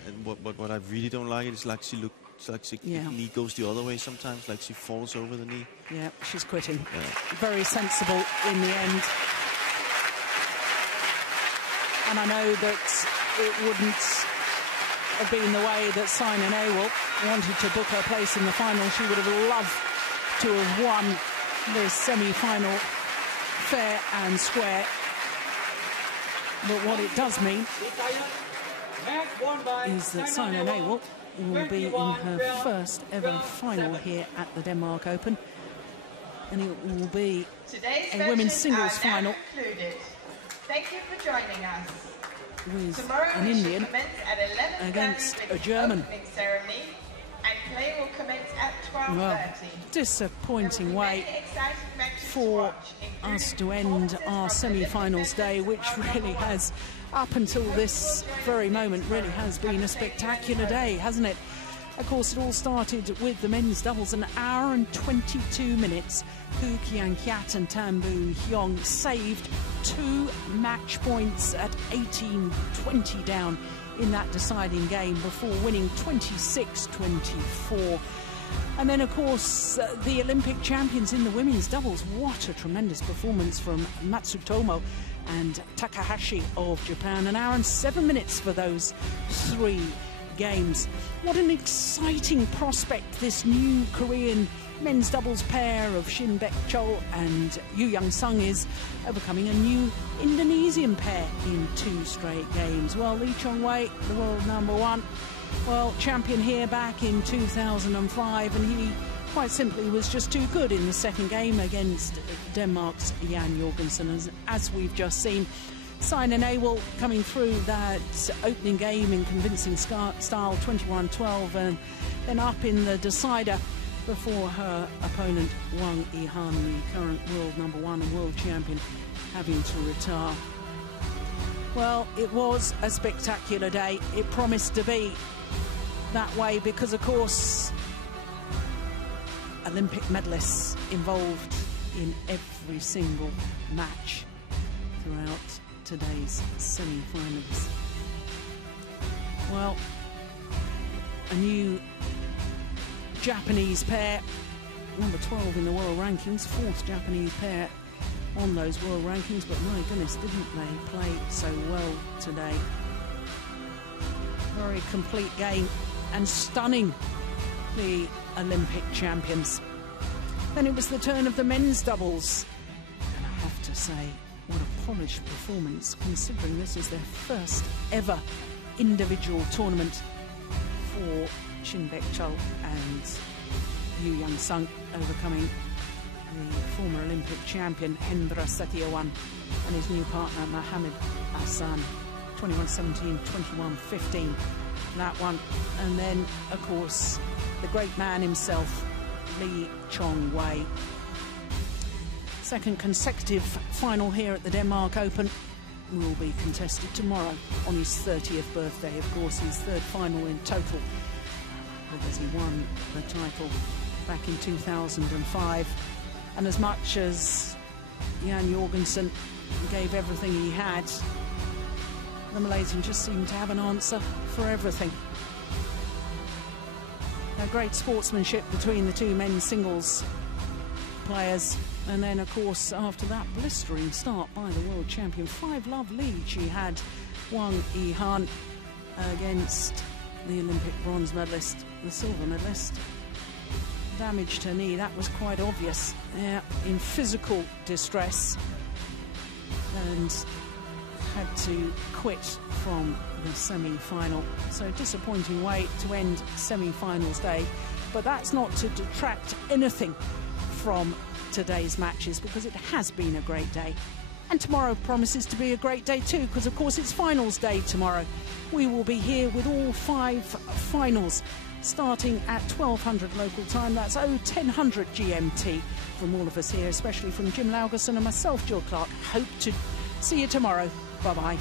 And what I really don't like is like she looks like the knee goes the other way sometimes, like she falls over the knee. Yeah, she's quitting. Yeah. Very sensible in the end. And I know that it wouldn't have been the way that Simon Awol wanted to book her place in the final. She would have loved to have won this semi-final fair and square. But what it does mean is that Simon Awol will be in her first ever final here at the Denmark Open, and it will be a women's singles final Thank you for joining us. with Tomorrow an Indian at 11:30 against with a German. the opening ceremony, and play will commence at 12:30. Well, disappointing way for us to end our semi-finals day, which really has, up until this very moment, really has been a spectacular day, hasn't it? Of course, it all started with the men's doubles, an hour and 22 minutes. Qualification Keat and Boon Heong saved 2 match points at 18-20 down in that deciding game before winning 26-24. And then, of course, the Olympic champions in the women's doubles. What a tremendous performance from Matsutomo and Takahashi of Japan. An hour and 7 minutes for those 3 games. What an exciting prospect this new Korean men's doubles pair of Shin, Baek, Cheol and Young is, overcoming a new Indonesian pair in 2 straight games. Well, Chong Wei, the world #1, well, champion here back in 2005, and he quite simply was just too good in the second game against Denmark's Jan O Jorgensen, as we've just seen. Simon Awol coming through that opening game in convincing style, 21-12, and then up in the decider before her opponent Wang, Yihan, the current world #1 and world champion, having to retire. Well, it was a spectacular day. It promised to be that way because, of course, Olympic medalists involved in every single match throughout today's semi-finals. Well, a new Japanese pair, number 12 in the world rankings, 4th Japanese pair on those world rankings, but my goodness, didn't they play so well today. Very complete game and stunning the Olympic champions. Then it was the turn of the men's doubles, and I have to say, what a polished performance, considering this is their first ever individual tournament for Shin, Baek, Cheol and Young, overcoming the former Olympic champion Hendra Setiawan and his new partner Mohammad Ahsan. 21-17, 21-15, that one. And then, of course, the great man himself, Chong Wei. Second consecutive final here at the Denmark Open will be contested tomorrow on his 30th birthday. Of course, his 3rd final in total, because he won the title back in 2005. And as much as Jan O Jorgensen gave everything he had, the Malaysian just seemed to have an answer for everything. A great sportsmanship between the 2 men's singles players. And then, of course, after that blistering start by the world champion, 5-love lead she had, Wang Yihan against the Olympic bronze medalist, the silver medalist. Damaged her knee, that was quite obvious. Yeah, in physical distress, and had to quit from the semi-final. So disappointing way to end semi-finals day, but that's not to detract anything from today's matches, because it has been a great day. And tomorrow promises to be a great day too, because of course it's finals day tomorrow. We will be here with all 5 finals starting at 1200 local time. That's 1000 GMT. From all of us here, especially from Jim Laugerson and myself, Jill Clark. Hope to see you tomorrow. Bye-bye.